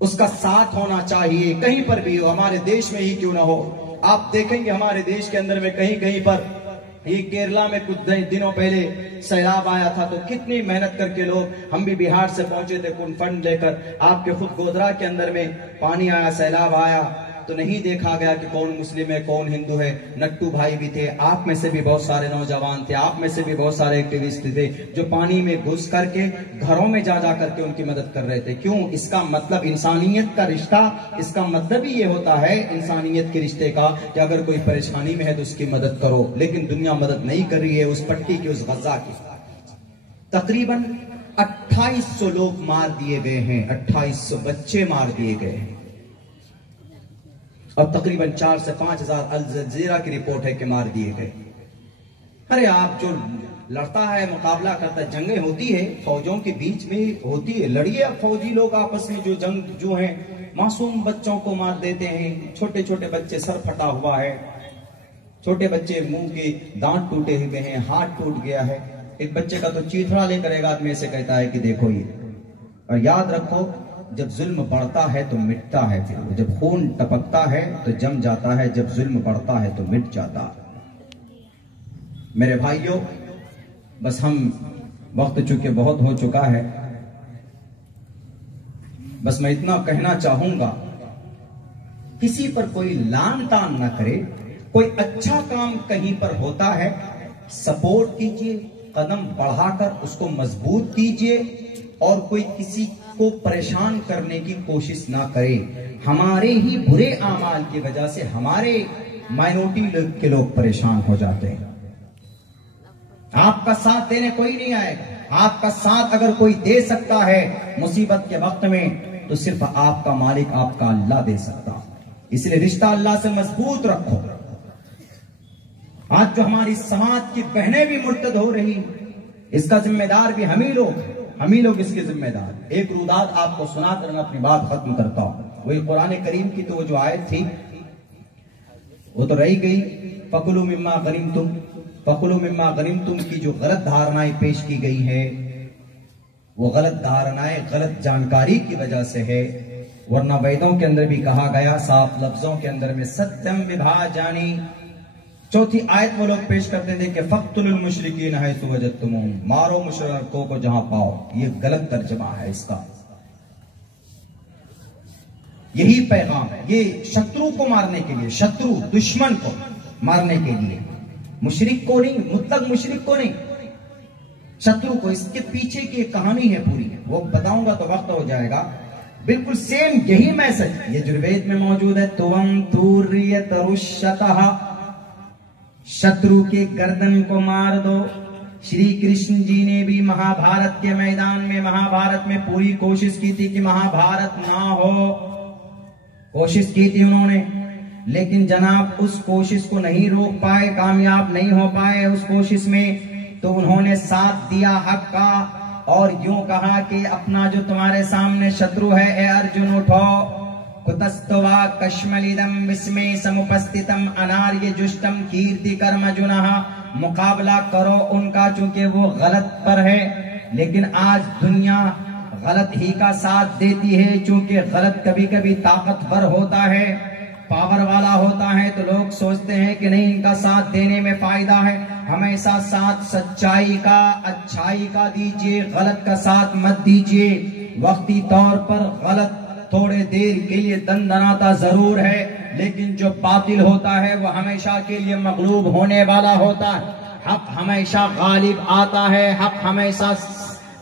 उसका साथ होना चाहिए, कहीं पर भी हो, हमारे देश में ही क्यों ना हो। आप देखेंगे हमारे देश के अंदर में कहीं कहीं पर ये केरला में कुछ दिनों पहले सैलाब आया था, तो कितनी मेहनत करके लोग, हम भी बिहार से पहुंचे थे कुछ फंड लेकर, आपके खुद गोधरा के अंदर में पानी आया, सैलाब आया, तो नहीं देखा गया कि कौन मुस्लिम है कौन हिंदू है। नट्टू भाई भी थे, आप में से भी बहुत सारे नौजवान थे, आप में से भी बहुत सारे एक्टिविस्ट थे जो पानी में घुस करके घरों में जा जा करके उनकी मदद कर रहे थे। क्यों? इसका मतलब इंसानियत का रिश्ता, इसका मतलब ही ये होता है इंसानियत के रिश्ते का कि अगर कोई परेशानी में है तो उसकी मदद करो। लेकिन दुनिया मदद नहीं कर रही है उस पट्टी की, उस गजा की। तकरीबन 2800 लोग मार दिए गए हैं, 2800 बच्चे मार दिए गए हैं, और तकरीबन 4 से 5 हजार अल जजीरा की रिपोर्ट है कि मार दिए गए। अरे आप जो लड़ता है, मुकाबला करता है, जंगें होती है फौजों के बीच में होती है, लड़िए फौजी लोग आपस में, जो जंग जो है मासूम बच्चों को मार देते हैं, छोटे छोटे बच्चे, सर फटा हुआ है, छोटे बच्चे मुंह के दांत टूटे हुए हैं, हाथ टूट गया है। एक बच्चे का तो चीथड़ा लेकर एक आदमी से कहता है कि देखो ये। और याद रखो, जब जुल्म बढ़ता है तो मिटता है, फिर जब खून टपकता है तो जम जाता है, जब जुल्म बढ़ता है तो मिट जाता है। मेरे भाइयों, बस हम वक्त चूंकि बहुत हो चुका है, बस मैं इतना कहना चाहूंगा, किसी पर कोई लान तान ना करे। कोई अच्छा काम कहीं पर होता है, सपोर्ट कीजिए, कदम बढ़ाकर उसको मजबूत कीजिए, और कोई किसी को परेशान करने की कोशिश ना करे। हमारे ही बुरे आमाल की वजह से हमारे माइनॉरिटी के लोग परेशान हो जाते हैं। आपका साथ देने कोई नहीं आएगा। आपका साथ अगर कोई दे सकता है मुसीबत के वक्त में, तो सिर्फ आपका मालिक, आपका अल्लाह दे सकता। इसलिए रिश्ता अल्लाह से मजबूत रखो। आज जो हमारी समाज की बहनें भी मुर्तद हो रही, इसका जिम्मेदार भी हम ही लोग इसके जिम्मेदार। एक रुदात आपको सुनाकर मैं अपनी बात खत्म करता हूं। वही कुरान करीम की तो वो जो आयत थी वो तो रही गई, फकुलू मिम्मा गनिमतुम की जो गलत धारणाएं पेश की गई है, वो गलत धारणाएं, गलत जानकारी की वजह से है। वरना वेदों के अंदर भी कहा गया साफ लफ्जों के अंदर में, सत्यम विभाजानी। चौथी आयत वो लोग पेश करते थे कि फक्तुल मुशरिकीन हैसु वजदतुमुहुम, मारो मुशरिकों को जहां पाओ। ये गलत तर्जमा है इसका। यही पैगाम है, ये शत्रु को मारने के लिए, शत्रु दुश्मन को मारने के लिए, मुशरिक को नहीं, मुतलक मुशरिक को नहीं, शत्रु को। इसके पीछे की एक कहानी है पूरी, वो बताऊंगा तो वक्त हो जाएगा। बिल्कुल सेम यही मैसेज यजुर्वेद में मौजूद है। तुवम तुर्यतरुष्यतः, शत्रु के गर्दन को मार दो। श्री कृष्ण जी ने भी महाभारत के मैदान में, महाभारत में पूरी कोशिश की थी कि महाभारत ना हो, कोशिश की थी उन्होंने, लेकिन जनाब उस कोशिश को नहीं रोक पाए, कामयाब नहीं हो पाए उस कोशिश में। तो उन्होंने साथ दिया हक का और यूं कहा कि अपना जो तुम्हारे सामने शत्रु है, ए अर्जुन उठो, कुतस्तवा कश्मलिदम विस्मे समुपस्थितम अनार्य जुष्टम कीर्ति कर्म जुनः, मुकाबला करो उनका, चूंकि वो गलत पर है। लेकिन आज दुनिया गलत ही का साथ देती है, चूंकि गलत कभी कभी ताकतवर होता है, पावर वाला होता है, तो लोग सोचते हैं कि नहीं, इनका साथ देने में फायदा है। हमेशा साथ सच्चाई का, अच्छाई का दीजिए, गलत का साथ मत दीजिए। वक्ती तौर पर गलत थोड़े देर के लिए दंदनाता जरूर है, लेकिन जो बातिल होता है वो हमेशा के लिए मगलूब होने वाला होता है। हक हमेशा गालिब आता है, हक हमेशा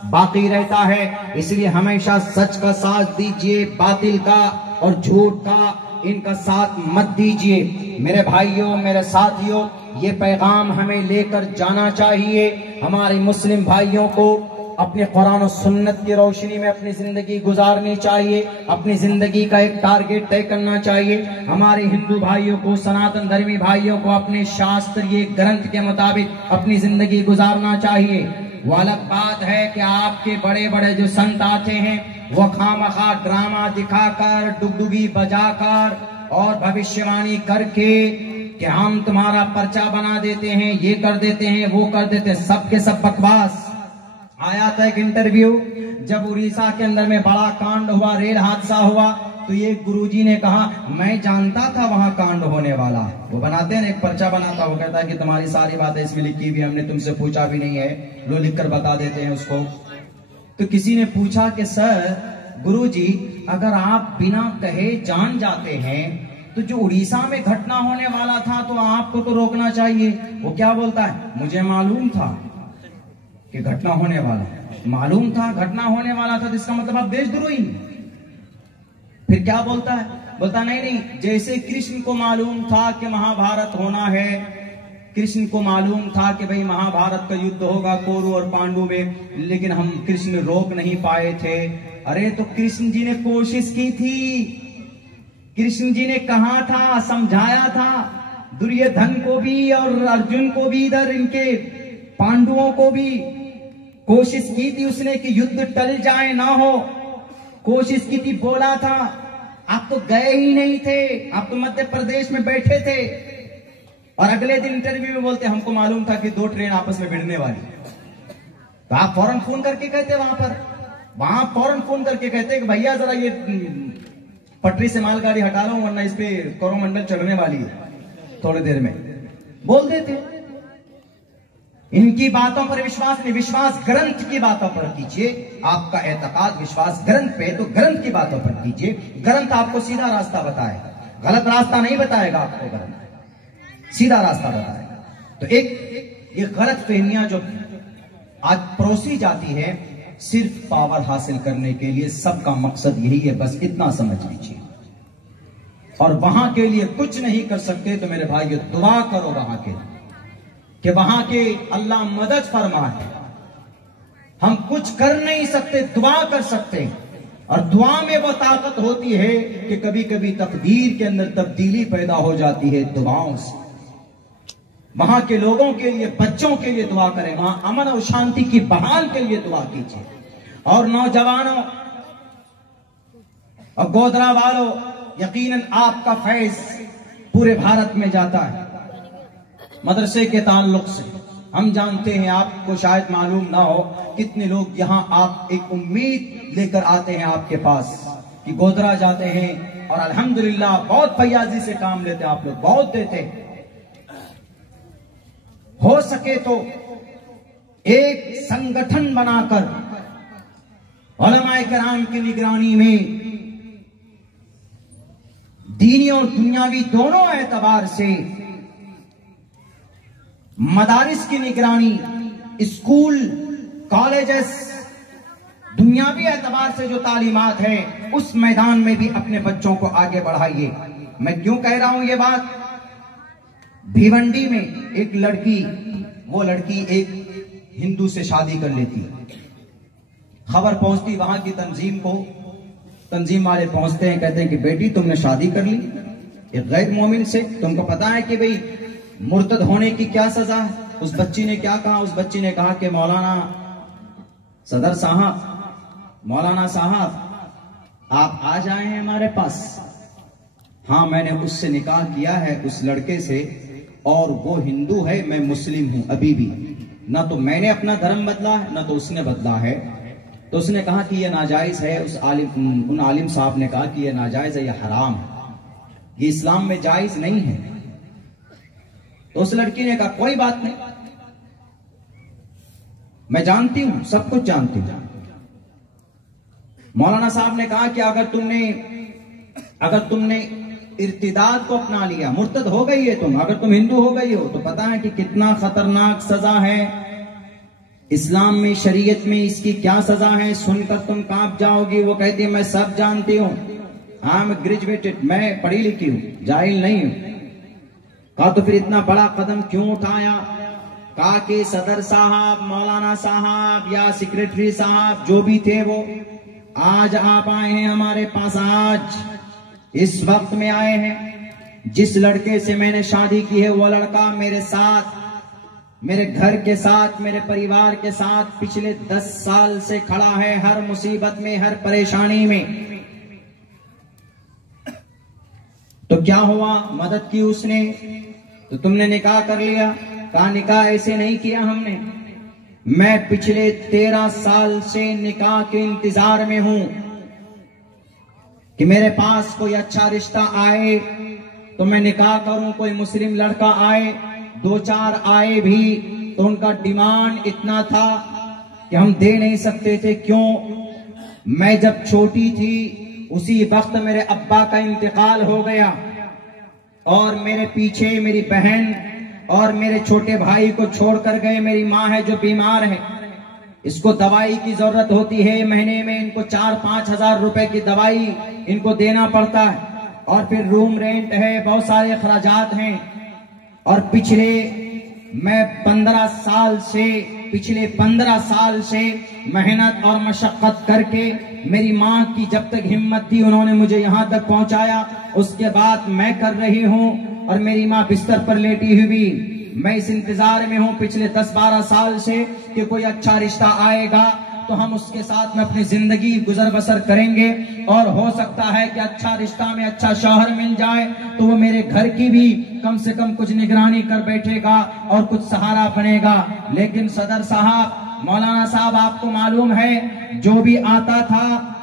बाकी रहता है। इसलिए हमेशा सच का साथ दीजिए, बातिल का और झूठ का इनका साथ मत दीजिए। मेरे भाइयों, मेरे साथियों, ये पैगाम हमें लेकर जाना चाहिए। हमारे मुस्लिम भाइयों को अपने कुरान और सुन्नत की रोशनी में अपनी जिंदगी गुजारनी चाहिए, अपनी जिंदगी का एक टारगेट तय करना चाहिए। हमारे हिंदू भाइयों को, सनातन धर्मी भाइयों को अपने शास्त्र, ये ग्रंथ के मुताबिक अपनी जिंदगी गुजारना चाहिए। वो अलग बात है कि आपके बड़े बड़े जो संत आते हैं वो खामखा ड्रामा दिखाकर, डुगडुगी बजाकर और भविष्यवाणी करके कि हम तुम्हारा पर्चा बना देते हैं, ये कर देते हैं, वो कर देते हैं, सब के सब बकवास। आया था एक इंटरव्यू, जब उड़ीसा के अंदर में बड़ा कांड हुआ, रेल हादसा हुआ, तो ये गुरुजी ने कहा मैं जानता था वहां कांड होने वाला। वो बनाते हैं ना, एक पर्चा बनाता, वो कहता है कि तुम्हारी सारी बातें इसमें लिखी हुई, हमने तुमसे पूछा भी नहीं है, लो लिखकर बता देते हैं उसको। तो किसी ने पूछा कि सर गुरुजी, अगर आप बिना कहे जान जाते हैं तो जो उड़ीसा में घटना होने वाला था तो आपको तो रोकना चाहिए। वो क्या बोलता है, मुझे मालूम था कि घटना होने वाला, मालूम था घटना होने वाला था, तो इसका मतलब आप देशद्रोही। फिर क्या बोलता है, बोलता नहीं, जैसे कृष्ण को मालूम था कि महाभारत होना है, कृष्ण को मालूम था कि भाई महाभारत का युद्ध होगा कौरव और पांडु में, लेकिन हम कृष्ण रोक नहीं पाए थे। अरे तो कृष्ण जी ने कोशिश की थी, कृष्ण जी ने कहा था, समझाया था, दुर्योधन को भी और अर्जुन को भी, इधर इनके पांडवों को भी कोशिश की थी उसने कि युद्ध टल जाए ना हो, कोशिश की थी, बोला था। आप तो गए ही नहीं थे, आप तो मध्य प्रदेश में बैठे थे और अगले दिन इंटरव्यू में बोलते हमको मालूम था कि 2 ट्रेन आपस में भिड़ने वाली। तो आप फौरन फोन करके कहते, वहां फौरन फोन करके कहते कि भैया जरा ये पटरी से मालगाड़ी हटा लो वरना इस पे कोरोमंडल चढ़ने वाली है थोड़ी देर में, बोल देते। इनकी बातों पर विश्वास नहीं, विश्वास ग्रंथ की बातों पर कीजिए। आपका एतकाद विश्वास ग्रंथ पे, तो ग्रंथ की बातों पर कीजिए। ग्रंथ आपको सीधा रास्ता बताएगा, गलत रास्ता नहीं बताएगा आपको, ग्रंथ सीधा रास्ता बताएगा। तो एक ये गलत फहमियां जो आज परोसी जाती है सिर्फ पावर हासिल करने के लिए, सबका मकसद यही है, बस इतना समझ लीजिए। और वहां के लिए कुछ नहीं कर सकते तो मेरे भाइयों दुआ करो वहां के, कि वहां के अल्लाह मदद फरमाए। हम कुछ कर नहीं सकते, दुआ कर सकते, और दुआ में वो ताकत होती है कि कभी कभी तकदीर के अंदर तब्दीली पैदा हो जाती है दुआओं से। वहां के लोगों के लिए, बच्चों के लिए दुआ करें, वहां अमन और शांति की बहाल के लिए दुआ कीजिए। और नौजवानों और गोदरा वालों, यकीनन आपका फैज पूरे भारत में जाता है मदरसे के ताल्लुक से। हम जानते हैं, आपको शायद मालूम ना हो, कितने लोग यहां आप एक उम्मीद लेकर आते हैं आपके पास कि गोदरा जाते हैं और अल्हम्दुलिल्लाह बहुत फैयाजी से काम लेते हैं, आप लोग बहुत देते हैं। हो सके तो एक संगठन बनाकर उलमाए किराम की निगरानी में दीनी और दुनियावी दोनों एतबार से मदारिस की निगरानी, स्कूल, कॉलेजेस, दुनियावी एतबार से जो तालीमात है उस मैदान में भी अपने बच्चों को आगे बढ़ाइए। मैं क्यों कह रहा हूं ये बात, भिवंडी में एक लड़की, वो लड़की एक हिंदू से शादी कर लेती, खबर पहुंचती वहां की तंजीम को, तंजीम वाले पहुंचते हैं, कहते हैं कि बेटी तुमने शादी कर ली एक गैर मोमिन से, तुमको पता है कि भाई मुर्तद होने की क्या सजा है। उस बच्ची ने क्या कहा, उस बच्ची ने कहा कि मौलाना सदर साहब, मौलाना साहब आप आ जाए हैं हमारे पास। हाँ, मैंने उससे निकाह किया है उस लड़के से, और वो हिंदू है, मैं मुस्लिम हूं अभी भी, ना तो मैंने अपना धर्म बदला है ना तो उसने बदला है। तो उसने कहा कि यह नाजायज है, उन आलिम साहब ने कहा कि यह नाजायज है, यह हराम है, ये इस्लाम में जायज नहीं है। तो उस लड़की ने कहा कोई बात नहीं, मैं जानती हूं, सब कुछ जानती हूं। मौलाना साहब ने कहा कि अगर तुमने इर्तिदाद को अपना लिया, मुर्तद हो गई है तुम, अगर तुम हिंदू हो गई हो, तो पता है कि कितना खतरनाक सजा है इस्लाम में, शरीयत में इसकी क्या सजा है, सुनकर तुम कांप जाओगी। वो कहती है मैं सब जानती हूं, आई एम ग्रेजुएटेड, मैं पढ़ी लिखी हूं, जाहिल नहीं हूं। कहा तो फिर इतना बड़ा कदम क्यों उठाया। कहा कि सदर साहब, मौलाना साहब या सेक्रेटरी साहब जो भी थे, वो आज आप आए हैं हमारे पास, आज इस वक्त में आए हैं। जिस लड़के से मैंने शादी की है वो लड़का मेरे साथ, मेरे घर के साथ, मेरे परिवार के साथ पिछले 10 साल से खड़ा है, हर मुसीबत में, हर परेशानी में। तो क्या हुआ, मदद की उसने, तो तुमने निकाह कर लिया। कहा निकाह ऐसे नहीं किया हमने, मैं पिछले 13 साल से निकाह के इंतजार में हूं कि मेरे पास कोई अच्छा रिश्ता आए तो मैं निकाह करूं, कोई मुस्लिम लड़का आए, 2-4 आए भी तो उनका डिमांड इतना था कि हम दे नहीं सकते थे। क्यों? मैं जब छोटी थी उसी वक्त मेरे अब्बा का इंतकाल हो गया और मेरे पीछे मेरी बहन और मेरे छोटे भाई को छोड़कर गए। मेरी माँ है जो बीमार है, इसको दवाई की जरूरत होती है, महीने में इनको 4-5 हजार रुपए की दवाई इनको देना पड़ता है, और फिर रूम रेंट है, बहुत सारे खर्चात हैं। और पिछले 15 साल से मेहनत और मशक्कत करके मेरी माँ की जब तक हिम्मत थी उन्होंने मुझे यहाँ तक पहुँचाया। उसके बाद मैं कर रही हूँ और मेरी माँ बिस्तर पर लेटी हुई। मैं इस इंतजार में हूँ पिछले 10-12 साल से कि कोई अच्छा रिश्ता आएगा तो हम उसके साथ में अपनी जिंदगी गुजर बसर करेंगे, और हो सकता है कि अच्छा रिश्ता में अच्छा शौहर मिल जाए तो वो मेरे घर की भी कम से कम कुछ निगरानी कर बैठेगा और कुछ सहारा बनेगा। लेकिन सदर साहब, मौलाना साहब, आपको मालूम है जो भी आता था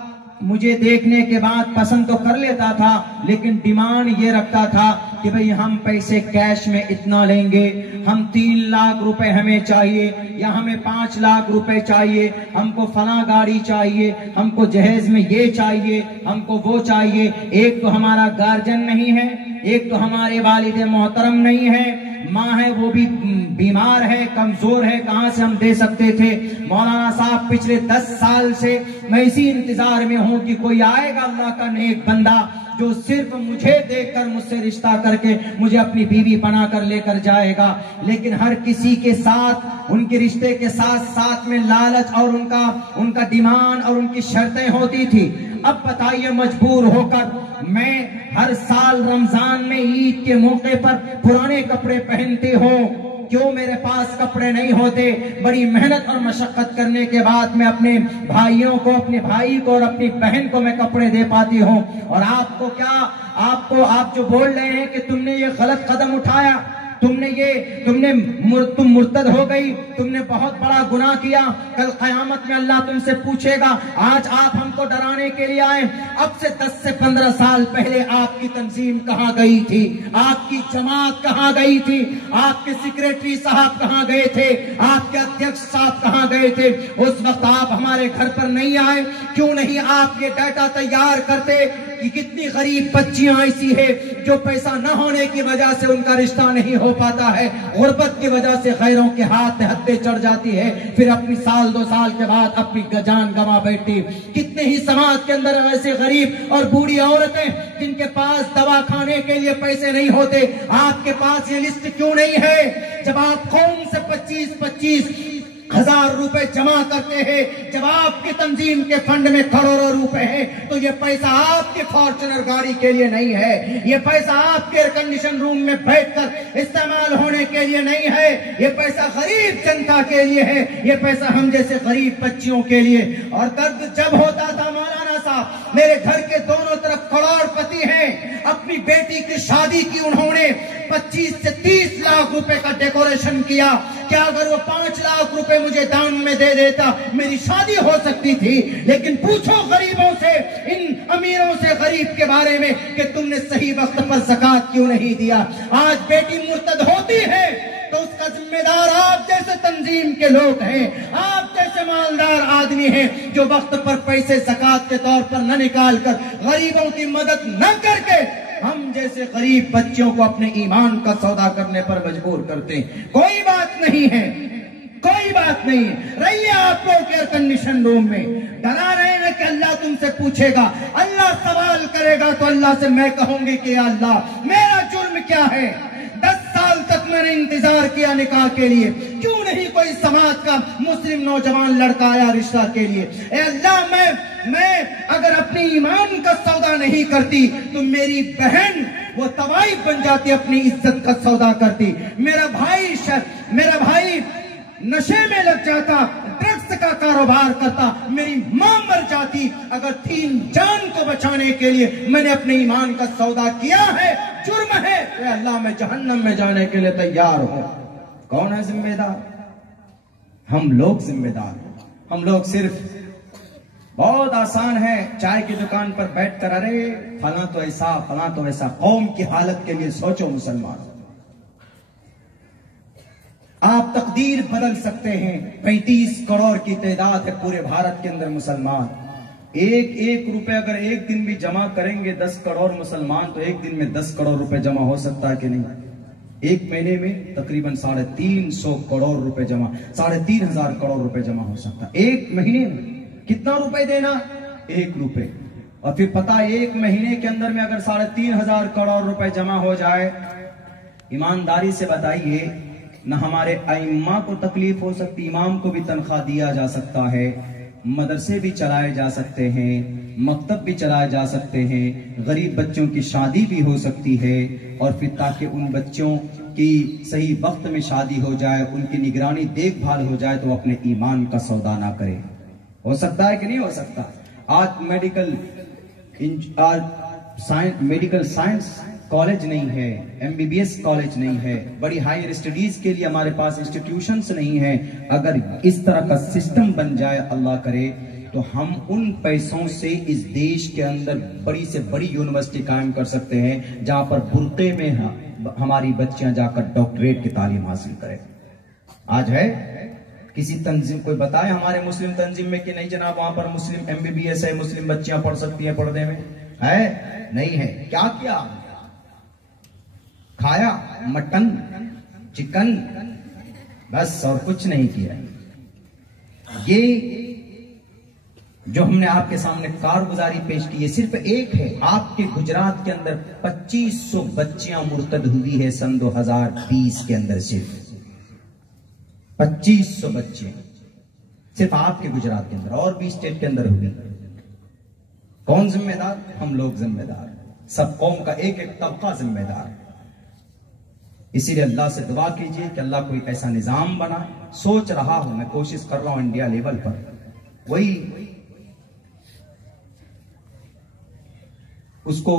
मुझे देखने के बाद पसंद तो कर लेता था, लेकिन डिमांड ये रखता था कि भाई हम पैसे कैश में इतना लेंगे, हम 3 लाख रुपए हमें चाहिए, या हमें 5 लाख रुपए चाहिए, हमको फला गाड़ी चाहिए, हमको जहेज में ये चाहिए, हमको वो चाहिए। एक तो हमारा गार्जियन नहीं है, एक तो हमारे वालिद मोहतरम नहीं है, माँ है वो भी बीमार है, कमजोर है, कहाँ से हम दे सकते थे। मौलाना साहब, पिछले 10 साल से मैं इसी इंतजार में हूँ कि कोई आएगा अल्लाह का नेक बंदा जो सिर्फ मुझे देखकर मुझसे रिश्ता करके मुझे अपनी बीवी बनाकर लेकर जाएगा। लेकिन हर किसी के साथ, उनके रिश्ते के साथ साथ में लालच और उनका डिमांड और उनकी शर्तें होती थी। अब बताइए, मजबूर होकर मैं हर साल रमजान में ईद के मौके पर पुराने कपड़े पहनती हूँ। क्यों मेरे पास कपड़े नहीं होते? बड़ी मेहनत और मशक्कत करने के बाद मैं अपने भाइयों को, अपने भाई को और अपनी बहन को मैं कपड़े दे पाती हूँ। और आपको क्या, आप जो बोल रहे हैं कि तुमने ये गलत कदम उठाया, तुम मुर्तद हो गई, तुमने बहुत बड़ा गुनाह किया, कल कयामत में अल्लाह तुमसे पूछेगा। आज आप हमको डराने के लिए आए, अब से 10 से 15 साल पहले आपकी तंजीम कहाँ गई थी? आपकी जमात कहाँ गई थी? आपके सेक्रेटरी साहब कहाँ गए थे? आपके अध्यक्ष साहब कहाँ गए थे? उस वक्त आप हमारे घर पर नहीं आए। क्यों नहीं आप ये डाटा तैयार करते कि कितनी गरीब बच्चियां ऐसी है जो पैसा न होने की वजह से उनका रिश्ता नहीं हो पाता है, गुर्बत की वजह से गैरों के हाथ हत्ते चढ़ जाती है, फिर अपनी 1-2 साल के बाद अपनी जान गंवा बैठती। कितने ही समाज के अंदर ऐसे गरीब और बूढ़ी औरतें जिनके पास दवा खाने के लिए पैसे नहीं होते। आपके पास ये लिस्ट क्यों नहीं है? जब आप कौन से 25-25 हजार रुपए जमा करते हैं, जब आपकी तंजीम के फंड में करोड़ों रुपए हैं, तो ये पैसा आपके फॉर्च्यूनर गाड़ी के लिए नहीं है, ये पैसा आपके एयर कंडीशन रूम में बैठकर इस्तेमाल होने के लिए नहीं है, ये पैसा गरीब जनता के लिए है, ये पैसा हम जैसे गरीब बच्चियों के लिए। और दर्द जब होता था मौलाना साहब, मेरे घर के दोनों तरफ करोड़पति हैं, अपनी बेटी की शादी की उन्होंने 25 से 30 लाख रुपए का डेकोरेशन किया। क्या अगर वो 5 लाख रुपए मुझे दान में दे देता मेरी शादी हो सकती थी? लेकिन पूछो गरीबों से, इन अमीरों से गरीब के बारे में कि तुमने सही वक्त पर ज़कात क्यों नहीं दिया। आज बेटी मुर्तद होती है तो उसका जिम्मेदार आप जैसे तंजीम के लोग हैं, आप जैसे मालदार आदमी हैं जो वक्त पर पैसे ज़कात के तौर पर न निकाल कर गरीबों की मदद न करके हम जैसे गरीब बच्चों को अपने ईमान का सौदा करने पर मजबूर करते हैं। कोई बात नहीं है, कोई बात नहीं है। रहिए आप लोग एयर कंडीशन रूम में, डरा रहे हैं कि अल्लाह तुमसे पूछेगा, अल्लाह सवाल करेगा तो अल्लाह से मैं कहूंगी कि अल्लाह मेरा जुर्म क्या है? 10 साल तक मैंने इंतजार किया निकाह के लिए, क्यों नहीं कोई समाज का मुस्लिम नौजवान लड़का आया रिश्ता के लिए? ए अल्लाह, मैं अगर अपनी ईमान का सौदा नहीं करती तो मेरी बहन वो तवाइफ बन जाती, अपनी इज्जत का सौदा करती। मेरा भाई नशे में लग जाता, ड्रग्स का कारोबार करता, मेरी मां मर जाती। अगर 3 जान को बचाने के लिए मैंने अपने ईमान का सौदा किया है, जुर्म है, तो अल्लाह मैं जहन्नम में जाने के लिए तैयार हूं। कौन है जिम्मेदार? हम लोग जिम्मेदार। हम लोग सिर्फ बहुत आसान है चाय की दुकान पर बैठकर अरे फला तो ऐसा फला तो ऐसा। कौम की हालत के लिए सोचो मुसलमान, आप तकदीर बदल सकते हैं। 35 करोड़ की तादाद है पूरे भारत के अंदर मुसलमान। एक रुपए अगर एक दिन भी जमा करेंगे 10 करोड़ मुसलमान, तो एक दिन में 10 करोड़ रुपए जमा हो सकता है कि नहीं? एक महीने में तकरीबन 350 करोड़ रुपए जमा, 3500 करोड़ रुपए जमा हो सकता है एक महीने में। कितना रुपए देना? 1 रुपए। और फिर पता एक महीने के अंदर में अगर 3500 करोड़ रुपए जमा हो जाए, ईमानदारी से बताइए, न हमारे आइम्मा को तकलीफ हो सकती, इमाम को भी तनख्वाह दिया जा सकता है, मदरसे भी चलाए जा सकते हैं, मकतब भी चलाए जा सकते हैं, गरीब बच्चों की शादी भी हो सकती है। और फिर ताकि उन बच्चों की सही वक्त में शादी हो जाए, उनकी निगरानी देखभाल हो जाए, तो अपने ईमान का सौदा ना करे। हो सकता है कि नहीं हो सकता? आज मेडिकल साइंस कॉलेज नहीं है, MBBS कॉलेज नहीं है, बड़ी हायर स्टडीज के लिए हमारे पास इंस्टीट्यूशंस नहीं है। अगर इस तरह का सिस्टम बन जाए, अल्लाह करे, तो हम उन पैसों से इस देश के अंदर बड़ी से बड़ी यूनिवर्सिटी कायम कर सकते हैं, जहां पर बुर्के में हमारी बच्चियां जाकर डॉक्टरेट की तालीम हासिल करें। आज है किसी तंजीम, कोई बताए हमारे मुस्लिम तंजीम में कि नहीं जनाब वहां पर मुस्लिम MBBS है, मुस्लिम बच्चियां पढ़ सकती हैं पर्दे में? है? नहीं है। क्या किया? खाया मटन चिकन, बस, और कुछ नहीं किया। ये जो हमने आपके सामने कारगुजारी पेश की, ये सिर्फ एक है। आपके गुजरात के अंदर 2500 बच्चियां मुर्तद हुई है सन 2020 के अंदर। सिर्फ 2500 बच्चे सिर्फ आपके गुजरात के अंदर, और भी स्टेट के अंदर हुई। कौन जिम्मेदार? हम लोग जिम्मेदार, सब कौम का एक एक तबका जिम्मेदार। इसीलिए अल्लाह से दुआ कीजिए कि अल्लाह कोई ऐसा निजाम बना। सोच रहा हूं, मैं कोशिश कर रहा हूं इंडिया लेवल पर, वही उसको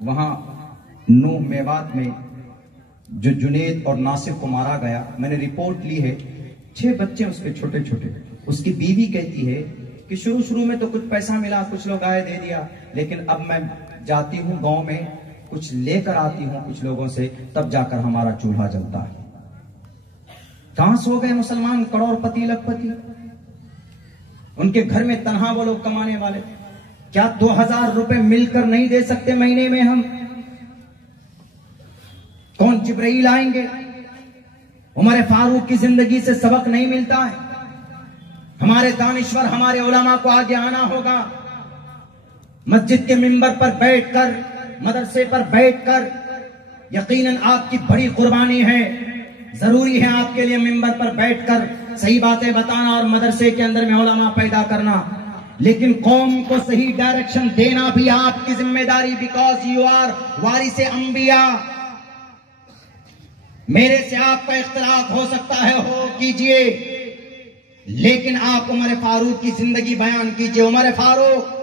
वहां नूह मेवात में जो जुनेद और नासिर को मारा गया, मैंने रिपोर्ट ली है, 6 बच्चे उसके छोटे छोटे। उसकी बीवी कहती है कि शुरू में तो कुछ पैसा मिला, कुछ लोग आए दे दिया, लेकिन अब मैं जाती हूं गांव में, कुछ लेकर आती हूं कुछ लोगों से, तब जाकर हमारा चूल्हा जलता है। कहां सो गए मुसलमान करोड़पति लखपति? उनके घर में तनहा वो लोग कमाने वाले। क्या 2000 रुपए मिलकर नहीं दे सकते महीने में हम? कौन जिब्राइल आएंगे? उमर फारूक की जिंदगी से सबक नहीं मिलता है? हमारे दानिश्वर, हमारे उलमा को आगे आना होगा। मस्जिद के मिंबर पर बैठकर, मदरसे पर बैठकर, यकीनन आपकी बड़ी कुर्बानी है, जरूरी है आपके लिए मिंबर पर बैठकर सही बातें बताना और मदरसे के अंदर में उलमा पैदा करना, लेकिन कौम को सही डायरेक्शन देना भी आपकी जिम्मेदारी। बिकॉज यू आर वारिसे अंबिया। मेरे से आपका इख्तिलाफ हो सकता है, हो कीजिए, लेकिन आप उमर फारूक की जिंदगी बयान कीजिए। उमर फारूक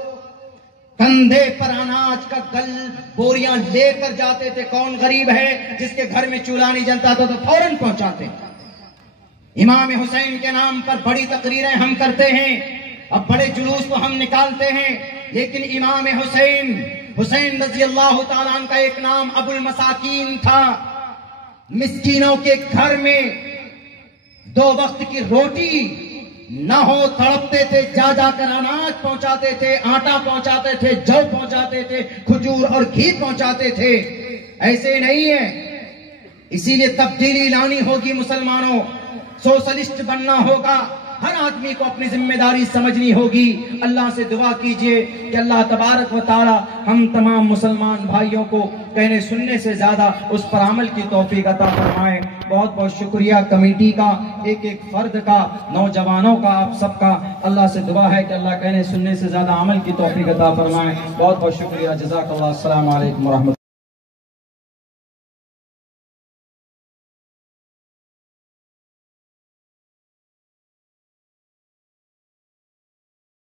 कंधे पर अनाज का गल बोरियां लेकर जाते थे। कौन गरीब है जिसके घर में चूल्हा नहीं जलता था तो फौरन पहुंचाते। इमाम हुसैन के नाम पर बड़ी तकरीरें हम करते हैं, अब बड़े जुलूस को हम निकालते हैं, लेकिन इमाम हुसैन रजी अल्लाह ताला अन्हु का एक नाम अबुल मसाकीन था। मिस्कीनों के घर में 2 वक्त की रोटी न हो तड़पते थे, जा जाकर अनाज पहुंचाते थे, आटा पहुंचाते थे, जौ पहुंचाते थे, खजूर और घी पहुंचाते थे। ऐसे नहीं है। इसीलिए तब्दीली लानी होगी मुसलमानों, सोशलिस्ट बनना होगा। हर आदमी को अपनी जिम्मेदारी समझनी होगी। अल्लाह से दुआ कीजिए कि अल्लाह तबारक व तआला हम तमाम मुसलमान भाइयों को कहने सुनने से ज्यादा उस पर अमल की तौफीक अता फरमाए। बहुत बहुत शुक्रिया कमेटी का, एक एक फर्द का, नौजवानों का, आप सबका। अल्लाह से दुआ है कि अल्लाह कहने सुनने से ज्यादा अमल की तौफीक अता फरमाए। बहुत बहुत शुक्रिया। जज़ाकल्लाह। अस्सलाम वालेकुम व रहमतुल्लाह।